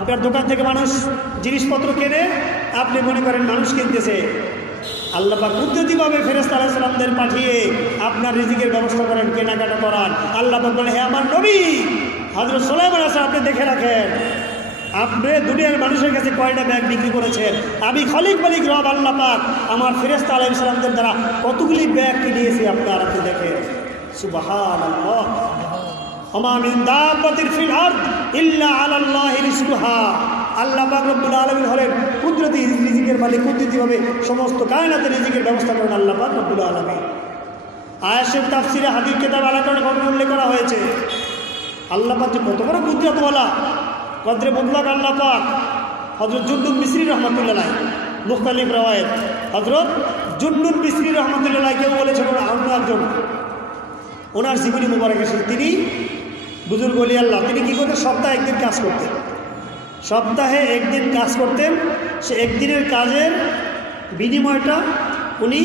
আপনার দোকান থেকে মানুষ জিনিসপত্র কেনে, আপনি মনে করেন মানুষ কিনতেছে। আল্লাহ পাক কুদরতিভাবে ফেরেশতা আলাইহিস সালামদের পাঠিয়ে আপনার রিজিকের ব্যবস্থা করেন, কেনাকাটা করান। আল্লাহ পাক বলেন, হে আমার নবী, হযরত সুলাইমান আলাইহিস সালাম, আপনি দেখে রাখেন আপনি দুনিয়ার মানুষের কাছে কয়টা ব্যাগ বিক্রি করেছেন। আমি খালিক মালিক রব আল্লাহ পাক আমার ফেরেশতা আলাইহিস সালামদের দ্বারা কতগুলি ব্যাগ কিনিয়েছি আপনার, আপনি দেখেন। সুবহানাল্লাহ। ওমা মিন দাব্বাতিন ফিল আরদ ইল্লা আলাল্লাহি রিজকুহা। আল্লাহ পাক রব্বুল আলামিন হলেন কুদরতি রিজিকের মালিক, কুদরতিভাবে সমস্ত কায়নাতের রিজিকের ব্যবস্থা করেন আল্লাহ পাক রব্বুল আলামিন। আয়াতের তাফসিরে হাদিস কিতাব আলাকার ঘটনা উল্লেখ করা হয়েছে। আল্লাহ পাক কত বড় কুদরতওয়ালা, কদরে মুতলাক আল্লাহ পাক। হযরত জুন্নুন মিসরি রহমাতুল্লাহ, মুখতালিফ রওয়ায়াত, হযরত জুন্নুন মিসরি রহমাতুল্লাহ, কেউ বলেছেন অন্য একজন, ওনার জীবনী মুবারক এসে তিনি বুজুর্গ ওলি আল্লাহ, তিনি কী করতেন? সপ্তাহে একদিন কাজ করতেন, সপ্তাহে একদিন কাজ করতেন। সে একদিনের কাজের বিনিময়টা উনি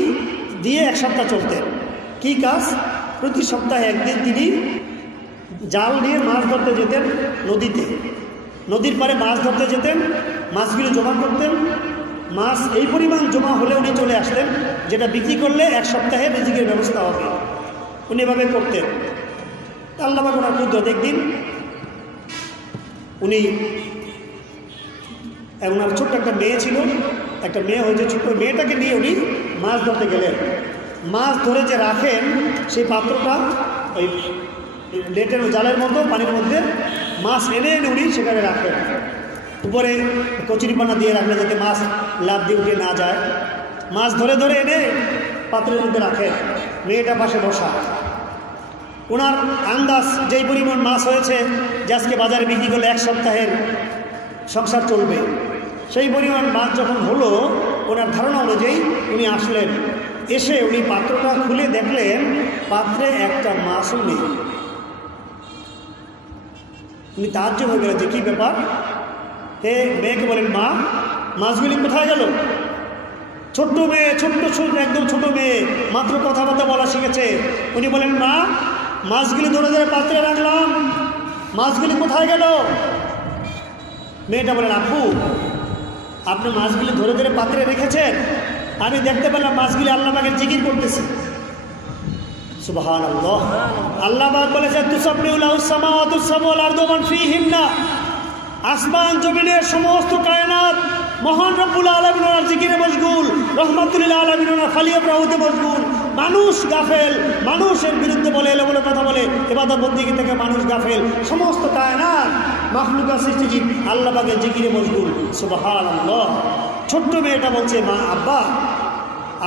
দিয়ে এক সপ্তাহ চলতেন। কি কাজ? প্রতি সপ্তাহে একদিন তিনি জাল নিয়ে মাছ ধরতে যেতেন নদীতে, নদীর পাড়ে মাছ ধরতে যেতেন, মাছগুলো জমা করতেন। মাছ এই পরিমাণ জমা হলে উনি চলে আসতেন, যেটা বিক্রি করলে এক সপ্তাহে রিজিকের ব্যবস্থা হবে। উনি এভাবে করতেন। আল্লাহ পাক ওনার কুদরত, একদিন উনি, ওনার ছোট্ট একটা মেয়ে ছিল, একটা মেয়ে হয়েছে, ছোট্ট মেয়েটাকে নিয়ে উনি মাছ ধরতে গেলেন। মাছ ধরে যে রাখেন সেই পাত্রটা ওই নেটের জালের মতো পানির মধ্যে মাছ এনে এনে উনি সেখানে রাখেন। উপরে কচুরিপানা দিয়ে রাখলে যাতে মাছ লাফ দিয়ে উঠে না যায়। মাছ ধরে ধরে এনে পাত্রের মধ্যে রাখেন, মেয়েটা পাশে বসা। ওনার আন্দাজ যেই পরিমাণ মাছ হয়েছে যে আজকে বাজারে বিক্রি করলে এক সপ্তাহের সংসার চলবে, সেই পরিমাণ মাছ যখন হলো, ওনার ধারণা অনুযায়ী উনি আসলেন। এসে উনি পাত্রটা খুলে দেখলেন পাত্রে একটা মাছও নেই। উনি তাজ্জব হয়ে গেলেন যে কী ব্যাপার। হে মেয়েকে বলেন, মা, মাছগুলি কোথায় গেল? ছোট্ট মেয়ে, ছোট্ট একদম ছোট মেয়ে, মাত্র কথাবার্তা বলা শিখেছে। উনি বলেন, মা, মাছগুলি ধরে ধরে পাত্রে রাখলাম, মাছগুলি কোথায় গেল? মেয়েটা বলেন, আব্বু, আপনি মাছগুলি ধরে ধরে পাত্রে রেখেছেন, আমি দেখতে পেলাম মাছগুলি আল্লাহ পাকের জিকির করতেছে। সুবহানাল্লাহ। আল্লাহ পাক বলেছেন তুসাব্বিহু লাহুস সামাওয়াতুস সাব'উ ওয়াল আরদু ওয়া মান ফীহিন্না, আসমান জমিনের সমস্ত কায়নাত মহান রব্বুল আলামিন ওনার জিকিরে মশগুল, রহমাতুল লিল আলামিন ওনার ফালিয়া প্রাহুতে মশগুল। মানুষ গাফেল, মানুষের বিরুদ্ধে বলে এলো বলে কথা বলে, ইবাদত বন্দেগী থেকে মানুষ গাফেল। সমস্ত কায়নাত মাখলুকাত সৃষ্টিজীব আল্লাহ পাকের জিকিরে মশগুল। সুবহানাল্লাহ। ছোট্ট মেয়েটা বলছে, মা আব্বা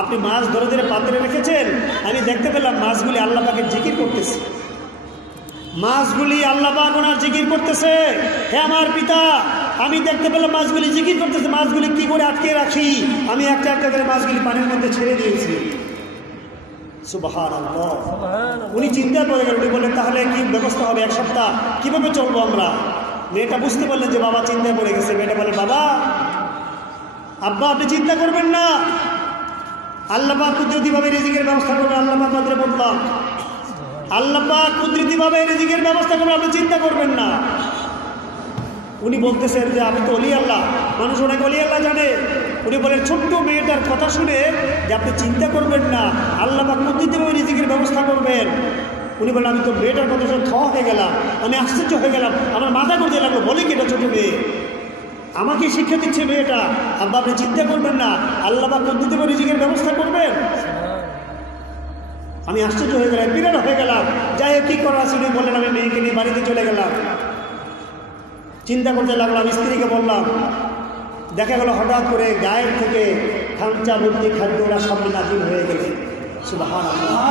আপনি মাছ ধরে ধরে পাত্রে রেখেছেন, আমি দেখতে পেলাম মাছগুলি আল্লাহ পাকের জিকির করতেছে। মাছগুলি আল্লাহ পাক ওনার জিকির করতেছে। হে আমার পিতা, আমি দেখতে পেলাম মাছগুলি জিকির করতেছে। মাছগুলি কি করে আটকে রাখি? আমি একটা একটা করে মাছগুলি পানির মধ্যে ছেড়ে দিয়েছি। সুবহানাল্লাহ। উনি চিন্তা করে গেলেন, উনি বললেন তাহলে কি ব্যবস্থা হবে? এক সপ্তাহ কিভাবে চলবো আমরা? মেয়েটা বুঝতে পারলেন যে বাবা চিন্তা করে গেছে। মেয়েটা বলে, বাবা আব্বা আপনি চিন্তা করবেন না, আল্লাহ পাক কুদরতিভাবে রিজিকের ব্যবস্থা করবেন। আল্লাহ পাক মাত্র বললাম, আল্লাহ পাক কুদরতিভাবে রিজিকের ব্যবস্থা করবেন, আপনি চিন্তা করবেন না। উনি বলতেছেন যে আমি তো অলি আল্লাহ, মানুষ অনেক অলি আল্লাহ জানে। উনি বলেন ছোট্ট মেয়েটার কথা শুনে যে আপনি চিন্তা করবেন না, আল্লাহ পাক কুদরতিভাবে রিজিকের ব্যবস্থা করবেন। উনি বলেন আমি তো মেয়েটার কথা শুনে থ হয়ে গেলাম, আমি আশ্চর্য হয়ে গেলাম, আমার মাথা করতে লাগলো, বলে কি এটা ছোট মেয়ে, আমাকে শিক্ষা দিচ্ছে মেয়েটা। আব্বা আপনি চিন্তা করবেন না, আল্লাহ পাক কুদরতিভাবে রিজিকের ব্যবস্থা করবেন। আমি আশ্চর্য হয়ে গেলাম, বিরাট হয়ে গেলাম। যাই হোক, কী করার আছে উনি বললেন, আমি মেয়েকে নিয়ে বাড়িতে চলে গেলাম। চিন্তা করতে লাগলাম, স্ত্রীকে বললাম। দেখা গেল হঠাৎ করে গায়ের থেকে খামচা ভর্তি খাদ্য ওনার সামনে নাজিল হয়ে গেলে। সুবহানাল্লাহ।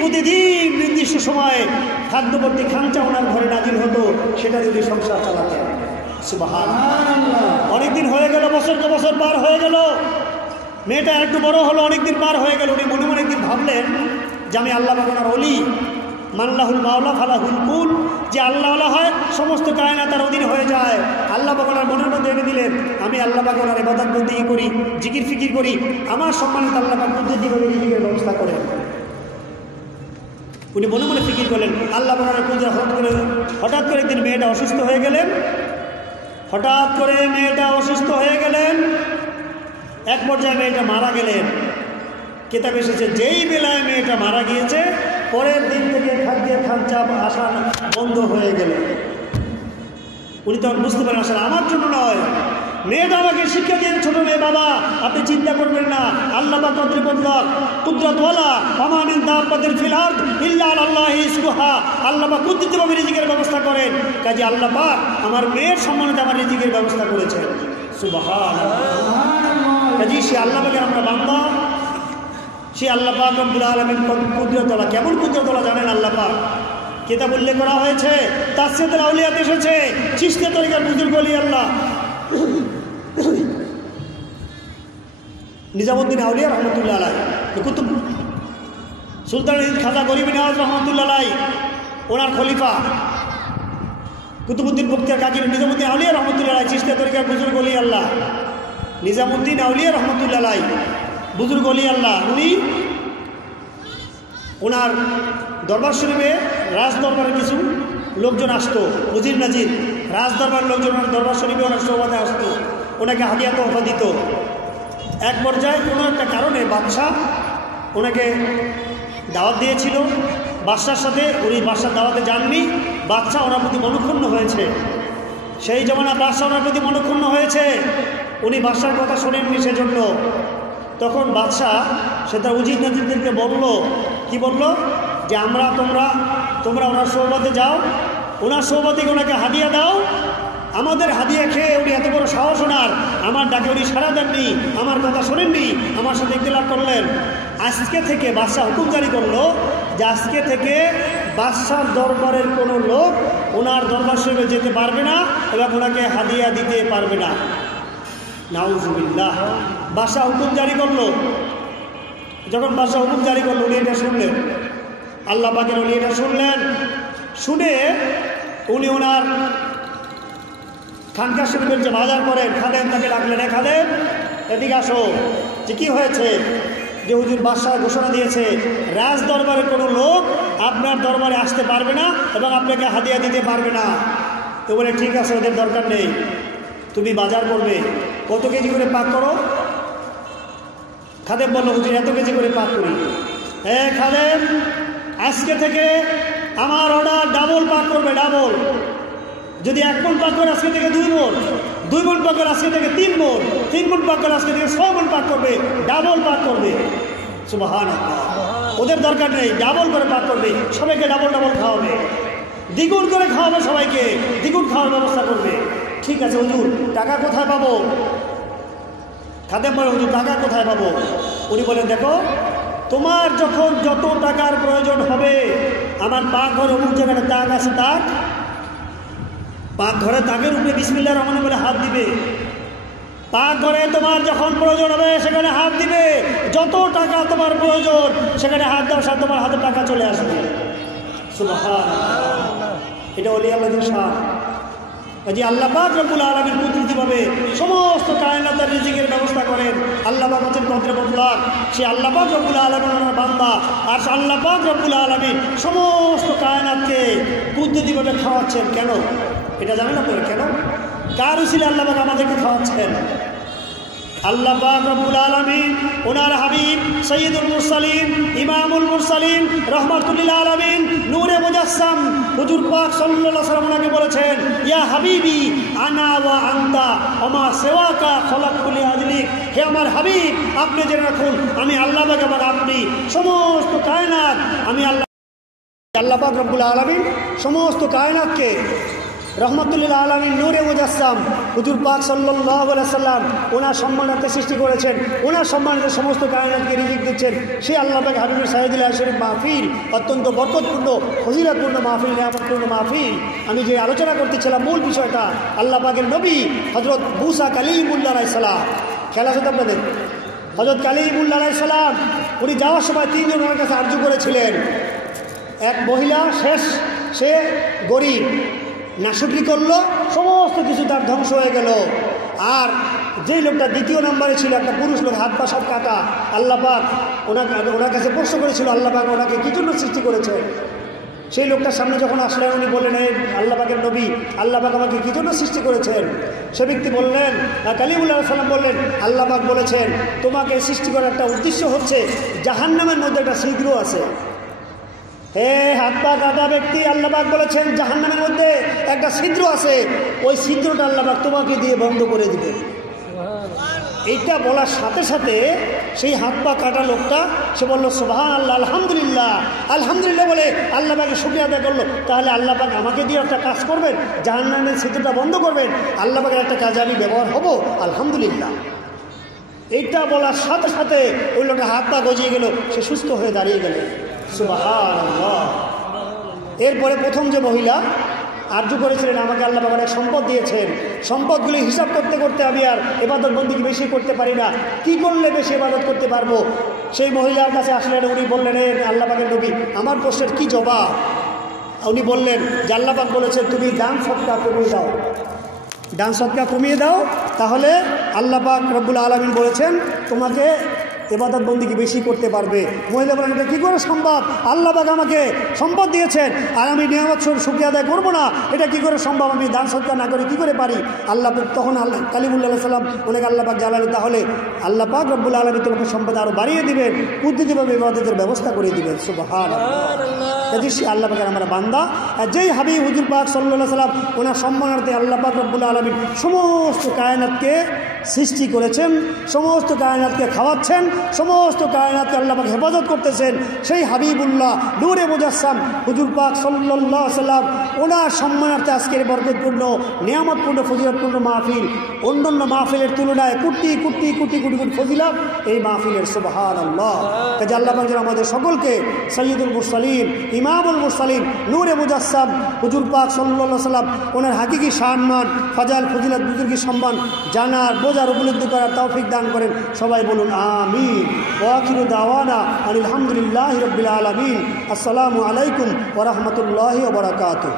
প্রতিদিন নির্দিষ্ট সময়ে খাদ্য ভর্তি খামচা ওনার ঘরে নাজিল হতো, সেটা যদি সংসার চালাতেন। সুবহানাল্লাহ। অনেকদিন হয়ে গেল, বছরকে বছর পার হয়ে গেল, মেয়েটা একটু বড় হলো, অনেকদিন পার হয়ে গেল। উনি মনে মনে একদিন ভাবলেন যে আমি আল্লাহ পাক ওনার অলি, মাল্লাহুল মাওলা ফালাহুল কুল, যে আল্লাহ হয় সমস্ত কায়নাত তার অধীন হয়ে যায়। আল্লাহ পাক ওনার মনের মধ্যে এনে দিলেন আমি আল্লাহ পাক ওনার ইবাদত বন্দেগী করি, জিকির ফিকির করি, আমার সম্মানিত আল্লাহ পাক কুদরতিভাবে রিজিকের ব্যবস্থা করেন। উনি মনে মনে ফিকির করলেন আল্লাহ পাক ওনার কুদরত। হঠাৎ করে একদিন মেয়েটা অসুস্থ হয়ে গেলেন। এক পর্যায়ে মেয়েটা মারা গেলেন। কিতাবে এসেছে যেই বেলায় মেয়েটা মারা গিয়েছে, পরের দিন থেকে খাদ্যের খামচা আসা বন্ধ হয়ে গেল। উনি তখন বুঝতে পারেন আসলে আমার জন্য নয়, মেয়েটা আমাকে শিক্ষা দিয়ে ছোট মেয়ে, বাবা আপনি চিন্তা করবেন না, আল্লাহ পাক কুদরতওয়ালা আমানিন দাব্বাতিন ফিল আরদ ইল্লা আলাল্লাহি রিজকুহা, আল্লাহ পাক কুদরতিভাবে রিজিকের ব্যবস্থা করেন। কাজে আল্লাহ পাক আমার মেয়ের সম্মানিত আমার রিজিকের ব্যবস্থা করেছেন। সুবহানাল্লাহ। কাজে সে আল্লাহ পাকের আমরা বান্দা, সে আল্লাহ পাক রব্বুল আলামিন কুদরতওয়ালা। কেমন কুদরতওয়ালা জানেন আল্লাহ পাক? কিতাব উল্লেখ করা হয়েছে, তাসসিরুল আউলিয়াত এসেছে, চিশতিয়া তরিকার বুজুর্গ ওলি আল্লাহ নিজামুদ্দিন আউলিয়া রহমতুল্লাহ আলাইহি, কুতুব সুলতান খাজা গরিব নওয়াজ রহমতুল্লাহ আলাইহি, ওনার খলিফা কুতুবুদ্দিন বখতিয়ার কাজী নিজামুদ্দিন আউলিয়া রহমতুল্লাহ আলাইহি, চিশতিয়া তরিকার বুজুর্গ ওলি আল্লাহ নিজামুদ্দিন আউলিয়া রহমতুল্লাহ আলাইহি, বুজুর্গ ওলি আল্লাহ। উনি ওনার দরবার শরীফে রাজ দরবারের কিছু লোকজন আসতো, উজির নাজির রাজ দরবারের লোকজন ওনার দরবার শরীফে ওনার সৌবাদে আসতো, ওনাকে হাদিয়া তোহফা দিত। এক পর্যায়ে কোনো একটা কারণে বাদশাহ ওনাকে দাওয়াত দিয়েছিল। বাদশার সাথে উনি বাদশার দাওয়াতে যাননি। বাদশাহ ওনার প্রতি মনক্ষুণ্ণ হয়েছে। সেই জমানা বাদশাহ ওনার প্রতি মনক্ষুণ্ণ হয়েছে, উনি বাদশার কথা শোনেননি। সেজন্য তখন বাদশাহ সে তার উজির নাজিরদেরকে বলল, কি বলল, যে তোমরা ওনার সৌবাতে যাও, ওনার সৌবাতে ওনাকে হাদিয়া দাও। আমাদের হাদিয়া খেয়ে উনি এত বড় সাহস ওনার, আমার ডাকে উনি সাড়া দেননি, আমার কথা শোনেননি, আমার সাথে ইখতিলাফ করলেন। আজকে থেকে বাদশাহ হুকুম জারি করলো যে আজকে থেকে বাদশার দরবারের কোনো লোক ওনার দরবার শরীফে যেতে পারবে না এবং ওনাকে হাদিয়া দিতে পারবে না। নাউজুবিল্লাহ। বাদশাহ হুকুম জারি করলো। যখন বাদশাহ হুকুম জারি করলো, উনি এটা শুনলেন, আল্লাহ পাকের উনি এটা শুনলেন। শুনে উনি ওনার খানকা শরীফের যে বাজার করেন খাদেম, তাকে ডাকলেন, খাদেম এদিকে আসো। যে কী হয়েছে? যে হুজুর বাদশাহ ঘোষণা দিয়েছে রাজ দরবারের কোনো লোক আপনার দরবারে আসতে পারবে না এবং আপনাকে হাদিয়া দিতে পারবে না। তো বলে ঠিক আছে, ওদের দরকার নেই। তুমি বাজার করবে, কত কেজি করে পাক করো? খাদেম বলল, হুজুর এত কেজি করে পাক করি। খাদেম, আজকে থেকে আমার অর্ডার ডাবল পাক করবে, ডাবল। যদি 1 মণ পাক করে আজকে থেকে 2 মণ, 2 মণ পাক করে আজকে থেকে 3 মণ, 3 মণ পাক করে আজকে থেকে 6 মণ পাক করবে, ডাবল পাক করবে। সুবহানাল্লাহ। ওদের দরকার নেই, ডাবল করে পাক করবে, সবাইকে ডাবল ডাবল খাওয়াবে, দ্বিগুণ করে খাওয়াবে, সবাইকে দ্বিগুণ খাওয়ার ব্যবস্থা করবে। ঠিক আছে হুজুর, টাকা কোথায় পাবো? খাদেম বলে, হুজুর টাকা কোথায় পাবো? উনি বলেন, দেখো তোমার যখন যত টাকার প্রয়োজন হবে, আমার পাকঘর অমুক জায়গাটা তাক আছে, তাক পাকঘরে তাকের উপরে বিসমিল্লাহির রহমানির রহিম বলে হাত দিবে। পাকঘরে তোমার যখন প্রয়োজন হবে সেখানে হাত দিবে, যত টাকা তোমার প্রয়োজন সেখানে হাত দাও, সাথে তোমার হাতে টাকা চলে আসবে। সুবহানাল্লাহ। এটা ওলি আল্লাহর শান। যে আল্লাহ পাক রব্বুল আলামিন কুদরতিভাবে সমস্ত কায়নাতের রিজিকের ব্যবস্থা করেন। আল্লাহ পাক হচ্ছেন কদরে মুতলাক, সে আল্লাহ পাক রব্বুল আলামিনের বান্দা। আর আল্লাহ পাক রব্বুল আলামিন সমস্ত কায়নাতকে কুদরতিভাবে খাওয়াচ্ছেন। কেন? এটা জানেন আপনারা কেন? কার উসিলে আল্লাহ পাক আমাদেরকে খাওয়াচ্ছেন? আল্লাহ পাক রব্বুল আলামিন ওনার হাবিব সাইয়্যিদুল মুরসালিন, ইমামুল মুরসালিন, রাহমাতুল লিল আলামিন, নূরে মুজাসসাম হুজুর পাক সাল্লাল্লাহু আলাইহি ওয়াসাল্লাম ওনাকে বলেছেন, ইয়া হাবিবি আনা ওয়া আনতা ওমা সিওয়াকা খলাকতু লিআজলিক। হে আমার হাবিব, আপনি জেনে রাখুন আমি আল্লাহ পাক এবং আপনি সমস্ত কায়নাত, আমি আল্লাহ পাক রব্বুল আলামিন সমস্ত কায়নাতকে রহমাতুল লিল আলামিন, নূরে মুজাসসাম হুজুর পাক সাল্লাল্লাহু আলাইহি ওয়াসাল্লাম ওনার সম্মানার্থে সৃষ্টি করেছেন। ওনার সম্মানার্থে সমস্ত কায়নাতকে রিজিক দিচ্ছেন। সেই আল্লাহ পাক হাবিবের সাইয়্যিদুল আশরিফ মাহফিল, অত্যন্ত বরকতপূর্ণ, ফজিলতপূর্ণ মাহফিল, নিয়ামতপূর্ণ মাহফিল। আমি যে আলোচনা করতেছিলাম মূল বিষয়টা, আল্লাহ পাকের নবী হযরত মুসা কালিমুল্লাহ আলাইহিস সালাম। খেয়াল আছে তো আপনাদের? হযরত কালিমুল্লাহ আলাইহিস সালাম উনি যাওয়ার সময় 3 জন ওনার কাছে আরজু করেছিলেন। এক মহিলা, সে গরিব, নাশুকরি করলো, সমস্ত কিছু তার ধ্বংস হয়ে গেল। আর যেই লোকটা 2 নম্বরে ছিল, একটা পুরুষ লোক, হাত পা সব কাটা, আল্লাহ পাক ওনার কাছে প্রশ্ন করেছিল আল্লাহ পাক ওনাকে কী জন্য সৃষ্টি করেছে। সেই লোকটার সামনে যখন আসলেন উনি বললেন, এই আল্লাহ পাকের নবী, আল্লাহ পাক আমাকে কী জন্য সৃষ্টি করেছেন? সে ব্যক্তি বললেন, কালিমুল্লাহ সাল্লাম বললেন, আল্লাহ পাক বলেছেন তোমাকে সৃষ্টি করার একটা উদ্দেশ্য হচ্ছে জাহান্নামের মধ্যে একটা ছিদ্র আছে। হে হাত পা কাটা ব্যক্তি, আল্লাহ পাক বলেছেন জাহান্নামের মধ্যে একটা ছিদ্র আছে, ওই ছিদ্রটা আল্লাহ পাক তোমাকে দিয়ে বন্ধ করে দিবে। এইটা বলার সাথে সাথে সেই হাত পা কাটা লোকটা সে বলল সুবহানাল্লাহ, আলহামদুলিল্লাহ, আলহামদুলিল্লাহ বলে আল্লাহ পাকে শুকরিয়া আদায় করলো। তাহলে আল্লাহ পাক আমাকে দিয়ে একটা কাজ করবেন, জাহান্নামের ছিদ্রটা বন্ধ করবেন, আল্লাহ পাকের একটা কাজে আমি ব্যবহার হব, আলহামদুলিল্লাহ। এইটা বলার সাথে সাথে ওই লোকটা হাত পা গজিয়ে গেল, সে সুস্থ হয়ে দাঁড়িয়ে গেল। সুবহানাল্লাহ। এরপরে প্রথম যে মহিলা আরজু করেছিলেন, আমাকে আল্লাহ পাক অনেক সম্পদ দিয়েছেন, সম্পদগুলি হিসাব করতে করতে আমি আর ইবাদত বন্দেগী বেশি করতে পারি না, কি করলে বেশি ইবাদত করতে পারবো? সেই মহিলার কাছে আসলেন, উনি বললেন, আল্লাহ পাকের নবী আমার প্রশ্নের কি জবাব? উনি বললেন যে আল্লাহ পাক বলেছেন তুমি দান সদকা কমিয়ে দাও, দান সদকা কমিয়ে দাও, তাহলে আল্লাহ পাক রব্বুল আলামিন বলেছেন তোমাকে ইবাদত বন্দেগী বেশি করতে পারবে। মহিলা বলেন, এটা কী করে সম্ভব? আল্লাহ পাক আমাকে সম্পদ দিয়েছেন আর আমি নিয়ামত শুকরিয়া আদায় করবো না, এটা কী করে সম্ভব? আমি দান সদকা না করে কী করে পারি? আল্লাহ তখন কালিমুল্লাহ সাল্লাম ওনাকে আল্লাহ পাক জানালেন, তাহলে আল্লাহ পাক রব্বুল আলামিন তোমাকে সম্পদ আরও বাড়িয়ে দিবেন, কুদরতিভাবে ইবাদতের ব্যবস্থা করে দিবেন। সুবহানাল্লাহ। আল্লাহ পাকের আমরা বান্দা, আর যেই হাবিব হুজুর পাক সাল্লাল্লাহু আলাইহি ওয়াসাল্লাম ওনার সম্মানার্থে আল্লাহ পাক রব্বুল আলামিন সমস্ত কায়নাতকে সৃষ্টি করেছেন, সমস্ত কায়নাতকে খাওয়াচ্ছেন, সমস্ত কায়নাতকে আল্লাহ পাক হেফাজত করতেছেন। সেই হাবিবুল্লাহ নূরে মুজাসসাম হুজুর পাক সাল্লাল্লাহু আলাইহি ওয়াসাল্লাম ওনার সম্মানার্থে আজকের বরকতপূর্ণ, নিয়ামতপূর্ণ, ফজিলতপূর্ণ মাহফিল, অন্যান্য মাহফিলের তুলনায় কোটি কোটি কোটি কোটি কোটি ফজিলত এই মাহফিলের। সুবহানাল্লাহ। কাজে আল্লাহ পাক আমাদের সকলকে সাইয়্যিদুল মুরসালিন, ইমামুল মুরসালিন, নূরে মুজাসসাম হুজুর পাক সাল্লাল্লাহু আলাইহি ওয়াসাল্লাম ওনার হাকিকি সম্মান, ফাজাল, ফজিলত, বুজুর্গি সম্মান জানার, বোঝার, উপলব্ধি করার তৌফিক দান করেন। সবাই বলুন আমিন। ওয়া আখিরু দাওয়ানা আলহামদুলিল্লাহি রাব্বিল আলামিন। আসসালামু আলাইকুম ওয়া রাহমাতুল্লাহি ওয়া বারাকাতুহু।